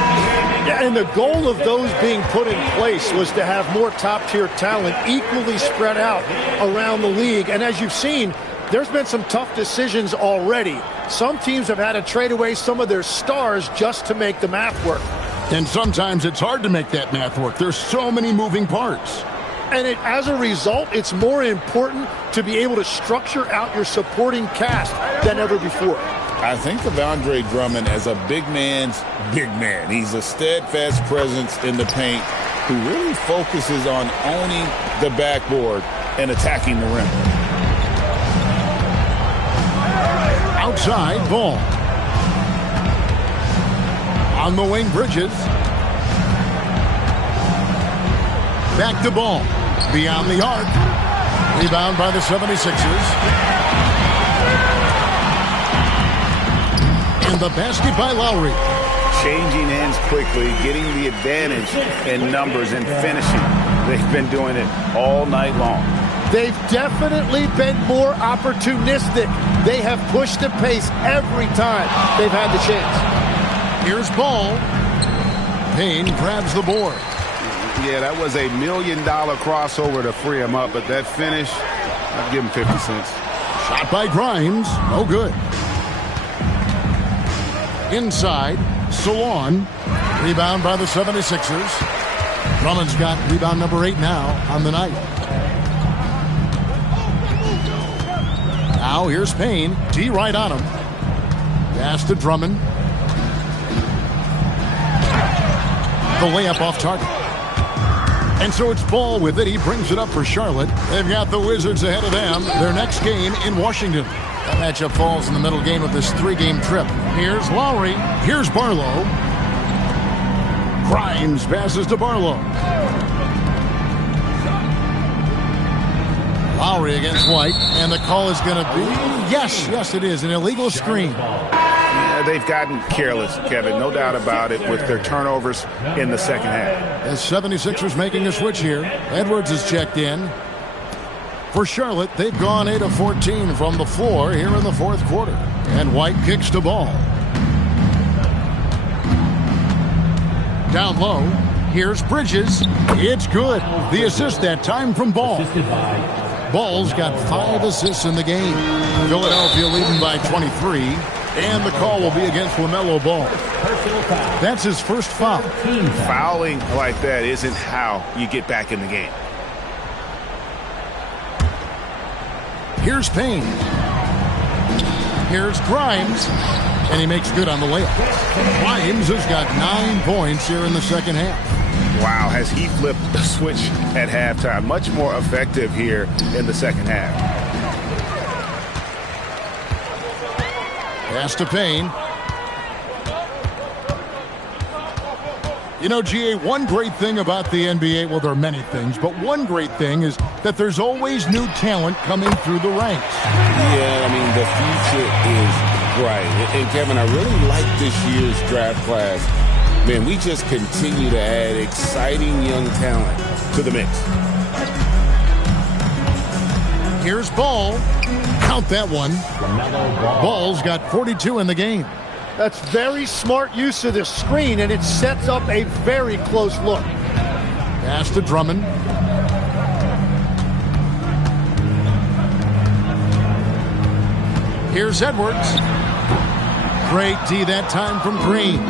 Yeah, and the goal of those being put in place was to have more top-tier talent equally spread out around the league. And as you've seen, there's been some tough decisions already. Some teams have had to trade away some of their stars just to make the math work. And sometimes it's hard to make that math work. There's so many moving parts. And as a result, it's more important to be able to structure out your supporting cast than ever before. I think of Andre Drummond as a big man's big man. He's a steadfast presence in the paint who really focuses on owning the backboard and attacking the rim. Outside ball. On the wing, Bridges. Back to ball. Beyond the arc. Rebound by the 76ers. And the basket by Lowry. Changing ends quickly, getting the advantage in numbers and finishing. They've been doing it all night long. They've definitely been more opportunistic. They have pushed the pace every time they've had the chance. Here's ball. Payne grabs the board. Yeah, that was $1 million crossover to free him up, but that finish, I'd give him 50 cents. Shot by Grimes. No good. Inside, Salon. Rebound by the 76ers. Drummond's got rebound number 8 now on the night. Now here's Payne. D right on him. Pass to Drummond. The layup off target. And so it's Ball with it. He brings it up for Charlotte. They've got the Wizards ahead of them. Their next game in Washington. That matchup falls in the middle game of this 3-game trip. Here's Lowry. Here's Barlow. Grimes passes to Barlow. Lowry against White. And the call is going to be, yes, it is, an illegal screen. Yeah, they've gotten careless, Kevin. No doubt about it with their turnovers in the second half. The 76ers making a switch here. Edwards is checked in. For Charlotte, they've gone 8 of 14 from the floor here in the fourth quarter. And White kicks the ball. Down low, here's Bridges. It's good. The assist that time from Ball. Ball's got 5 assists in the game. Philadelphia leading by 23. And the call will be against LaMelo Ball. That's his first foul. Fouling like that isn't how you get back in the game. Here's Payne. Here's Grimes. And he makes good on the layup. Grimes has got 9 points here in the second half. Wow, has he flipped the switch at halftime. Much more effective here in the second half. Pass to Payne. You know, GA, one great thing about the NBA, well, there are many things, but one great thing is that there's always new talent coming through the ranks. Yeah, I mean, the future is bright. And Kevin, I really like this year's draft class. Man, we just continue to add exciting young talent to the mix. Here's Ball. Count that one. Ball's got 42 in the game. That's very smart use of the screen, and it sets up a very close look. Pass to Drummond. Here's Edwards. Great D that time from Green.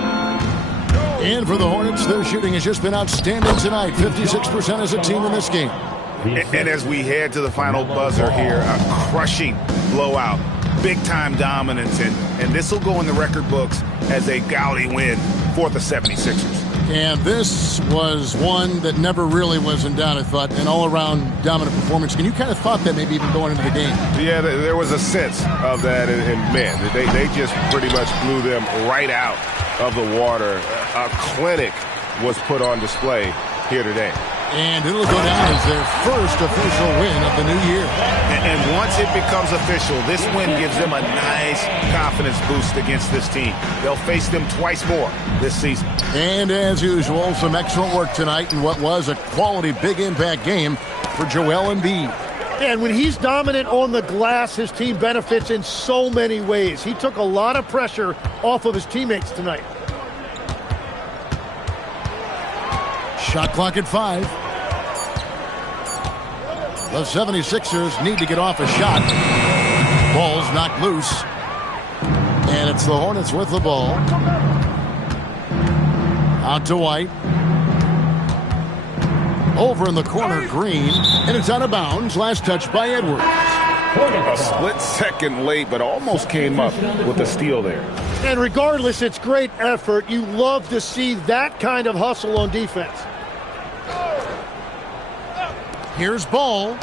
And for the Hornets, their shooting has just been outstanding tonight. 56% as a team in this game. And as we head to the final buzzer here, a crushing blowout. Big-time dominance, and this will go in the record books as a gaudy win for the 76ers. And this was one that never really was in doubt, I thought, an all-around dominant performance. And you kind of thought that maybe even going into the game. Yeah, there was a sense of that, and man, they just pretty much blew them right out of the water. A clinic was put on display here today. And it'll go down as their first official win of the new year. And once it becomes official, this win gives them a nice confidence boost against this team. They'll face them twice more this season. And as usual, some excellent work tonight in what was a quality big impact game for Joel Embiid. And when he's dominant on the glass, his team benefits in so many ways. He took a lot of pressure off of his teammates tonight. Shot clock at 5. The 76ers need to get off a shot. Ball's knocked loose. And it's the Hornets with the ball. Out to White. Over in the corner, Green. And it's out of bounds. Last touch by Edwards. A split second late, but almost came up with a steal there. And regardless, it's great effort. You love to see that kind of hustle on defense. Here's Ball.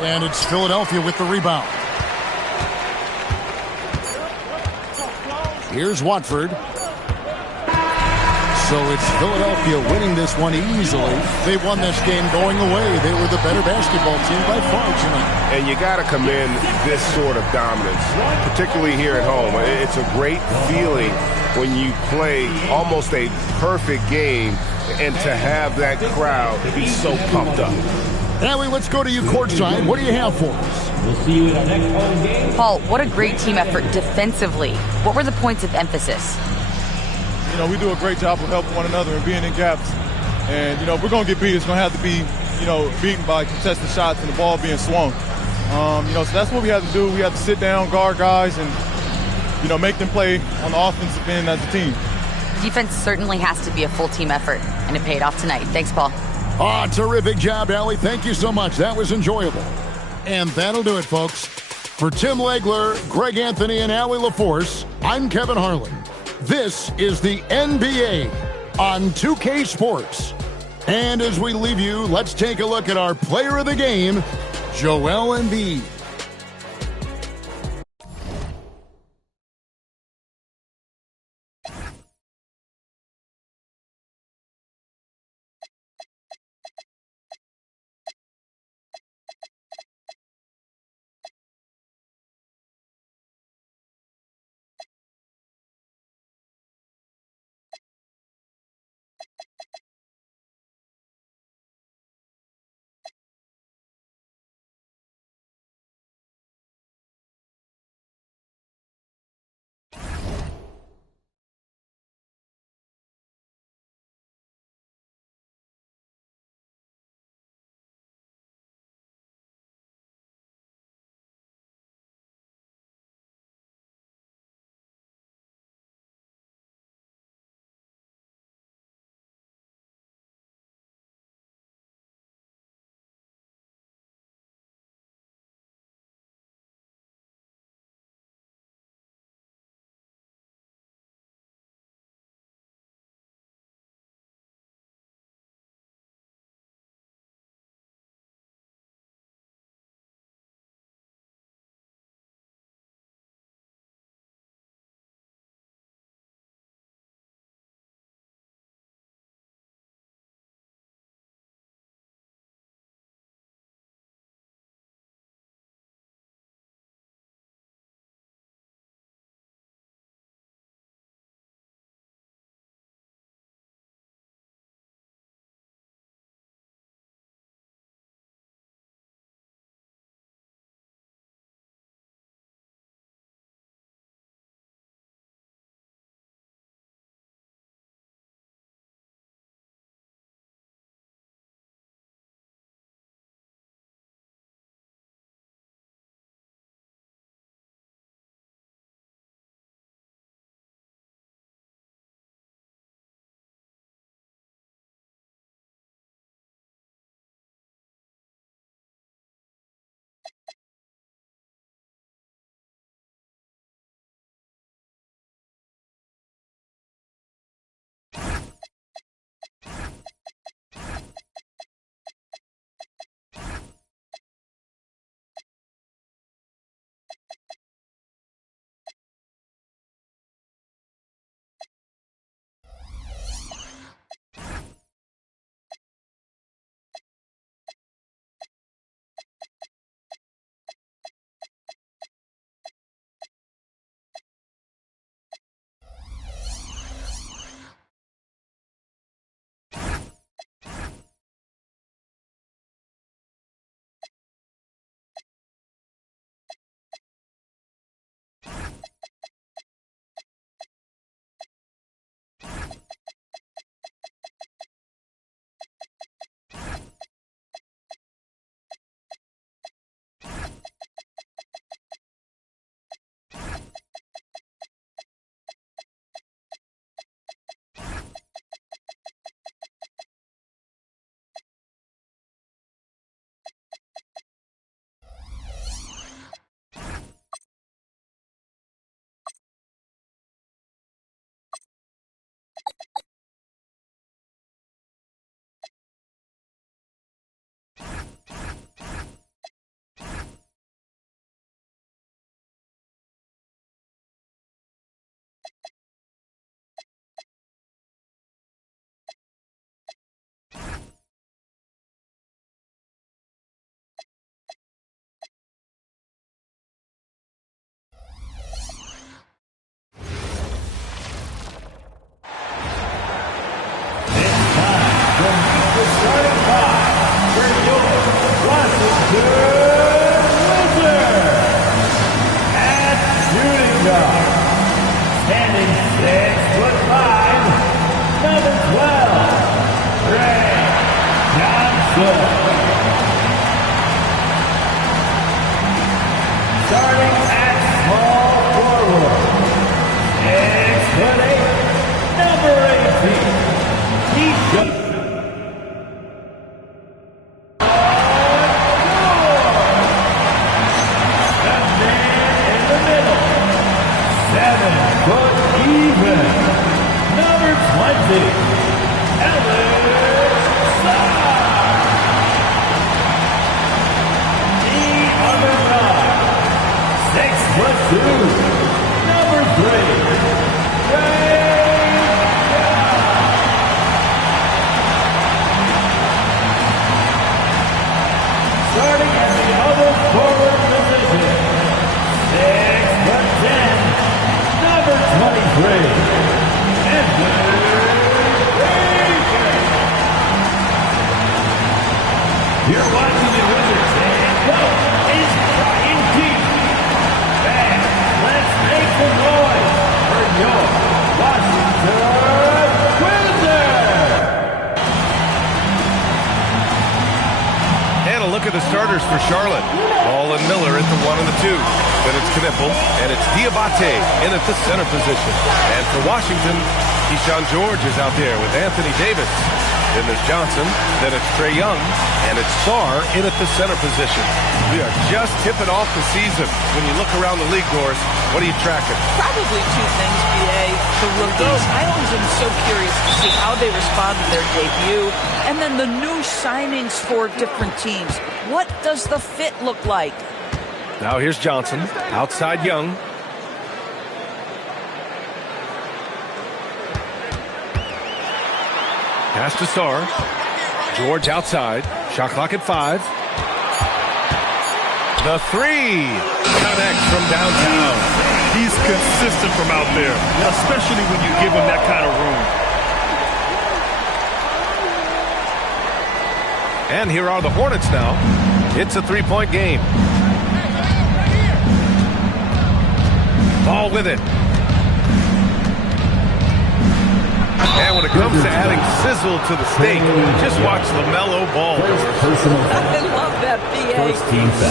And it's Philadelphia with the rebound. Here's Watford. So it's Philadelphia winning this one easily. They won this game going away. They were the better basketball team by far tonight. And you got to commend this sort of dominance, particularly here at home. It's a great feeling when you play almost a perfect game and to have that crowd be so pumped up. Ellie, let's go to you courtside. What do you have for us? We'll see you in our next home game. Paul, what a great team effort defensively. What were the points of emphasis? You know, we do a great job of helping one another and being in gaps. And, you know, if we're going to get beat, it's going to have to be, you know, beaten by contested shots and the ball being swung. You know, so that's what we have to do. We have to sit down, guard guys, and, you know, make them play on the offensive end as a team. Defense certainly has to be a full team effort, and it paid off tonight. Thanks, Paul. Terrific job, Allie. Thank you so much. That was enjoyable. And that'll do it, folks. For Tim Legler, Greg Anthony, and Allie LaForce, I'm Kevin Harlan. This is the NBA on 2K Sports. And as we leave you, let's take a look at our player of the game, Joel Embiid. Your Washington Wizards head coach is Brian Keith. And let's make some noise for your Washington Wizards. And a look at the starters for Charlotte. Ball and Miller at the 1 and the 2. Then it's Knipple, and it's Diabate in at the center position. And for Washington, Keyshawn George is out there with Anthony Davis. Then there's Johnson, then it's Trae Young, and it's Sarr in at the center position. We are just tipping off the season. When you look around the league, Doris, what are you tracking? Probably two things, BA. The rookies. I always am so curious to see how they respond to their debut. And then the new signings for different teams. What does the fit look like? Now here's Johnson, outside Young. Pass to Sarr. George outside. Shot clock at 5. The 3. Connects from downtown. He's consistent from out there, especially when you give him that kind of room. And here are the Hornets now. It's a 3-point game. Ball with it. And when it comes to adding sizzle to the steak, just watch LaMelo Ball. I love that, BA.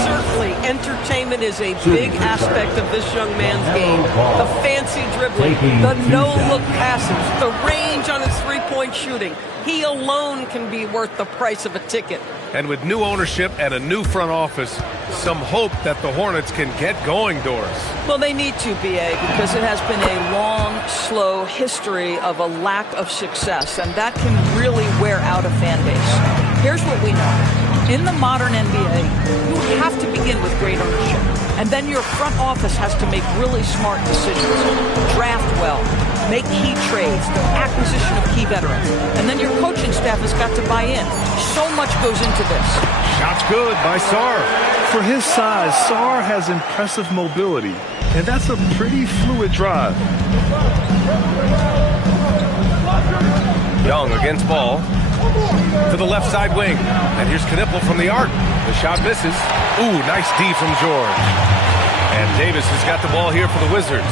Certainly, entertainment is a big aspect of this young man's game. The fancy dribbling, the no-look passes, the range on his three-point shooting. He alone can be worth the price of a ticket. And with new ownership and a new front office, some hope that the Hornets can get going, Doris. Well, they need to, BA, because it has been a long, slow history of a lack of success, and that can really wear out a fan base. Here's what we know. In the modern NBA, you have to begin with great ownership, and then your front office has to make really smart decisions. Draft well, make key trades, acquisition of key veterans, and then your coaching staff has got to buy in. So much goes into this. Shot's good by Sarr. For his size, Sarr has impressive mobility, and that's a pretty fluid drive. Young against Ball. To the left side wing. And here's Knipple from the arc. The shot misses. Ooh, nice D from George. And Davis has got the ball here for the Wizards.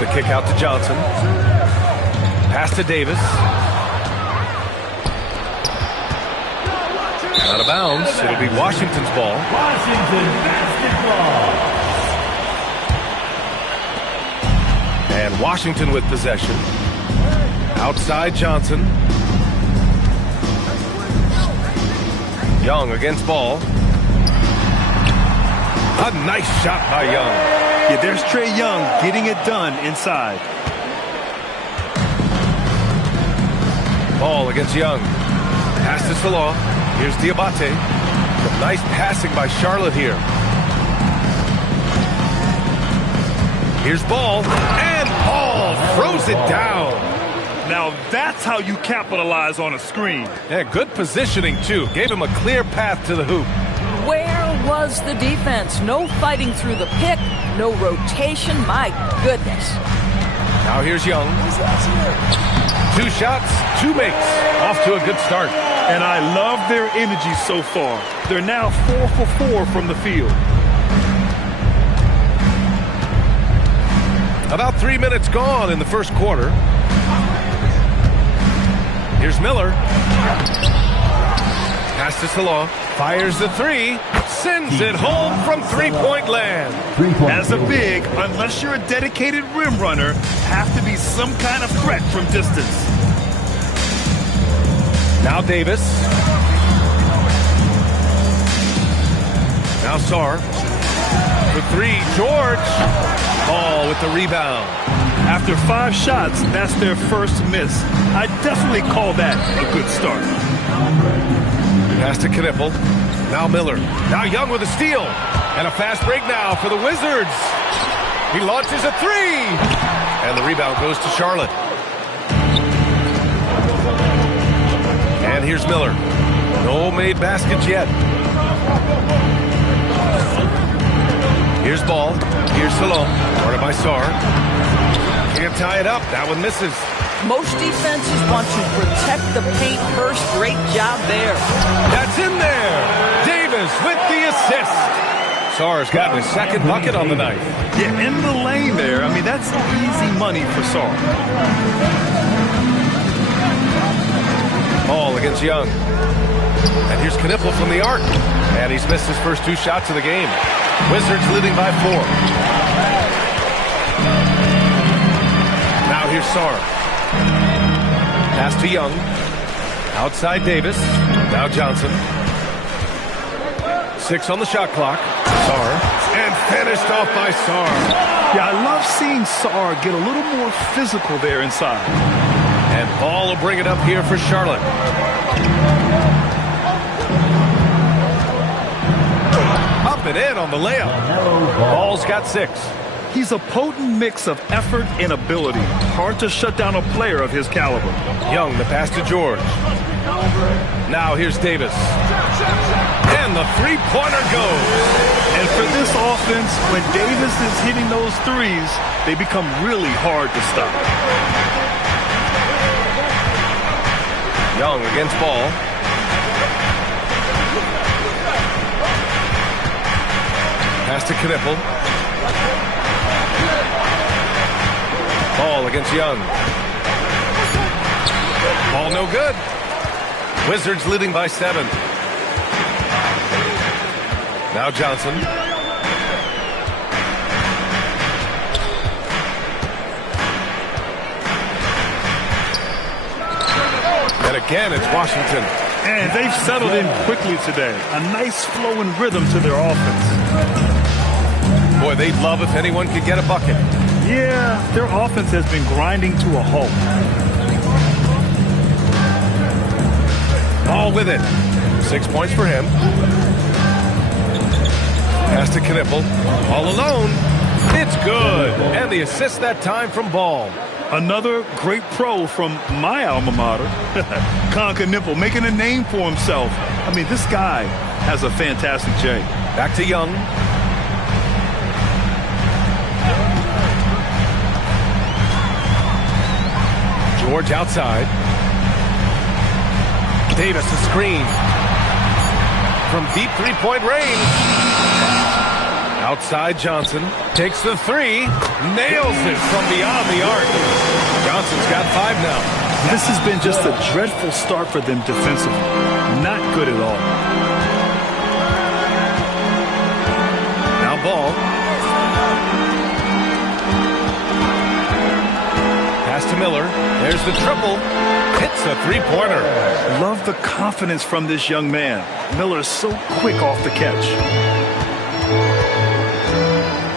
The kick out to Johnson. Pass to Davis. Out of bounds. It'll be Washington's ball. Washington basketball. And Washington with possession. Outside Johnson. Young against Ball. A nice shot by Young. Yeah, there's Trae Young getting it done inside. Ball against Young. Pass to Salah. Here's Diabate. Some nice passing by Charlotte here. Here's Ball. And Ball throws it down. Now that's how you capitalize on a screen. Yeah, good positioning, too. Gave him a clear path to the hoop. Where was the defense? No fighting through the pick, no rotation. My goodness. Now here's Young. 2 shots, 2 makes. Off to a good start. And I love their energy so far. They're now 4 for 4 from the field. About 3 minutes gone in the first quarter. Here's Miller. Pass to Salah. Fires the 3. Sends it home from three-point land. As a big, unless you're a dedicated rim runner, have to be some kind of threat from distance. Now Davis. Now Sarr. For 3, George. Ball with the rebound. After 5 shots, that's their first miss. I definitely call that a good start. Pass to Knipple. Now Miller. Now Young with a steal. And a fast break now for the Wizards. He launches a 3. And the rebound goes to Charlotte. And here's Miller. No made baskets yet. Here's Ball. Here's Salome. Guarded by Sarr. Can't tie it up. That one misses. Most defenses want to protect the paint first. Great job there. That's in there. Davis with the assist. Sarr's gotten his second bucket on the night. Yeah, in the lane there. I mean, that's easy money for Sarr. Ball against Young. And here's Knippel from the arc. And he's missed his first 2 shots of the game. Wizards leading by 4. Now here's Sarr. Pass to Young. Outside Davis. Now Johnson. 6 on the shot clock. Sarr. And finished off by Sarr. Yeah, I love seeing Sarr get a little more physical there inside. And Ball will bring it up here for Charlotte. Up and in on the layup. Ball's got 6. He's a potent mix of effort and ability. Hard to shut down a player of his caliber. Young, the pass to George. Now here's Davis. And the three-pointer goes. And for this offense, when Davis is hitting those threes, they become really hard to stop. Young against Ball. Pass to Knippel. Ball against Young. Ball no good. Wizards leading by 7. Now Johnson. And again, it's Washington. And they've settled in quickly today. A nice flow and rhythm to their offense. Boy, they'd love if anyone could get a bucket. Yeah, their offense has been grinding to a halt. Ball with it. 6 points for him. Pass to Knippel. All alone. It's good. And the assist that time from Ball. Another great pro from my alma mater, Con Knippel, making a name for himself. I mean, this guy has a fantastic J. Back to Young. George outside. Davis a screen. From deep three-point range. Outside Johnson. Takes the 3. Nails it from beyond the arc. Johnson's got 5 now. This has been just a dreadful start for them defensively. Not good at all. Now Ball. Pass to Miller. There's the triple. Hits a three-pointer. Love the confidence from this young man. Miller is so quick off the catch.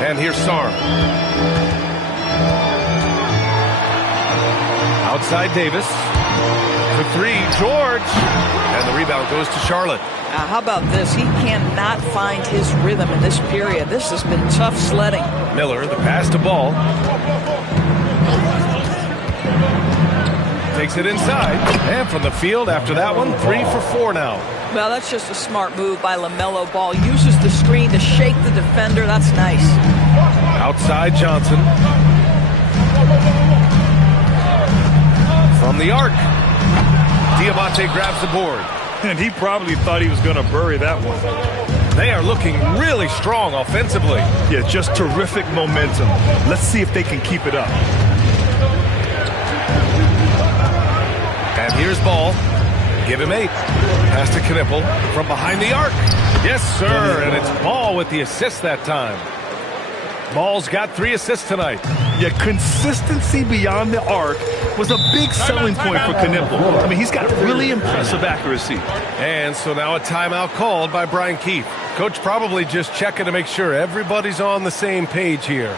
And here's Sarr. Outside Davis. For 3, George. And the rebound goes to Charlotte. Now, how about this? He cannot find his rhythm in this period. This has been tough sledding. Miller, the pass to Ball. Takes it inside. And from the field after that one, 3 for 4 now. Well, that's just a smart move by LaMelo Ball. Uses the screen to shake the defender. That's nice. Outside Johnson. From the arc. Diamante grabs the board. And he probably thought he was going to bury that one. They are looking really strong offensively. Yeah, just terrific momentum. Let's see if they can keep it up. And here's Ball. Give him 8. Pass to Knippel from behind the arc. Yes, sir. And it's Ball with the assist that time. Ball's got 3 assists tonight. Yeah, consistency beyond the arc was a big selling point for Knippel. I mean, he's got really impressive accuracy. And so now a timeout called by Brian Keefe. Coach probably just checking to make sure everybody's on the same page here.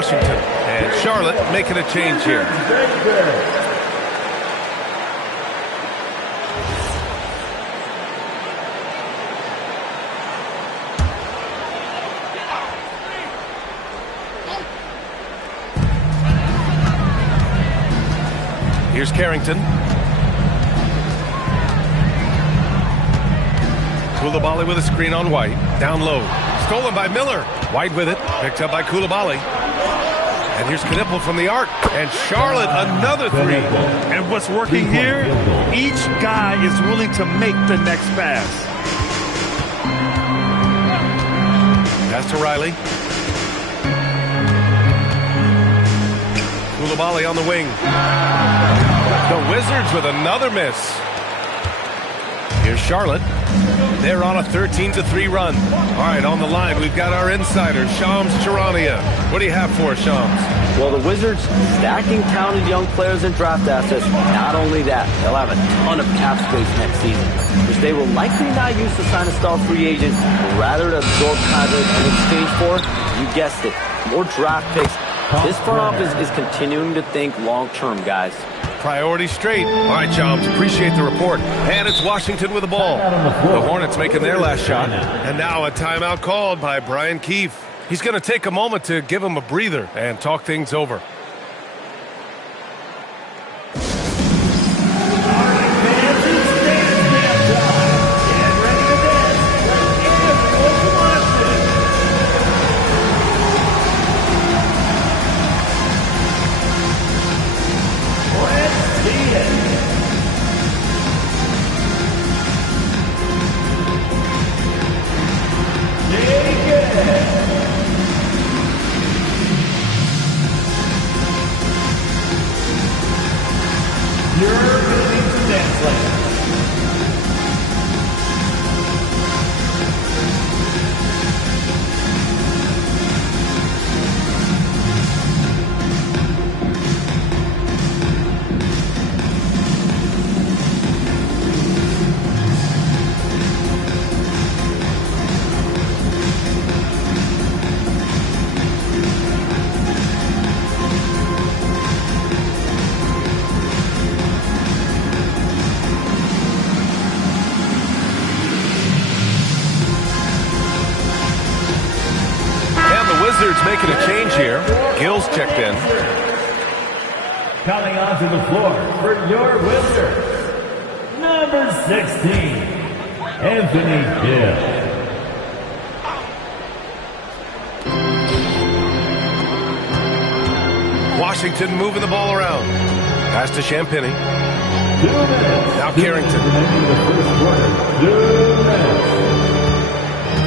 Washington. And Charlotte making a change here. Here's Carrington. Koulibaly with a screen on White. Down low. Stolen by Miller. White with it. Picked up by Koulibaly. And here's Knippel from the arc. And Charlotte, another three. And what's working here, each guy is willing to make the next pass. Pass to Riley. Koulibaly on the wing. The Wizards with another miss. Here's Charlotte. They're on a 13-3 run. All right, on the line, we've got our insider, Shams Charania. What do you have for us, Shams? Well, the Wizards stacking talented young players and draft assets. Not only that, they'll have a ton of cap space next season, which they will likely not use to sign a star free agent, but rather to absorb contracts in exchange for, you guessed it, more draft picks. This front office is continuing to think long-term, guys. Priority straight. All right, Shams, appreciate the report. And it's Washington with the ball. The Hornets making their last shot. And now a timeout called by Brian Keefe. He's going to take a moment to give him a breather and talk things over. Wizards making a change here. Gill's checked in. Coming onto the floor for your Wizards, number 16, Anthony Gill. Washington moving the ball around. Pass to Champagny. Now Carrington.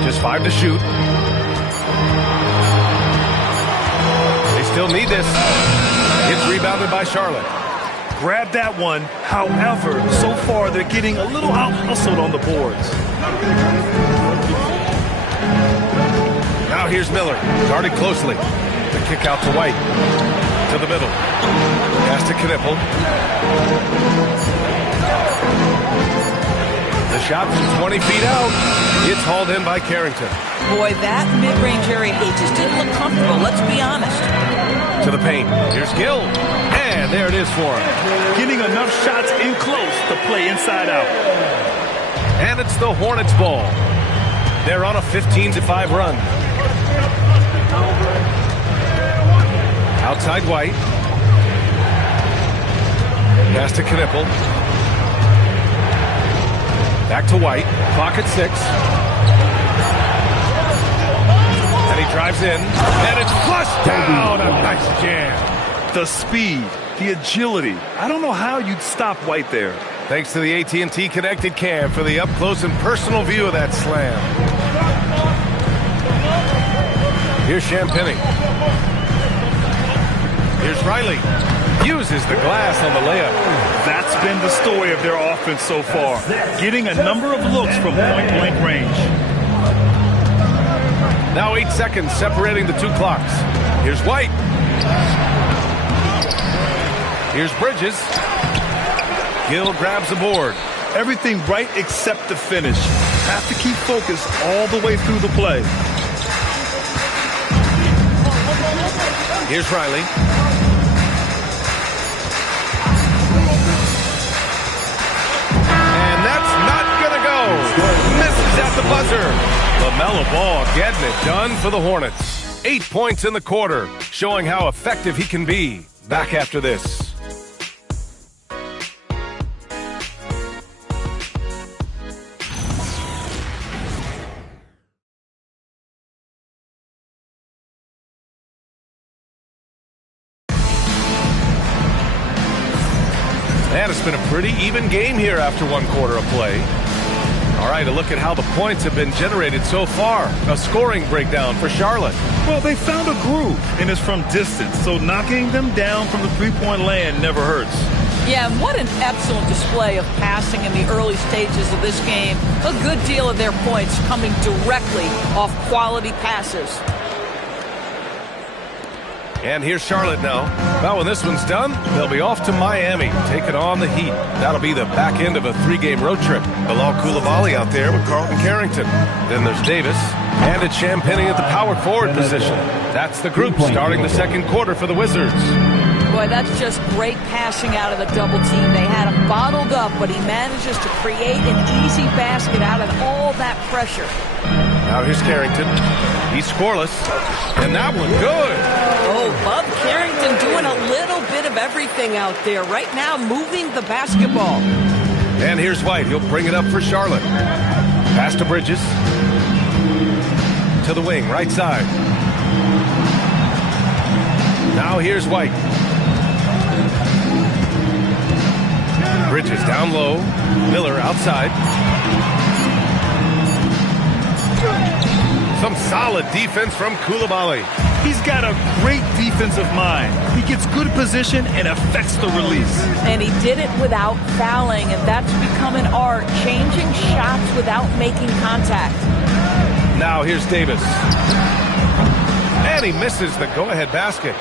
Just 5 to shoot. Still need this. It's rebounded by Charlotte. Grab that one. However, so far they're getting a little out-hustled on the boards. Now here's Miller. Guarded closely. The kick out to White. To the middle. Pass to Knippel. The shot from 20 feet out. It's hauled in by Carrington. Boy, that mid-range area, he just didn't look comfortable, let's be honest. To the paint. Here's Gill. And there it is for him. Getting enough shots in close to play inside out. And it's the Hornets ball. They're on a 15-5 run. Outside White. Pass to Knippel. Back to White. Clock at 6. And he drives in. And it's flushed down. A nice jam. The speed, the agility. I don't know how you'd stop White there. Thanks to the AT&T Connected Cam for the up-close and personal view of that slam. Here's Champagny. Here's Riley. Uses the glass on the layup. That's been the story of their offense so far. Getting a number of looks from point-blank range. Now 8 seconds separating the two clocks. Here's White. Here's Bridges. Gill grabs the board. Everything right except the finish. Have to keep focused all the way through the play. Here's Riley. And that's not going to go. Misses at the buzzer. LaMelo Ball getting it done for the Hornets. 8 points in the quarter, showing how effective he can be. Back after this. And it's been a pretty even game here after 1 quarter of play. All right, a look at how the points have been generated so far. A scoring breakdown for Charlotte. Well, they found a groove, and it's from distance, so knocking them down from the three-point land never hurts. Yeah, and what an excellent display of passing in the early stages of this game. A good deal of their points coming directly off quality passes. And here's Charlotte now. Well, when this one's done, they'll be off to Miami, taking on the Heat. That'll be the back end of a 3-game road trip. Bilal Coulibaly out there with Carlton Carrington. Then there's Davis. And it's Champagnie at the power forward position. That's the group starting the second quarter for the Wizards. Boy, that's just great passing out of the double team. They had him bottled up, but he manages to create an easy basket out of all that pressure. Now here's Carrington. He's scoreless. And that one good. Oh, Bub Carrington doing a little bit of everything out there. Right now, moving the basketball. And here's White. He'll bring it up for Charlotte. Pass to Bridges. To the wing, right side. Now here's White. Bridges down low. Miller outside. Some solid defense from Coulibaly. He's got a great defensive mind. He gets good position and affects the release. And he did it without fouling, and that's become an art, changing shots without making contact. Now here's Davis. And he misses the go-ahead basket.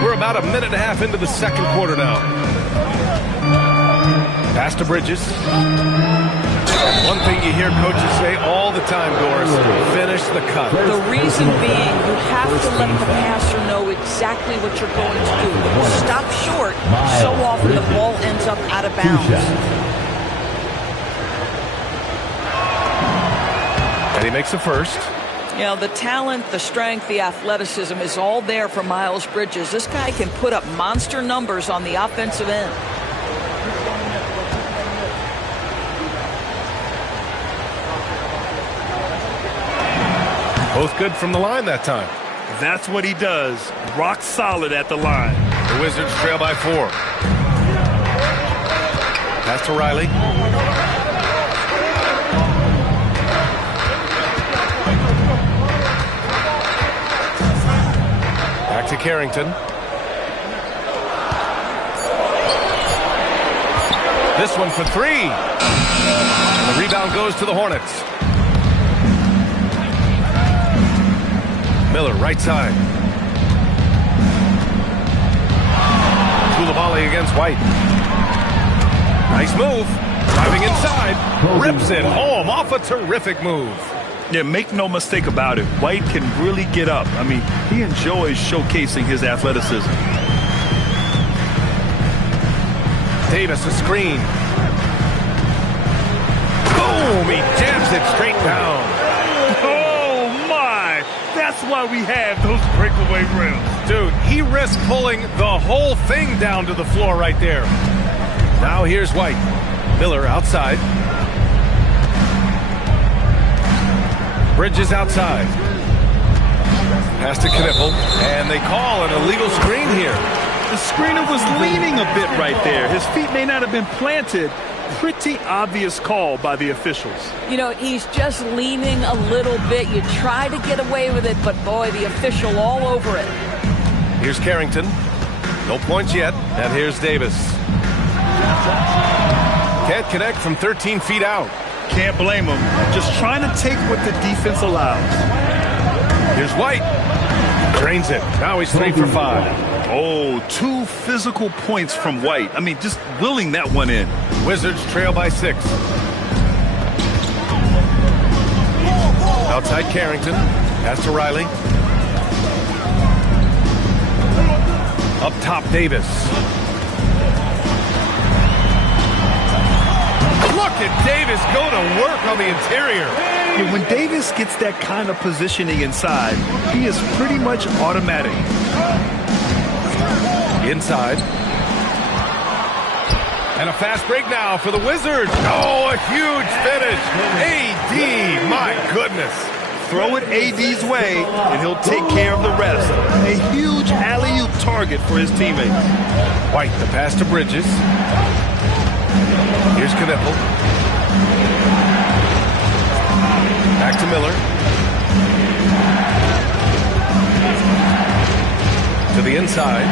We're about a minute and a half into the second quarter now. Pass to Bridges. One thing you hear coaches say all the time, Doris, finish the cut. The reason being, you have to let the passer know exactly what you're going to do. When you stop short, so often the ball ends up out of bounds. And he makes the first. You know, the talent, the strength, the athleticism is all there for Miles Bridges. This guy can put up monster numbers on the offensive end. Both good from the line that time. That's what he does. Rock solid at the line. The Wizards trail by 4. Pass to Riley. Back to Carrington. This one for 3. The rebound goes to the Hornets. Miller, right side. Coulibaly against White. Nice move. Driving inside. Rips it home off a terrific move. Yeah, make no mistake about it. White can really get up. I mean, he enjoys showcasing his athleticism. Davis, a screen. Boom! He jams it straight down. That's why we have those breakaway rims. Dude, he risked pulling the whole thing down to the floor right there. Now here's White. Miller outside. Bridges outside. Pass to Kniffel. And they call an illegal screen here. The screener was leaning a bit right there. His feet may not have been planted. Pretty obvious call by the officials. You know, he's just leaning a little bit. You try to get away with it, but boy, the official all over it. Here's Carrington. No points yet. And here's Davis. Can't connect from 13 feet out. Can't blame him. Just trying to take what the defense allows. Here's White. Drains it. Now he's 3 for 5. Oh, 2 physical points from White. I mean, just willing that one in. Wizards trail by 6. Outside Carrington. Pass to Riley. Up top, Davis. Look at Davis go to work on the interior. Yeah, when Davis gets that kind of positioning inside, he is pretty much automatic. Inside. And a fast break now for the Wizards. Oh, a huge finish. AD, my goodness. Throw it AD's way, and he'll take care of the rest. A huge alley-oop target for his teammates. White, the pass to Bridges. Here's Knipple. Back to Miller. To the inside.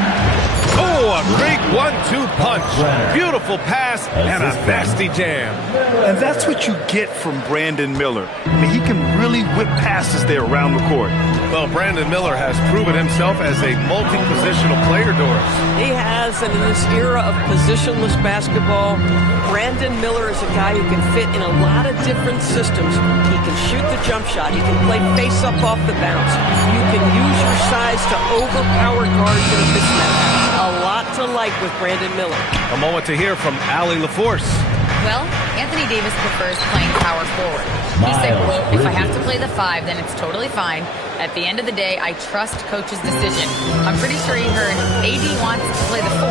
Oh, a great 1-2 punch. Beautiful pass and a nasty jam. And that's what you get from Brandon Miller. I mean, he can really whip passes there around the court. Well, Brandon Miller has proven himself as a multi-positional player, Doris. He has, and in this era of positionless basketball, Brandon Miller is a guy who can fit in a lot of different systems. He can shoot the jump shot. He can play face-up off the bounce. You can use your size to overpower guards in a mismatch. A lot to like with Brandon Miller. A moment to hear from Allie LaForce. Well, Anthony Davis prefers playing power forward. He said, quote, if I have to play the 5, then it's totally fine. At the end of the day, I trust coach's decision. I'm pretty sure he heard AD wants to play the 4,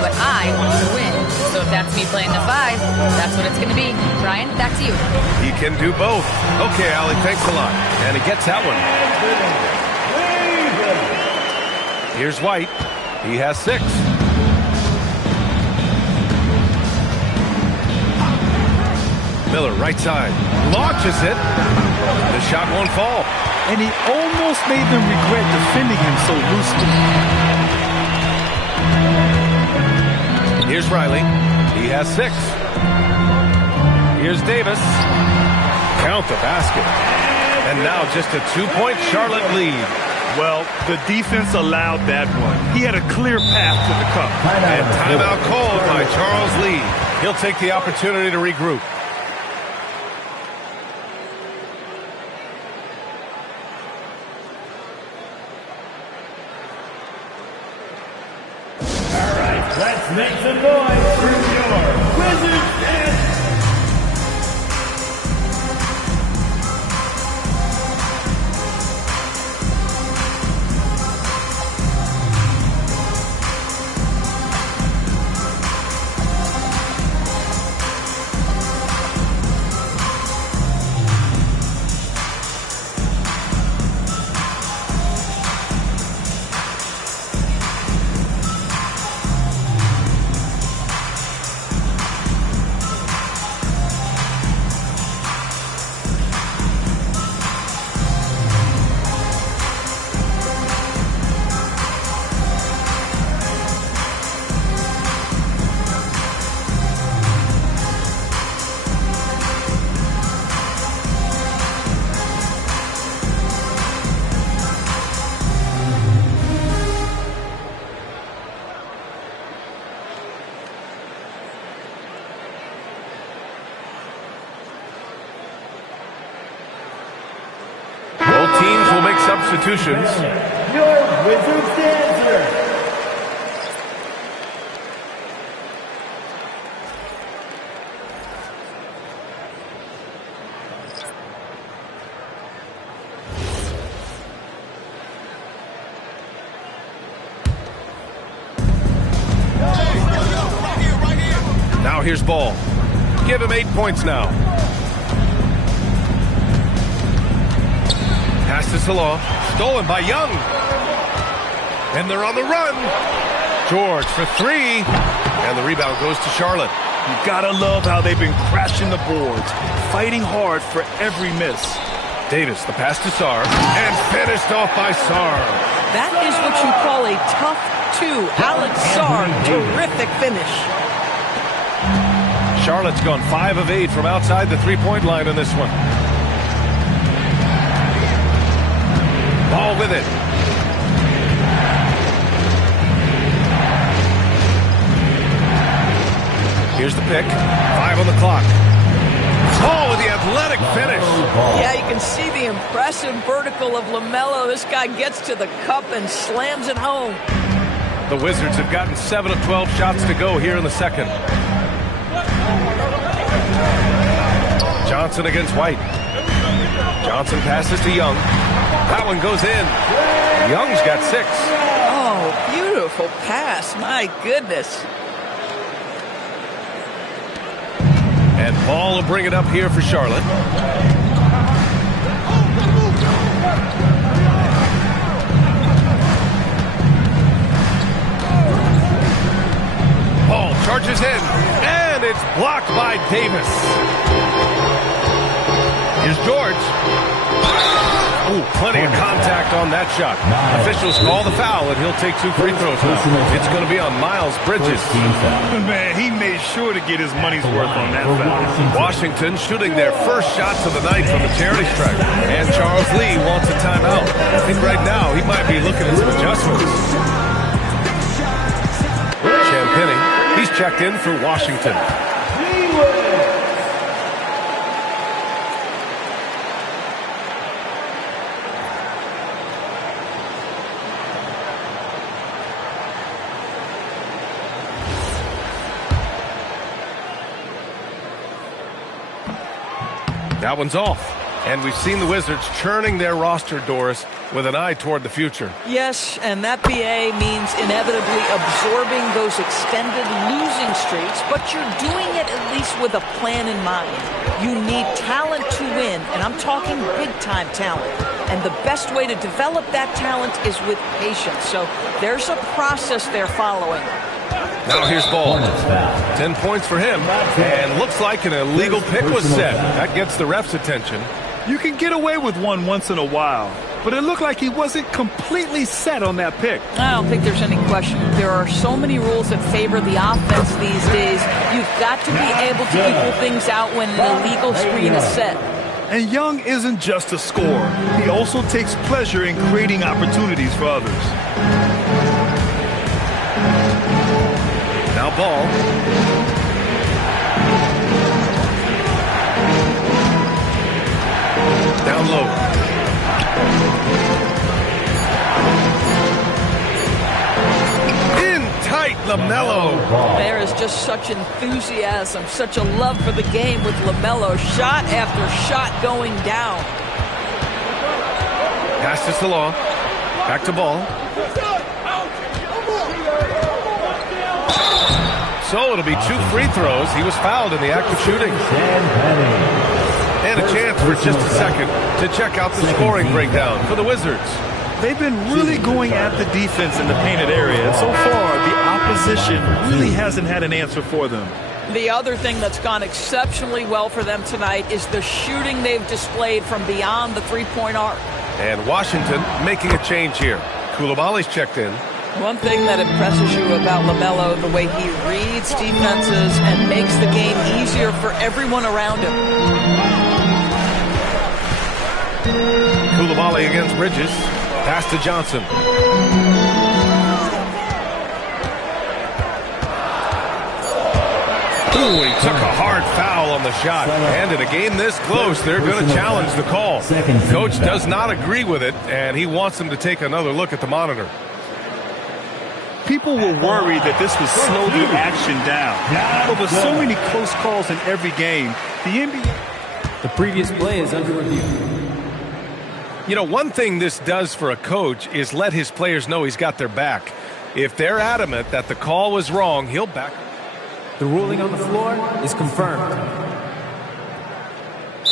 but I want to win. So if that's me playing the 5, that's what it's going to be. Brian, back to you. He can do both. Okay, Allie, thanks a lot. And he gets that one. Here's White. He has 6. Miller, right side, launches it. The shot won't fall. And he almost made them regret defending him so loosely. Here's Riley. He has 6. Here's Davis. Count the basket. And now just a 2-point Charlotte lead. Well, the defense allowed that one. He had a clear path to the cup. And timeout called by Charles Lee. He'll take the opportunity to regroup. All right, let's make some noise for your Wizards dance. Teams will make substitutions. Your Wizards dancer. Now here's Ball. Give him 8 points now. Pass to Salah. Stolen by Young. And they're on the run. George for 3. And the rebound goes to Charlotte. You gotta love how they've been crashing the boards, fighting hard for every miss. Davis, the pass to Sarr. And finished off by Sarr. That is what you call a tough 2. Alex Sarr, terrific finish. Charlotte's gone 5 of 8 from outside the three-point line on this one. Ball with it. Here's the pick. 5 on the clock. Oh, with the athletic finish. Yeah, you can see the impressive vertical of LaMelo. This guy gets to the cup and slams it home. The Wizards have gotten 7 of 12 shots to go here in the second. Johnson against White. Johnson passes to Young. That one goes in. Young's got 6. Oh, beautiful pass. My goodness. And Ball will bring it up here for Charlotte. Ball charges in, and it's blocked by Davis. Here's George. Ooh, plenty of contact on that shot. Officials call the foul, and he'll take 2 free throws now. It's going to be on Miles Bridges. Man, he made sure to get his money's worth on that foul. Washington shooting their first shots of the night from the charity stripe. And Charles Lee wants a timeout. I think right now he might be looking at some adjustments. Champagny, he's checked in for Washington. That one's off. And we've seen the Wizards churning their roster, Doris, with an eye toward the future. Yes, and that BA means inevitably absorbing those extended losing streaks, but you're doing it at least with a plan in mind. You need talent to win, and I'm talking big-time talent. And the best way to develop that talent is with patience. So there's a process they're following. Now here's Ball. 10 points for him. And looks like an illegal pick was set. That gets the ref's attention. You can get away with one once in a while, but it looked like he wasn't completely set on that pick. I don't think there's any question. There are so many rules that favor the offense these days. You've got to be able to equal things out when an illegal screen is set. And Young isn't just a scorer. He also takes pleasure in creating opportunities for others. Now Ball. Down low. In tight, LaMelo. There is just such enthusiasm, such a love for the game with LaMelo. Shot after shot going down. Pass this along. Back to Ball. So it'll be 2 free throws. He was fouled in the act of shooting. And a chance for just a second to check out the scoring breakdown for the Wizards. They've been really going at the defense in the painted area, and so far the opposition really hasn't had an answer for them. The other thing that's gone exceptionally well for them tonight is the shooting they've displayed from beyond the three-point arc. And Washington making a change here. Koulibaly's checked in. One thing that impresses you about LaMelo, the way he reads defenses and makes the game easier for everyone around him. Koulibaly against Bridges. Pass to Johnson. Ooh, he took a hard foul on the shot. And in a game this close, they're going to challenge the call. Coach does not agree with it, and he wants them to take another look at the monitor. People were worried that this would slow the action down. But with so many close calls in every game, the NBA... The previous play is under review. You know, one thing this does for a coach is let his players know he's got their back. If they're adamant that the call was wrong, he'll back. The ruling on the floor is confirmed.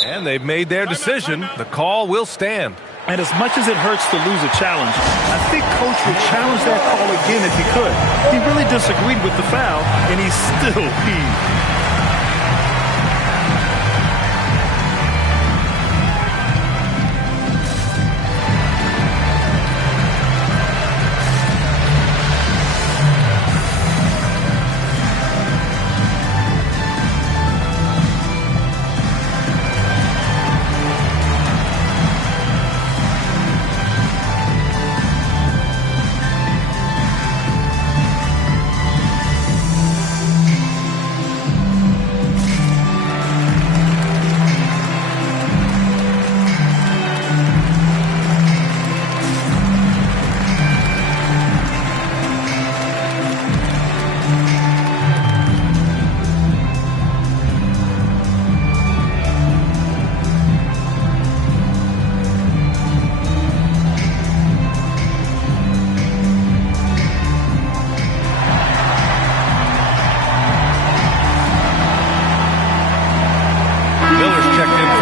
And they've made their decision. The call will stand. And as much as it hurts to lose a challenge, I think Coach would challenge that call again if he could. He really disagreed with the foul, and he's still peeved.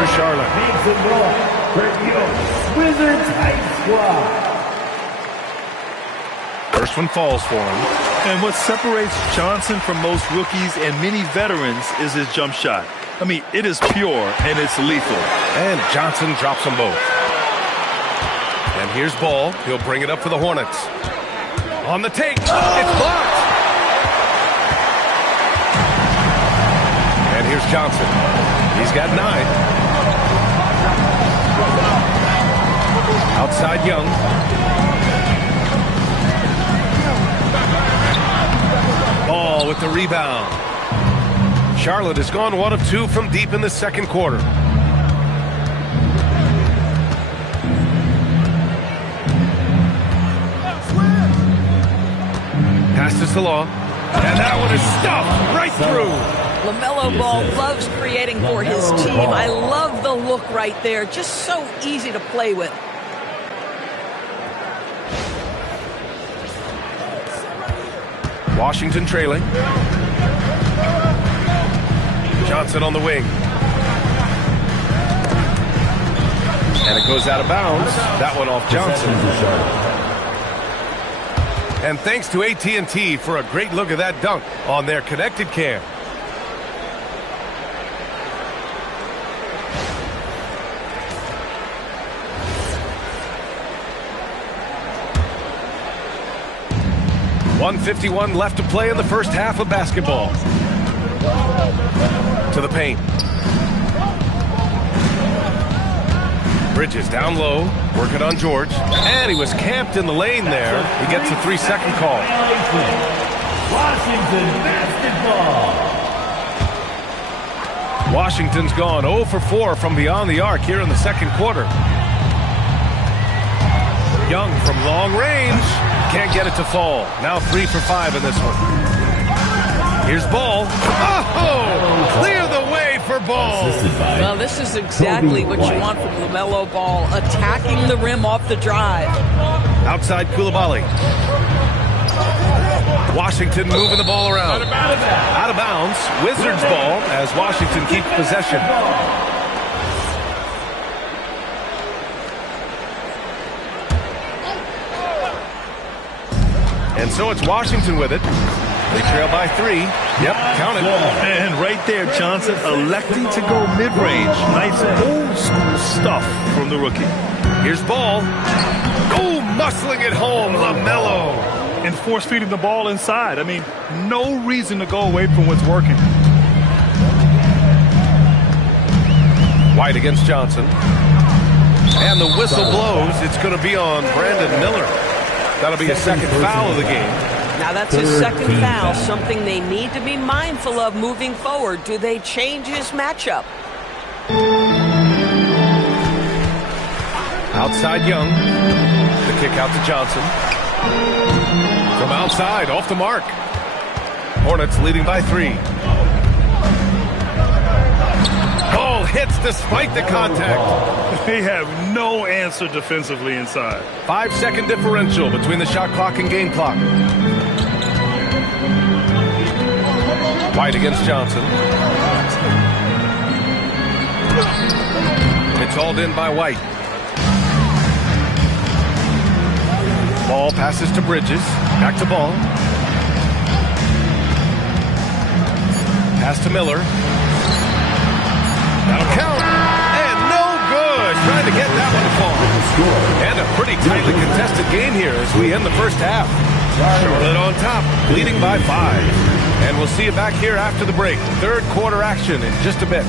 for Charlotte. Make some noise for your Wizards High Squad. First one falls for him. And what separates Johnson from most rookies and many veterans is his jump shot. I mean, it is pure and it's lethal. And Johnson drops them both. And here's Ball. He'll bring it up for the Hornets. On the take. It's blocked. And here's Johnson. He's got 9. Outside Young. Ball with the rebound. Charlotte has gone 1 of 2 from deep in the second quarter. Passes to Law. And that one is stuffed right through. LaMelo Ball loves creating for his team. I love the look right there. Just so easy to play with. Washington trailing. Johnson on the wing. And it goes out of bounds. That one off Johnson. And thanks to AT&T for a great look at that dunk on their connected cam. .151 left to play in the first half of basketball. To the paint. Bridges down low, working on George. And he was camped in the lane there. He gets a 3-second call. Washington basketball. Washington's gone 0 for 4 from beyond the arc here in the second quarter. Young from long range. Can't get it to fall. Now 3 for 5 in this one. Here's Ball. Oh! Clear the way for Ball. Well, this is exactly what you want from LaMelo Ball. Attacking the rim off the drive. Outside Coulibaly. Washington moving the ball around. Out of bounds. Wizards ball as Washington keeps possession. And so it's Washington with it. They trail by 3. Yep, count it. And right there, Johnson electing to go mid-range. Nice old school stuff from the rookie. Here's Ball. Oh, muscling it home, LaMelo. And force feeding the ball inside. I mean, no reason to go away from what's working. White against Johnson. And the whistle blows. It's going to be on Brandon Miller. That'll be a second foul of the game. Now that's his second foul, something they need to be mindful of moving forward. Do they change his matchup? Outside Young. The kick out to Johnson. From outside, off the mark. Hornets leading by 3. Ball hits despite the contact. They have no answer defensively inside. 5-second differential between the shot clock and game clock. White against Johnson. It's hauled in by White. Ball passes to Bridges. Back to Ball. Pass to Miller. That'll count. And no good. Trying to get that one to fall. And a pretty tightly contested game here as we end the first half. Charlotte on top, leading by 5. And we'll see you back here after the break. Third quarter action in just a bit.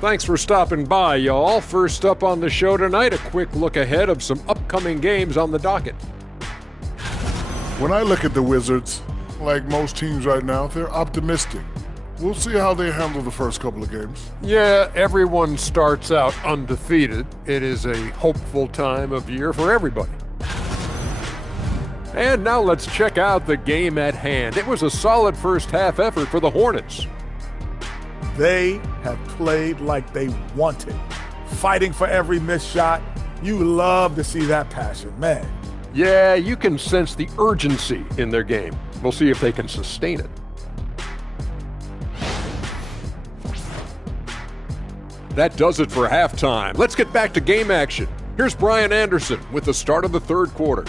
Thanks for stopping by, y'all. First up on the show tonight, a quick look ahead of some upcoming games on the docket. When I look at the Wizards, like most teams right now, they're optimistic. We'll see how they handle the first couple of games. Yeah, everyone starts out undefeated. It is a hopeful time of year for everybody. And now let's check out the game at hand. It was a solid first half effort for the Hornets. They have played like they wanted, fighting for every missed shot. You love to see that passion, man. Yeah, you can sense the urgency in their game. We'll see if they can sustain it. That does it for halftime. Let's get back to game action. Here's Brian Anderson with the start of the third quarter.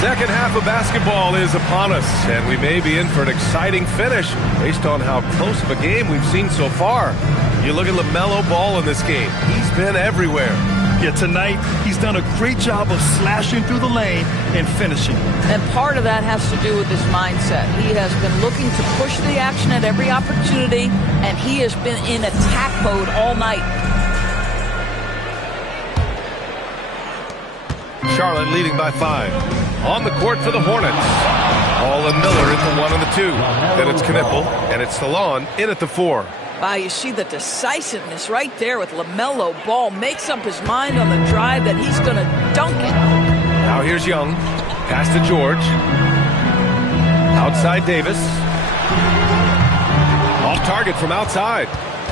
Second half of basketball is upon us, and we may be in for an exciting finish based on how close of a game we've seen so far. You look at LaMelo Ball in this game. He's been everywhere. Yeah, tonight he's done a great job of slashing through the lane and finishing. And part of that has to do with his mindset. He has been looking to push the action at every opportunity, and he has been in attack mode all night. Charlotte leading by 5. On the court for the Hornets. Ball and Miller at the 1 and the 2. Then it's Knipple, and it's Salon in at the 4. Wow, you see the decisiveness right there with LaMelo Ball. Makes up his mind on the drive that he's going to dunk it. Now here's Young. Pass to George. Outside Davis. Off target from outside.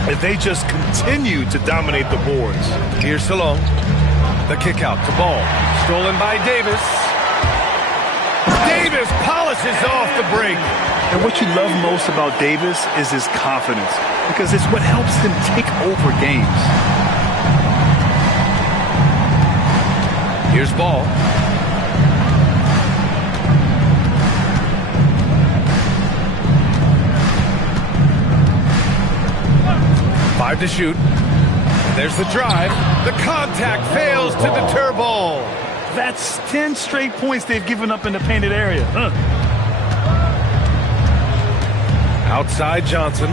And they just continue to dominate the boards. Here's Salon. The kick out to Ball. Stolen by Davis. Davis polishes off the break. And what you love most about Davis is his confidence, because it's what helps him take over games. Here's Ball. Five to shoot. There's the drive. The contact fails to deter Ball. That's 10 straight points they've given up in the painted area. Outside Johnson.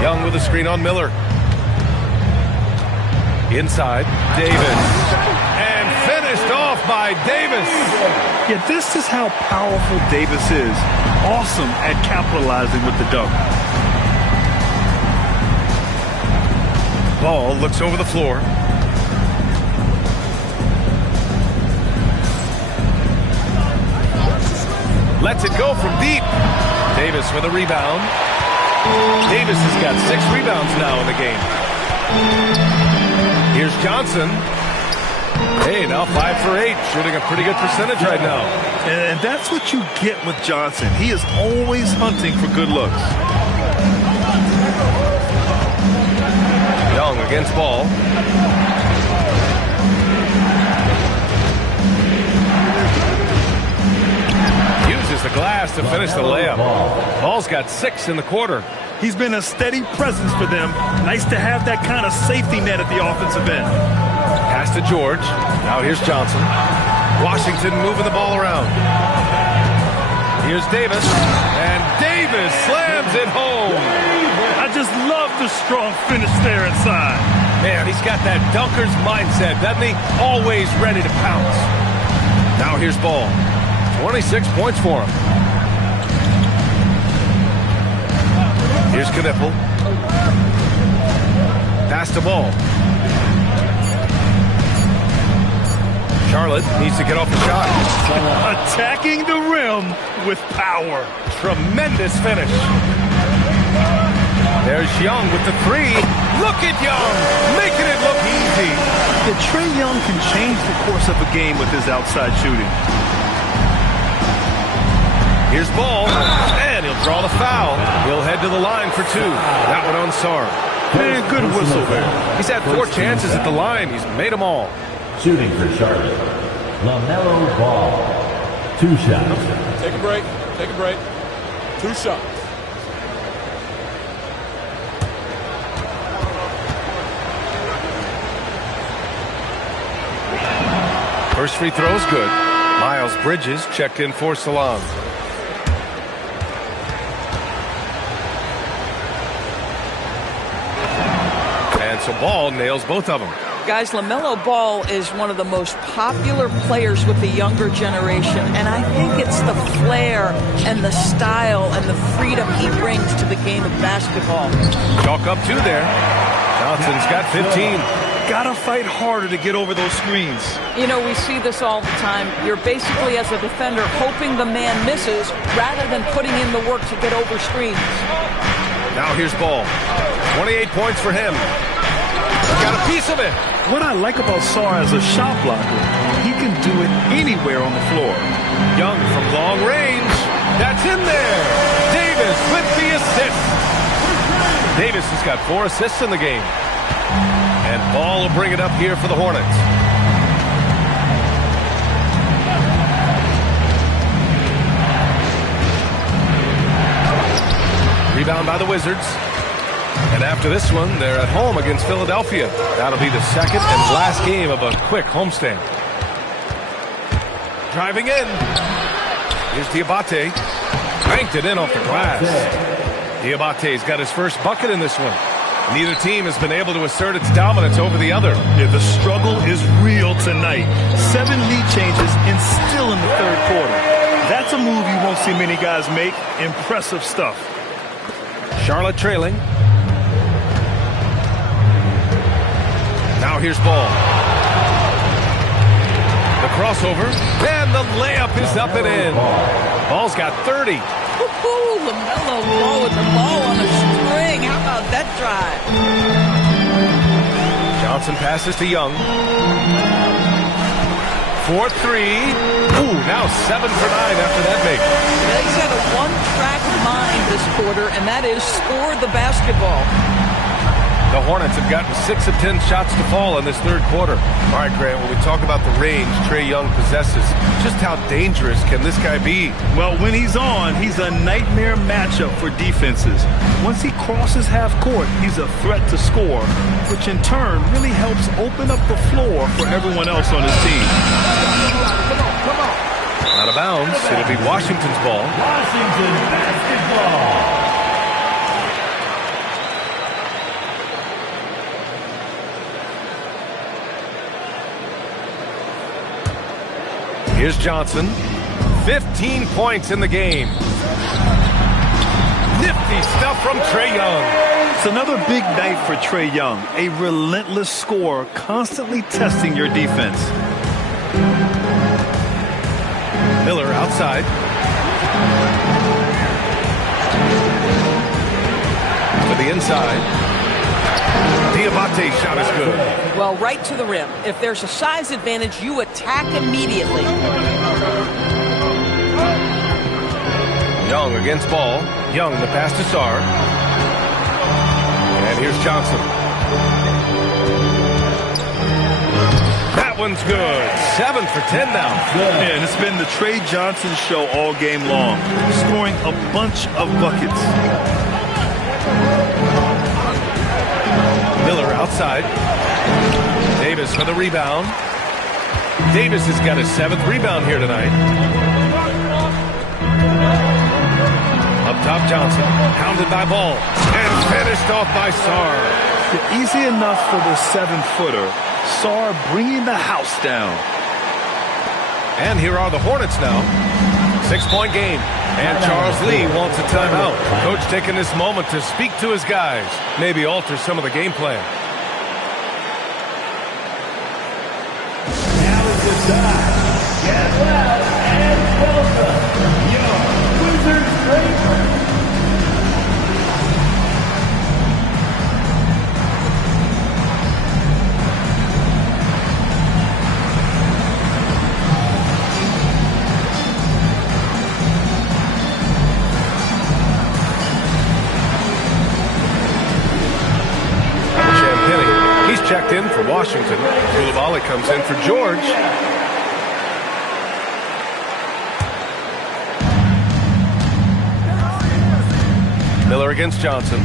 Young with a screen on Miller. Inside, Davis. And finished off by Davis. Yeah, this is how powerful Davis is. Awesome at capitalizing with the dunk. Ball looks over the floor. Lets it go from deep. Davis with a rebound. Davis has got 6 rebounds now in the game. Here's Johnson. Hey, now 5 for 8, shooting a pretty good percentage right now. And that's what you get with Johnson. He is always hunting for good looks. Young against Ball. Uses the glass to finish the layup. Ball's got 6 in the quarter. He's been a steady presence for them. Nice to have that kind of safety net at the offensive end. Pass to George. Now here's Johnson. Washington moving the ball around. Here's Davis. And Davis slams it home. I just love the strong finish there inside. Man, he's got that dunker's mindset, doesn't he? Always ready to pounce. Now here's Ball. 26 points for him. Here's Knipple. Pass to Ball. Charlotte needs to get off the shot. Attacking the rim with power. Tremendous finish. There's Young with the 3. Look at Young, making it look easy. Yeah, Trae Young can change the course of a game with his outside shooting. Here's Ball, and he'll draw the foul. He'll head to the line for 2. That one on Sarr. Man, good whistle there. He's had 4 chances at the line. He's made them all. Shooting for Charlotte, LaMelo Ball. 2 shots. Take a break. Take a break. 2 shots. First free throw is good. Miles Bridges checked in for Salon. And so Ball nails both of them. Guys, LaMelo Ball is one of the most popular players with the younger generation, and I think it's the flair and the style and the freedom he brings to the game of basketball. Chalk up 2 there. Johnson's got 15. Gotta fight harder to get over those screens. You know, we see this all the time. You're basically, as a defender, hoping the man misses rather than putting in the work to get over screens. Now here's Ball. 28 points for him. Got a piece of it. What I like about Sarr as a shot blocker, he can do it anywhere on the floor. Young from long range. That's in there. Davis with the assist. Davis has got 4 assists in the game. And Ball will bring it up here for the Hornets. Rebound by the Wizards. And after this one, they're at home against Philadelphia. That'll be the second and last game of a quick homestand. Driving in. Here's Diabate. Banked it in off the glass. Diabate's got his first bucket in this one. Neither team has been able to assert its dominance over the other. Yeah, the struggle is real tonight. 7 lead changes and still in the third quarter. That's a move you won't see many guys make. Impressive stuff. Charlotte trailing. Now here's Ball. The crossover, and the layup is up and in. Ball's got 30. Woohoo! LaMelo Ball with the ball on a string. How about that drive? Johnson passes to Young. 4-3. Ooh, now 7 for 9 after that make. Yeah, he's had a one-track mind this quarter, and that is score the basketball. The Hornets have gotten 6 of 10 shots to fall in this third quarter. All right, Grant, when we talk about the range Trae Young possesses, just how dangerous can this guy be? Well, when he's on, he's a nightmare matchup for defenses. Once he crosses half court, he's a threat to score, which in turn really helps open up the floor for everyone else on his team. Come on. Out of bounds. It'll be Washington's ball. Washington basketball. Here's Johnson. 15 points in the game. Nifty stuff from Trae Young. It's another big night for Trae Young. A relentless scorer, constantly testing your defense. Miller outside. To the inside. Diabate's shot is good. Well, right to the rim. If there's a size advantage, you attack immediately. Young against Ball. Young, the pass to Sarr. And here's Johnson. That one's good. 7 for 10 now. Yeah, and it's been the Trae Johnson show all game long, scoring a bunch of buckets. Miller outside. Davis for the rebound. Davis has got his 7th rebound here tonight. Up top, Johnson. Hounded by Ball. And finished off by Sarr. Easy enough for the 7-footer. Sarr bringing the house down. And here are the Hornets now. 6-point game. And Charles Lee wants a timeout. Coach taking this moment to speak to his guys. Maybe alter some of the game plan. Now is the time. Get well and welcome your Wizards Rangers. Checked in for Washington. Koulibaly comes in for George. Miller against Johnson.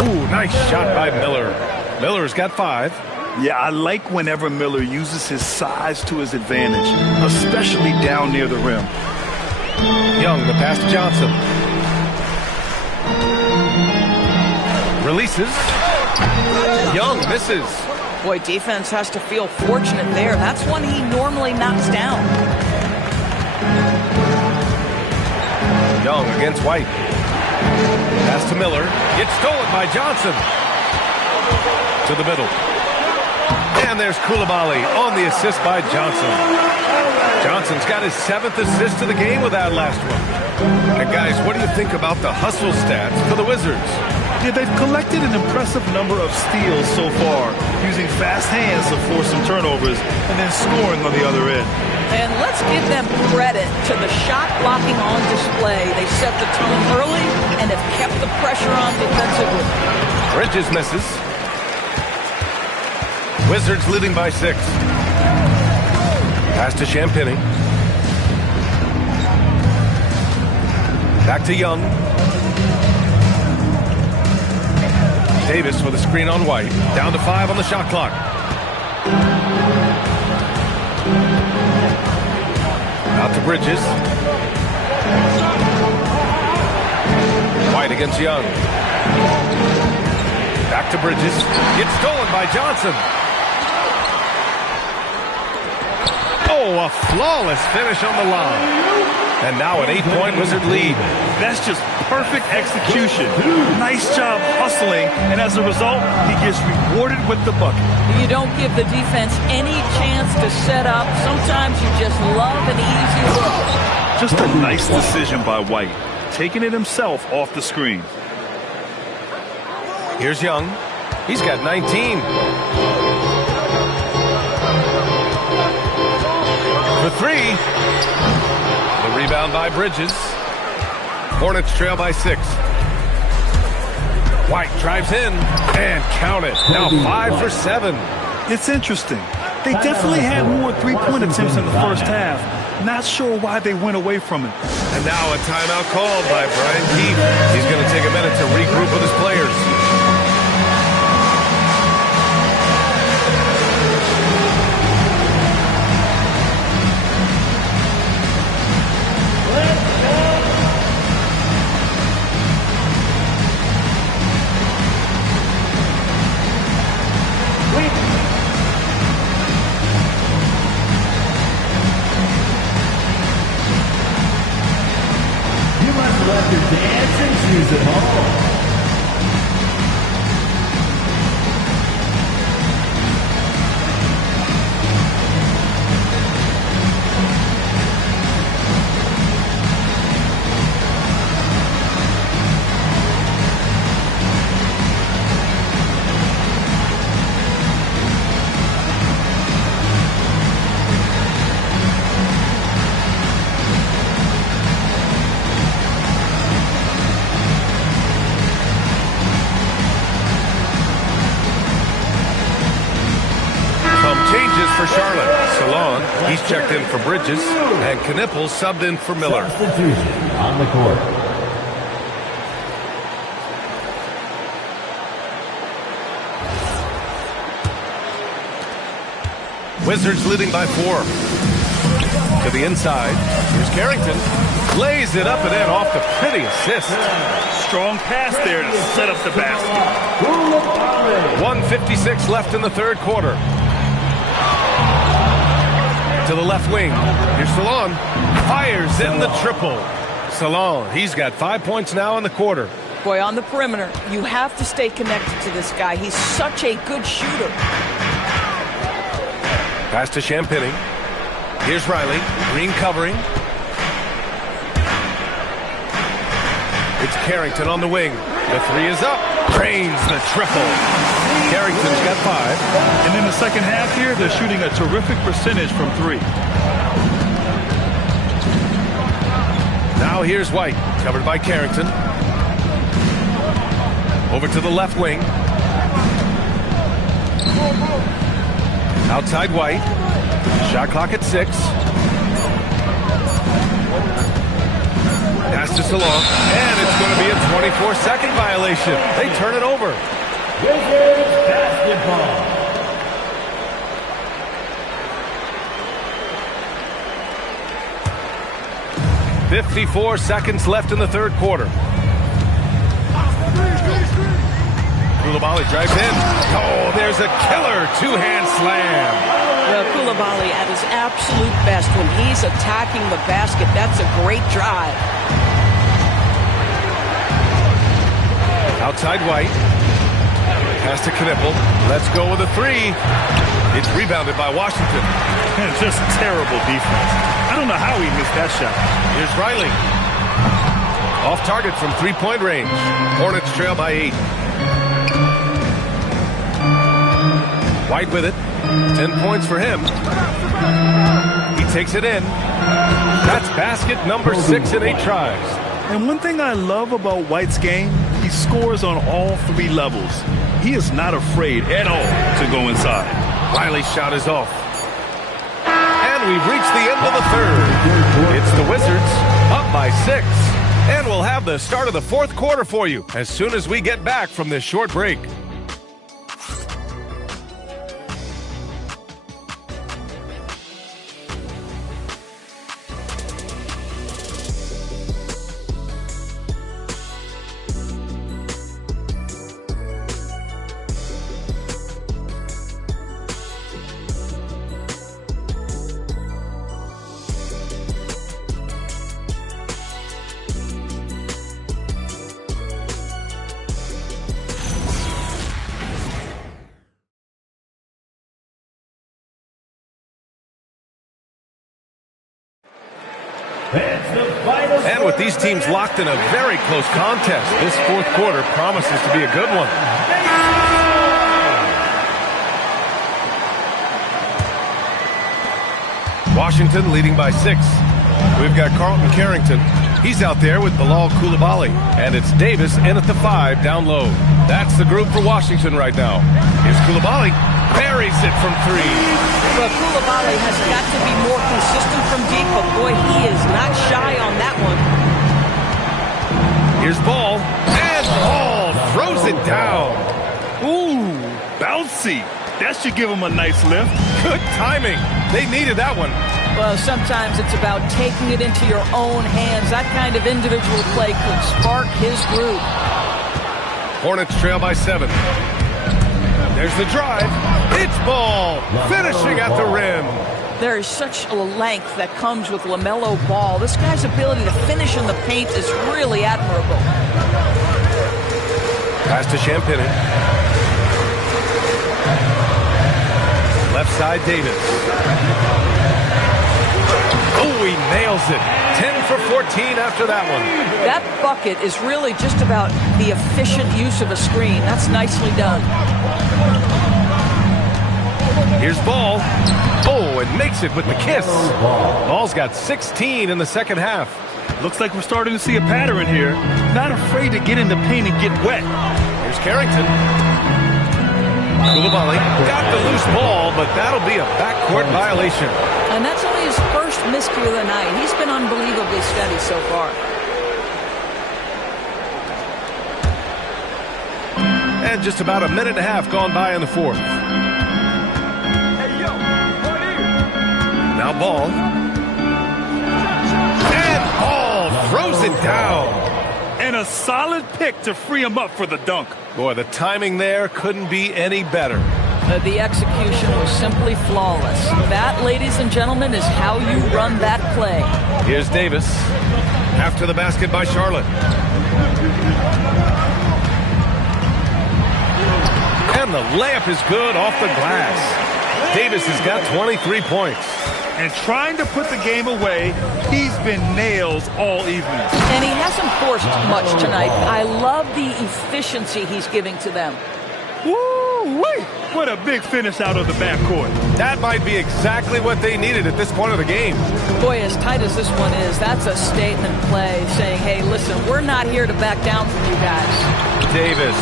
Ooh, nice shot by Miller. Miller's got 5. Yeah, I like whenever Miller uses his size to his advantage, especially down near the rim. Young, the pass to Johnson. Releases. Young misses. Boy, defense has to feel fortunate there. That's one he normally knocks down. Young against White. Pass to Miller. It's stolen by Johnson. To the middle. And there's Koulibaly on the assist by Johnson. Johnson's got his 7th assist of the game with that last one. And guys, what do you think about the hustle stats for the Wizards? Yeah, they've collected an impressive number of steals so far, using fast hands to force some turnovers and then scoring on the other end. And let's give them credit to the shot blocking on display. They set the tone early and have kept the pressure on defensively. Bridges misses. Wizards leading by 6. Pass to Champagny. Back to Young. Davis with a screen on White. Down to 5 on the shot clock. Out to Bridges. White against Young. Back to Bridges. Gets stolen by Johnson. Oh, a flawless finish on the line. And now an 8-point Wizard lead. That's just perfect execution. Nice job hustling, and as a result, he gets rewarded with the bucket. You don't give the defense any chance to set up. Sometimes you just love an easy look. Just a nice decision by White, taking it himself off the screen. Here's Young. He's got 19. For 3. The rebound by Bridges. Hornets trail by 6. White drives in and count it. Now 5 for 7. It's interesting. They definitely had more three-point attempts in the first half. Not sure why they went away from it. And now a timeout called by Brian Keefe. He's going to take a minute to regroup with his players. Let your dancing shoes at home. For Charlotte, Salon, he's checked in for Bridges, and Knippel subbed in for Miller. Substitution on the court. Wizards leading by 4. To the inside, here's Carrington. Lays it up and in off the pretty assist. Strong pass there to set up the basket. 1:56 left in the third quarter. To the left wing. Here's Salon. Fires in the triple. Salon, he's got 5 points now in the quarter. Boy, on the perimeter, you have to stay connected to this guy. He's such a good shooter. Pass to Champagny. Here's Riley. Green covering. It's Carrington on the wing. The 3 is up. Drains the triple. Carrington's got 5. And in the second half here, they're shooting a terrific percentage from 3. Now here's White, covered by Carrington. Over to the left wing. Outside White. Shot clock at 6. Pass to Salon, and it's going to be a 24-second violation. They turn it over. Wizards basketball. "54 seconds left in the third quarter. Coulibaly drives in. Oh, there's a killer two-hand slam. Well, Coulibaly at his absolute best when he's attacking the basket. That's a great drive. Outside White. Pass to Knipple. Let's go with a three. It's rebounded by Washington. Just terrible defense. I don't know how he missed that shot. Here's Riley. Off target from three-point range. Hornets trail by 8. White with it. 10 points for him. He takes it in. That's basket number 6 in 8 tries. And one thing I love about White's game, he scores on all 3 levels. He is not afraid at all to go inside. Riley's shot is off. And we've reached the end of the third. It's the Wizards up by 6. And we'll have the start of the fourth quarter for you as soon as we get back from this short break. And with these teams locked in a very close contest, this fourth quarter promises to be a good one. Washington leading by 6. We've got Carlton Carrington. He's out there with Bilal Coulibaly. And it's Davis in at the 5 down low. That's the group for Washington right now. Here's Coulibaly. Buries it from 3. Well, Coulibaly has got to be more consistent from deep, but boy, he is not shy on that one. Here's Ball. And Ball throws it down. Ooh, bouncy. That should give him a nice lift. Good timing. They needed that one. Well, sometimes it's about taking it into your own hands. That kind of individual play could spark his group. Hornets trail by 7. There's the drive. It's Ball finishing at the rim. There is such a length that comes with LaMelo Ball. This guy's ability to finish in the paint is really admirable. Pass to Champagny. Left side, Davis. Oh, he nails it. 10 for 14 after that one. That bucket is really just about the efficient use of a screen. That's nicely done. Here's Ball. Oh, and makes it with the kiss. Ball's got 16 in the second half. Looks like we're starting to see a pattern here. Not afraid to get in the paint and get wet. Here's Carrington. Coulibaly got the loose ball, but that'll be a backcourt violation. And that's only his first miscue of the night. He's been unbelievably steady so far. And just about a minute and a half gone by in the fourth. Now Ball. And Ball throws it down. And a solid pick to free him up for the dunk. Boy, the timing there couldn't be any better. The execution was simply flawless. That, ladies and gentlemen, is how you run that play. Here's Davis. After the basket by Charlotte. And the layup is good off the glass. Davis has got 23 points. And trying to put the game away, he's been nails all evening. And he hasn't forced much tonight. I love the efficiency he's giving to them. Woo-wee! What a big finish out of the backcourt. That might be exactly what they needed at this point of the game. Boy, as tight as this one is, that's a statement play saying, hey, listen, we're not here to back down from you guys. Davis.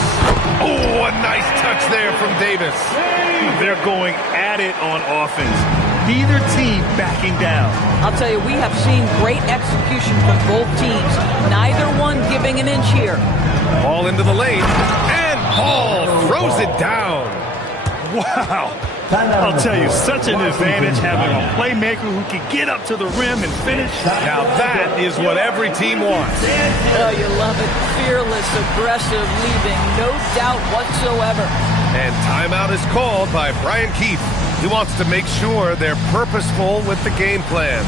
Oh, a nice touch there from Davis. They're going at it on offense. Neither team backing down. I'll tell you, we have seen great execution from both teams. Neither one giving an inch here. Ball into the lane. And Ball throws it down. Wow. I'll tell you, such an advantage having a playmaker who can get up to the rim and finish. Now that is what every team wants. Oh, you love it. Fearless, aggressive, leaving no doubt whatsoever. And timeout is called by Brian Keefe. He wants to make sure they're purposeful with the game plan.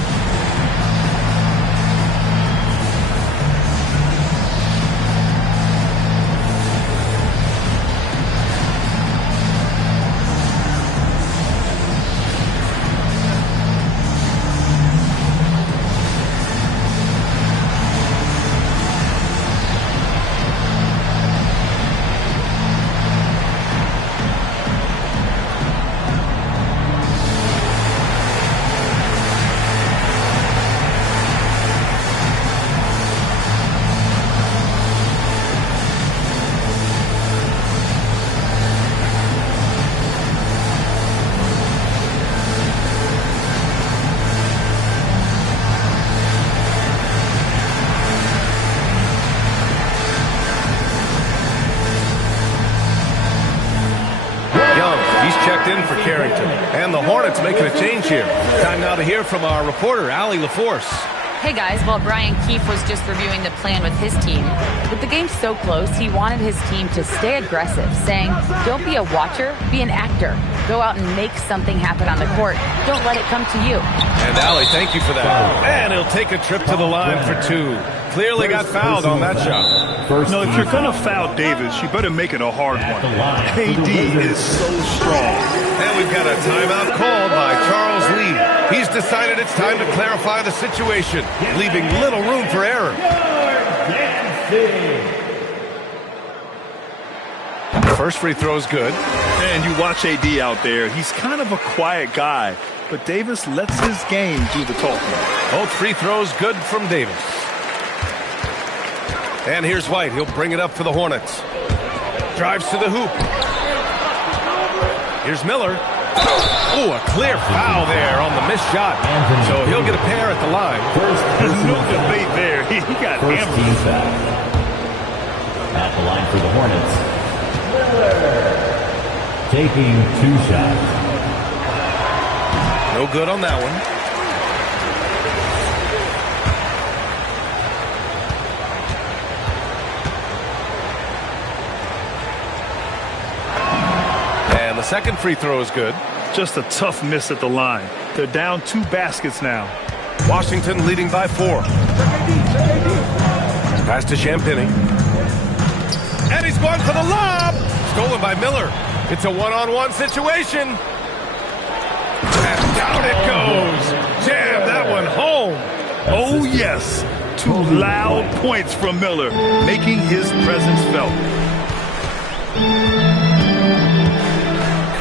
In for Carrington. And the Hornets making a change here. Time now to hear from our reporter, Allie LaForce. Hey guys, while Brian Keefe was just reviewing the plan with his team, with the game so close, he wanted his team to stay aggressive, saying, don't be a watcher, be an actor. Go out and make something happen on the court. Don't let it come to you. And Allie, thank you for that. And he'll take a trip to the line for two. Clearly got fouled on that shot. No, if you're going to foul Davis, you better make it a hard one. KD is so strong. And we've got a timeout called by Charles Lee. He's decided it's time to clarify the situation, leaving little room for error. First free throw is good. And you watch AD out there. He's kind of a quiet guy, but Davis lets his game do the talking. Both free throws good from Davis. And here's White. He'll bring it up for the Hornets. Drives to the hoop. Here's Miller. Oh, a clear foul there on the missed shot. So he'll get a pair at the line. There's no debate there. He got hammered. At the line for the Hornets, Miller taking 2 shots. No good on that one. And the second free throw is good. Just a tough miss at the line. They're down 2 baskets now. Washington leading by 4. Pass to Champagny. And he's going for the lob. Stolen by Miller. It's a one-on-one situation. And down it goes. Jam that one home. Oh, yes. 2 loud points from Miller, making his presence felt.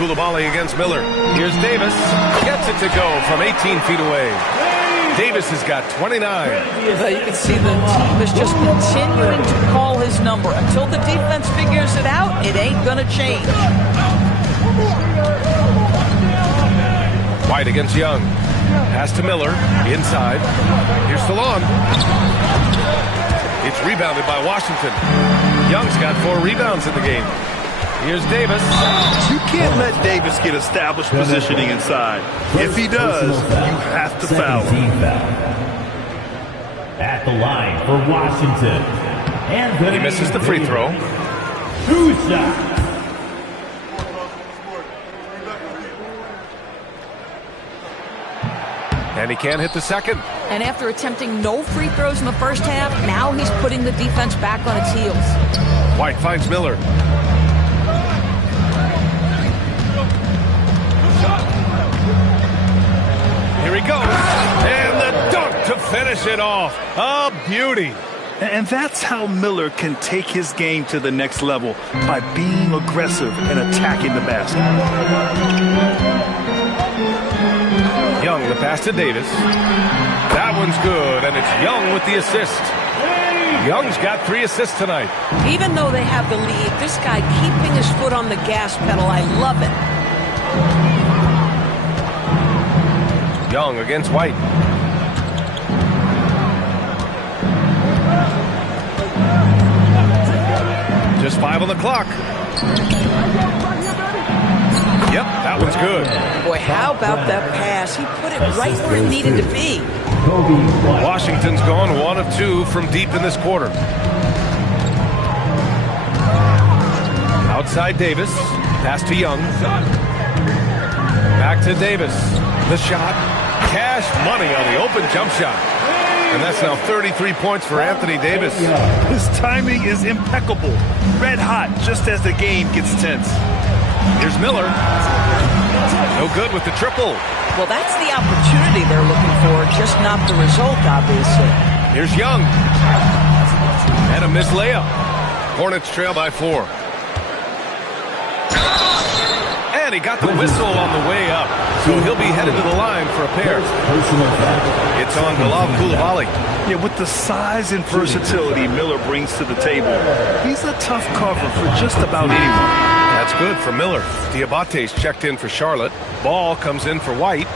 Koulibaly against Miller. Here's Davis. Gets it to go from 18 feet away. Davis has got 29. You can see the team is just continuing to call his number. Until the defense figures it out, it ain't going to change. White against Young. Pass to Miller. Inside. Here's Salon. It's rebounded by Washington. Young's got 4 rebounds in the game. Here's Davis. You can't let Davis get established positioning inside. If he does, you have to foul him. At the line for Washington. And he misses the free throw. 2 shots. And he can't hit the second. And after attempting no free throws in the first half, now he's putting the defense back on its heels. White finds Miller. Here he goes. And the dunk to finish it off. A beauty. And that's how Miller can take his game to the next level, by being aggressive and attacking the basket. Young, the pass to Davis. That one's good, and it's Young with the assist. Young's got 3 assists tonight. Even though they have the lead, this guy keeping his foot on the gas pedal, I love it. Young against White. Just 5 on the clock. Yep, that one's good. Boy, how about that pass? He put it right where it needed to be. Washington's gone 1 of 2 from deep in this quarter. Outside Davis. Pass to Young. Back to Davis. The shot. Cash money on the open jump shot. And that's now 33 points for Anthony Davis. His timing is impeccable. Red hot just as the game gets tense. Here's Miller. No good with the triple. Well, that's the opportunity they're looking for, just not the result, obviously. Here's Young. And a missed layup. Hornets trail by 4. And he got the whistle on the way up. So he'll be headed to the line for a pair. It's on Bilal Coulibaly. Yeah, with the size and versatility Miller brings to the table, he's a tough cover for just about anyone. That's good for Miller. Diabate's checked in for Charlotte. Ball comes in for White.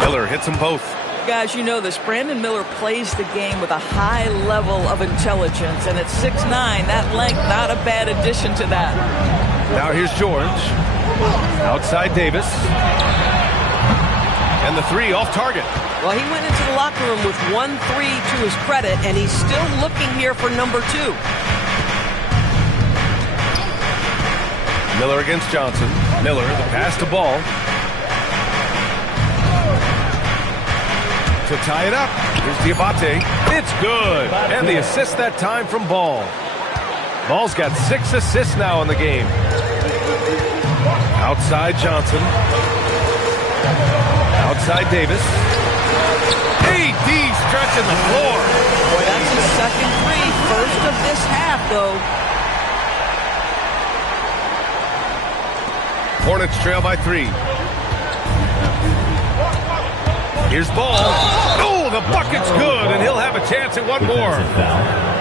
Miller hits them both. Guys, you know this. Brandon Miller plays the game with a high level of intelligence, and at 6'9", that length, not a bad addition to that. Now here's George. Outside Davis. And the 3 off target. Well, he went into the locker room with 1-3 to his credit, and he's still looking here for number 2. Miller against Johnson. Miller, the pass to Ball. To tie it up. Here's Diabate. It's good. And the assist that time from Ball. Ball's got 6 assists now in the game. Outside Johnson. Outside Davis. AD stretching the floor. Boy, that's his second 3. First of this half, though. Hornets trail by 3. Here's Ball. Oh, the bucket's good, and he'll have a chance at one more.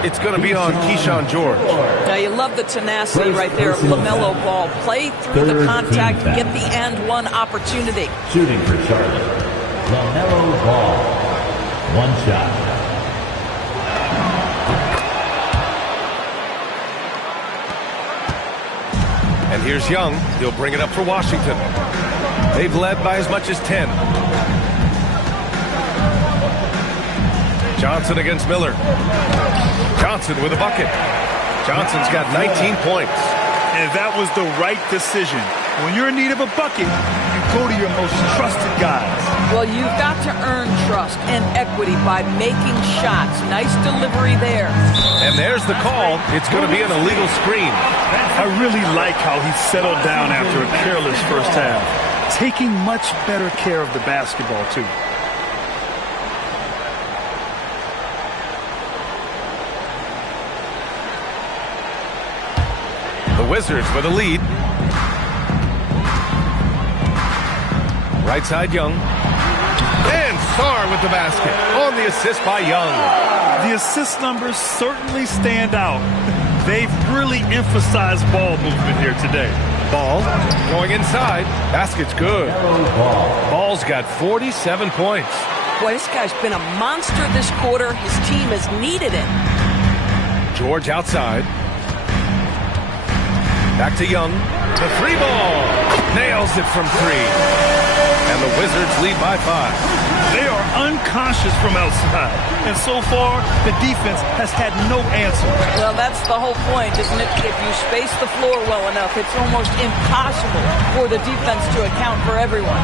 It's going to be on Keyshawn George. Now, you love the tenacity right there of LaMelo Ball. Play through the contact, get the and one opportunity. Shooting for Charlotte, LaMelo Ball. 1 shot. And here's Young. He'll bring it up for Washington. They've led by as much as 10. Johnson against Miller. Johnson with a bucket. Johnson's got 19 points. And that was the right decision. When you're in need of a bucket, you go to your most trusted guys. Well, you've got to earn trust and equity by making shots. Nice delivery there. And there's the call. It's going to be an illegal screen. I really like how he settled down after a careless first half. Taking much better care of the basketball, too. The Wizards with a lead. Right side Young. And Sarr with the basket. On the assist by Young. The assist numbers certainly stand out. They've really emphasized ball movement here today. Ball going inside. Basket's good. Ball's got 47 points. Boy, this guy's been a monster this quarter. His team has needed it. George outside. Back to Young. The 3 ball. Nails it from 3. And the Wizards lead by 5. They are unconscious from outside. And so far, the defense has had no answer. Well, that's the whole point, isn't it? If you space the floor well enough, it's almost impossible for the defense to account for everyone.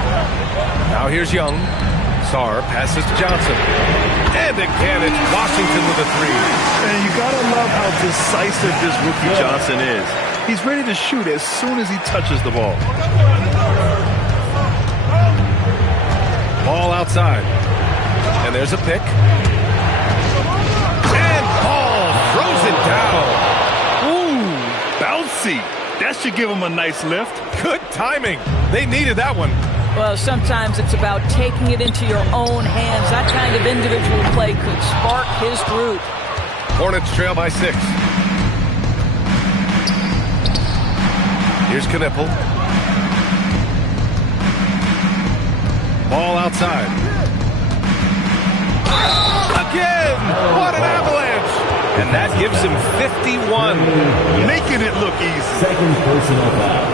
Now here's Young. Sarr passes to Johnson. And again, it's Washington with a 3. And you gotta love how decisive this rookie Johnson is. He's ready to shoot as soon as he touches the ball. Ball outside. And there's a pick. And Ball throws it down. Ooh, bouncy. That should give him a nice lift. Good timing. They needed that one. Well, sometimes it's about taking it into your own hands. That kind of individual play could spark his group. Hornets trail by 6. Here's Knipple. Ball outside. Again! What an avalanche! And That gives him 51. Making it look easy. Second personal foul.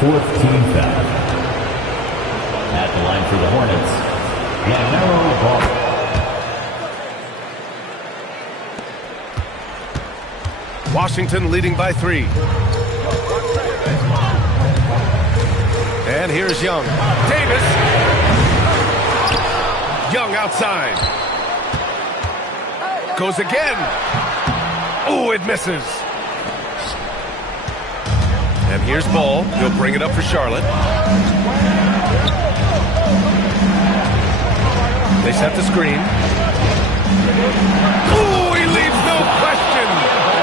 Fourth team foul. At the line for the Hornets, LaMelo Ball. Washington leading by 3. And here's Young. Davis. Young outside. Goes again. Oh, it misses. And here's Ball. He'll bring it up for Charlotte. They set the screen. Oh, he leaves no question.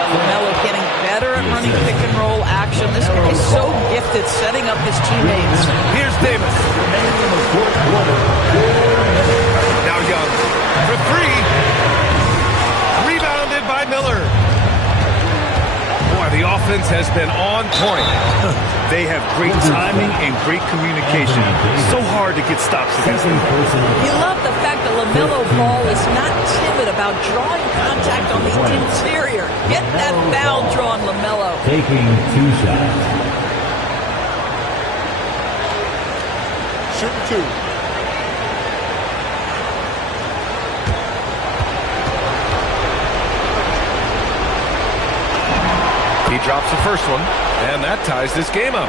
LaMelo getting better at running pick and roll action. This guy is so gifted setting up his teammates. Here's Davis. Now Young for 3. Rebounded by Miller. Boy, the offense has been on point. They have great timing and great communication. So hard to get stops against them. You love the fact that LaMelo Ball is not timid about drawing contact on the interior. Get that foul drawn, LaMelo. Taking 2 shots. Shooting 2. He drops the first one, and that ties this game up.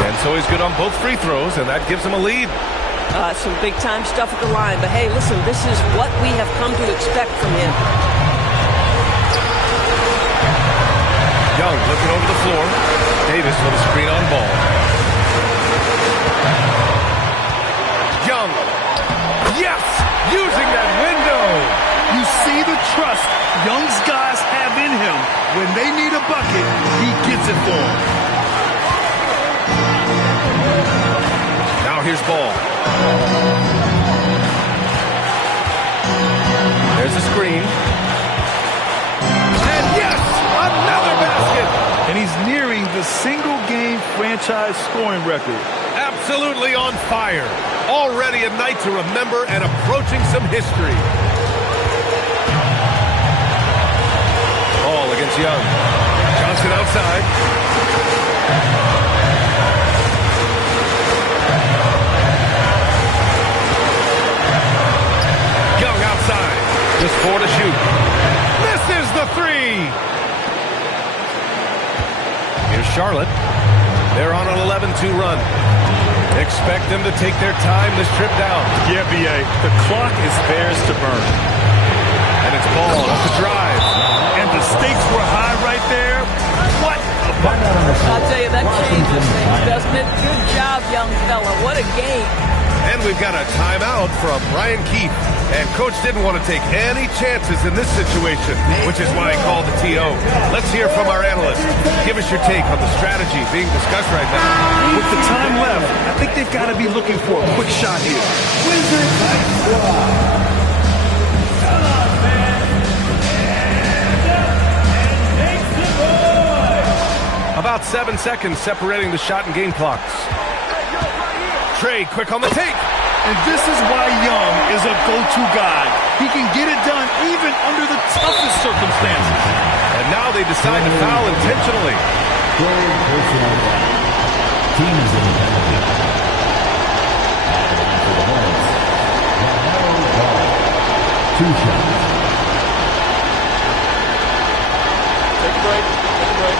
And so he's good on both free throws, and that gives him a lead. Some big-time stuff at the line. But, hey, listen, this is what we have come to expect from him. Young looking over the floor. Davis with a screen on Ball. Young. Yes! Using that window. You see the trust Young's guys have in him. When they need a bucket, he gets it for them. Now here's Ball. There's a screen. And yes! Another basket! And he's nearing the single-game franchise scoring record. Absolutely on fire. Already a night to remember and approaching some history. Ball against Young. Johnson outside. Young outside. Just 4 to shoot. Misses the 3. Here's Charlotte. They're on an 11-2 run. Expect them to take their time this trip down. Yeah, B.A. The clock is theirs to burn. And it's Ball off the drive. And the stakes were high right there. What a bucket. I'll tell you, that changes things, doesn't it? Good job, young fella. What a game. And we've got a timeout from Ryan Keefe. And Coach didn't want to take any chances in this situation, which is why he called the TO. Let's hear from our analyst. Give us your take on the strategy being discussed right now. With the time left, I think they've got to be looking for a quick shot here. About 7 seconds separating the shot and game clocks. Trey quick on the take. And this is why Young is a go-to guy. He can get it done even under the toughest circumstances. And now they decide to foul intentionally. Third personal foul. Team is in the penalty. At the line for the Hornets, LaMelo Ball. 2 shots. Take a break. Take a break.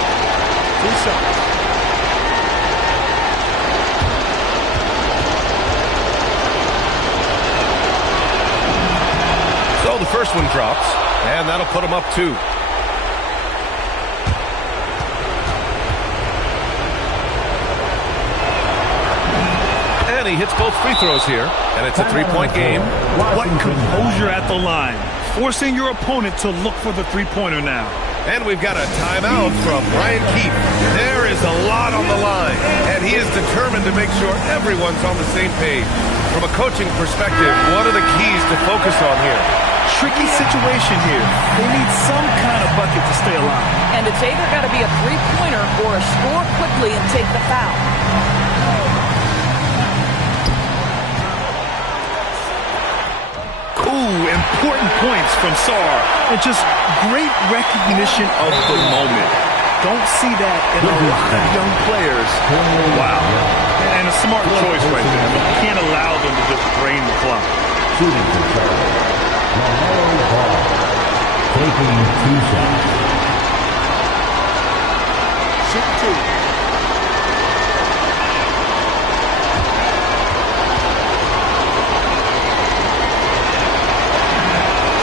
2 shots. So the first one drops, and that'll put him up 2. And he hits both free throws here, and it's a 3-point game. What composure at the line. Forcing your opponent to look for the three-pointer now. And we've got a timeout from Ryan Keefe. There is a lot on the line, and he is determined to make sure everyone's on the same page. From a coaching perspective, what are the keys to focus on here? tricky situation here. They need some kind of bucket to stay alive. And it's either got to be a three-pointer or a score quickly and take the foul. Ooh, important points from Sarr. And just great recognition of the moment. Don't see that in a lot of young players. Wow. And a smart choice right there. I mean, you can't allow them to just drain the clock. Shooting for Charlotte. LaMelo Ball taking 2 shots. Shoot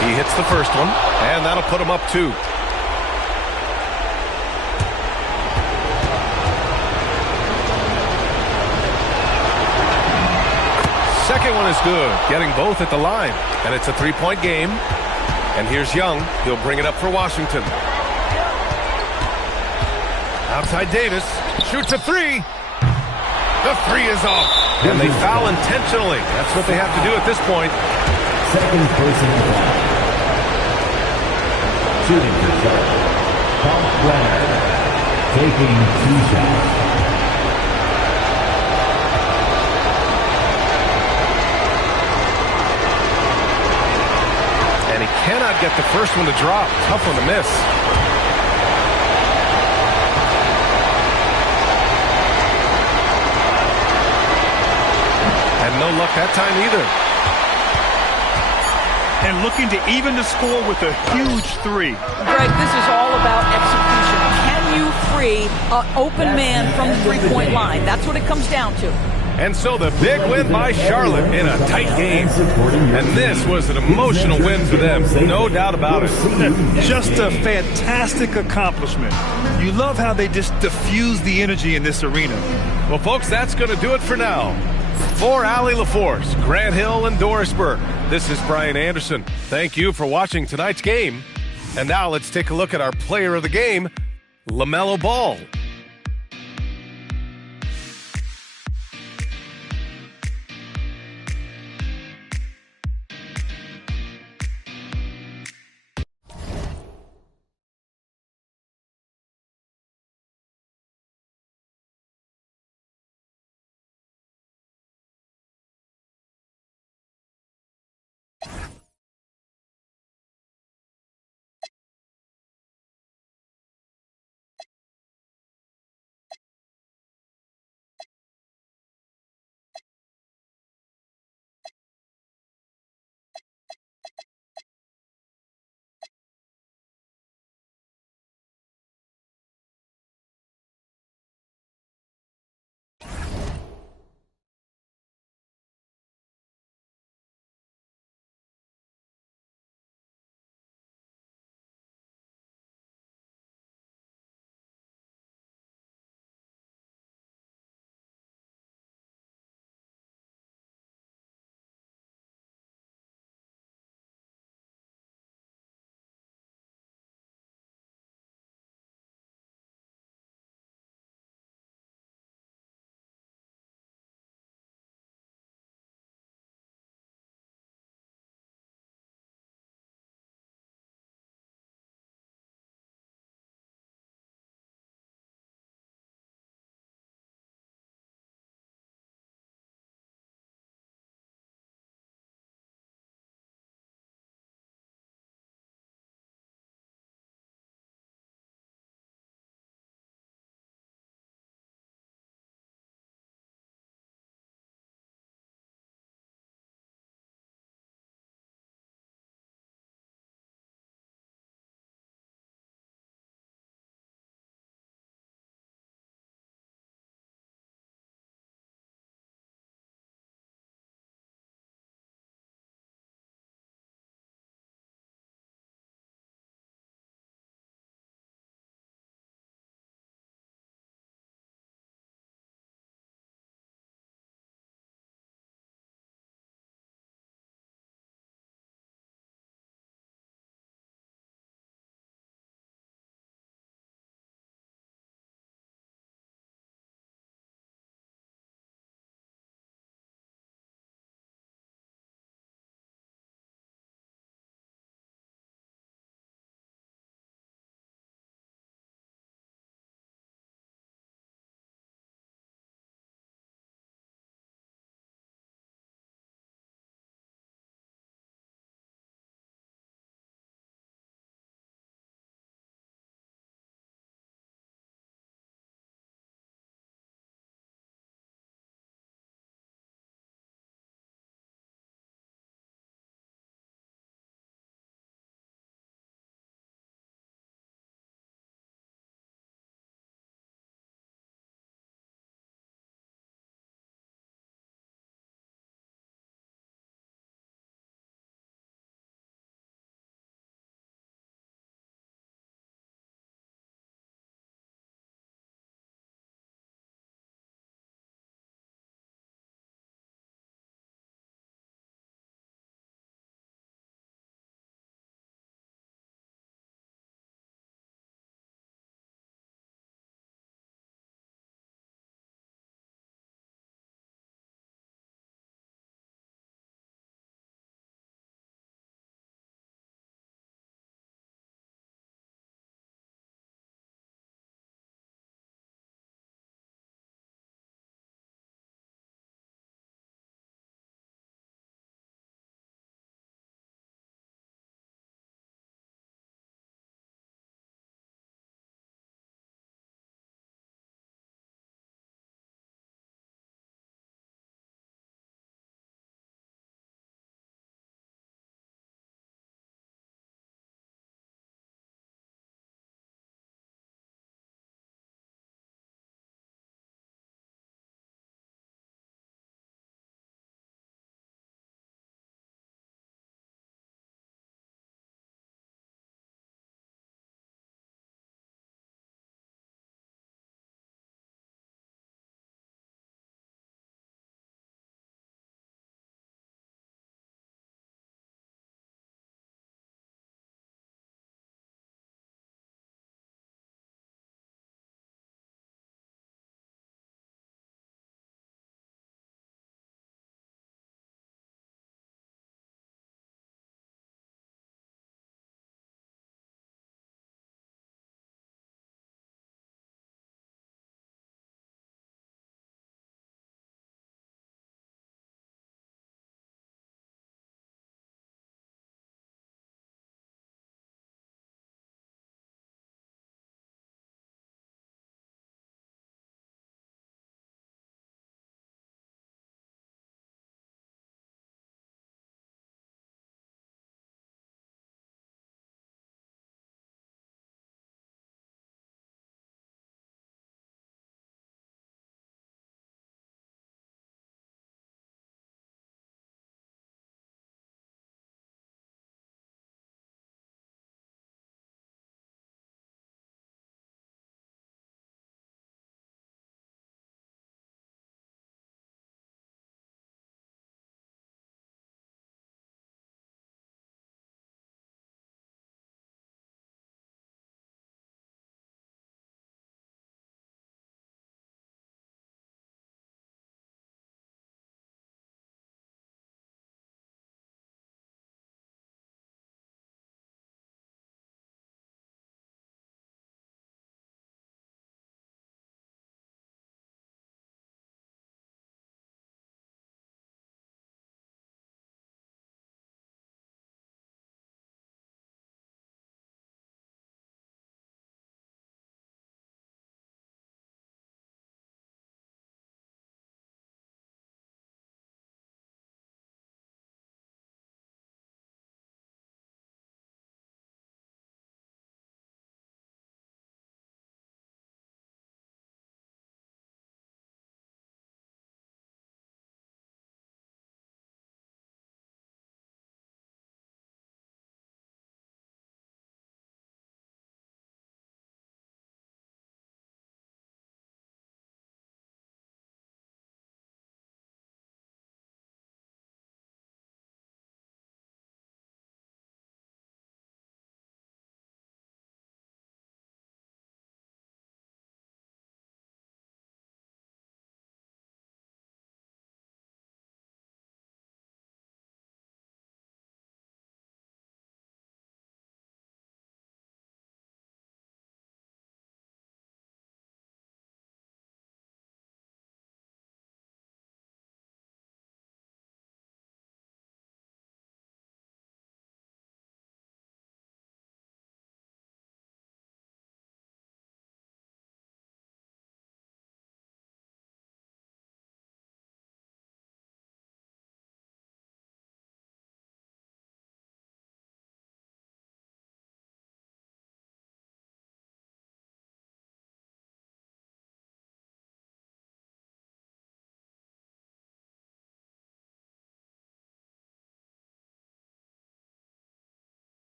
2. He hits the first one, and that'll put him up 2. Second one is good, getting both at the line. And it's a 3-point game. And here's Young. He'll bring it up for Washington. Outside Davis. Shoots a 3. The 3 is off. And they foul intentionally. That's what they have to do at this point. Second personal foul. Shooting for Charlotte. Paul Brenner taking 2 shots. And he cannot get the first one to drop. Tough one to miss. And no luck that time either. And looking to even the score with a huge 3. Greg, this is all about execution. Can you free an open man from the three-point line? That's what it comes down to. And so the big win by Charlotte in a tight game. And this was an emotional win for them, no doubt about it. Just a fantastic accomplishment. You love how they just diffuse the energy in this arena. Well, folks, that's going to do it for now. For Allie LaForce, Grant Hill, and Dorisburg, this is Brian Anderson. Thank you for watching tonight's game. And now let's take a look at our player of the game, LaMelo Ball.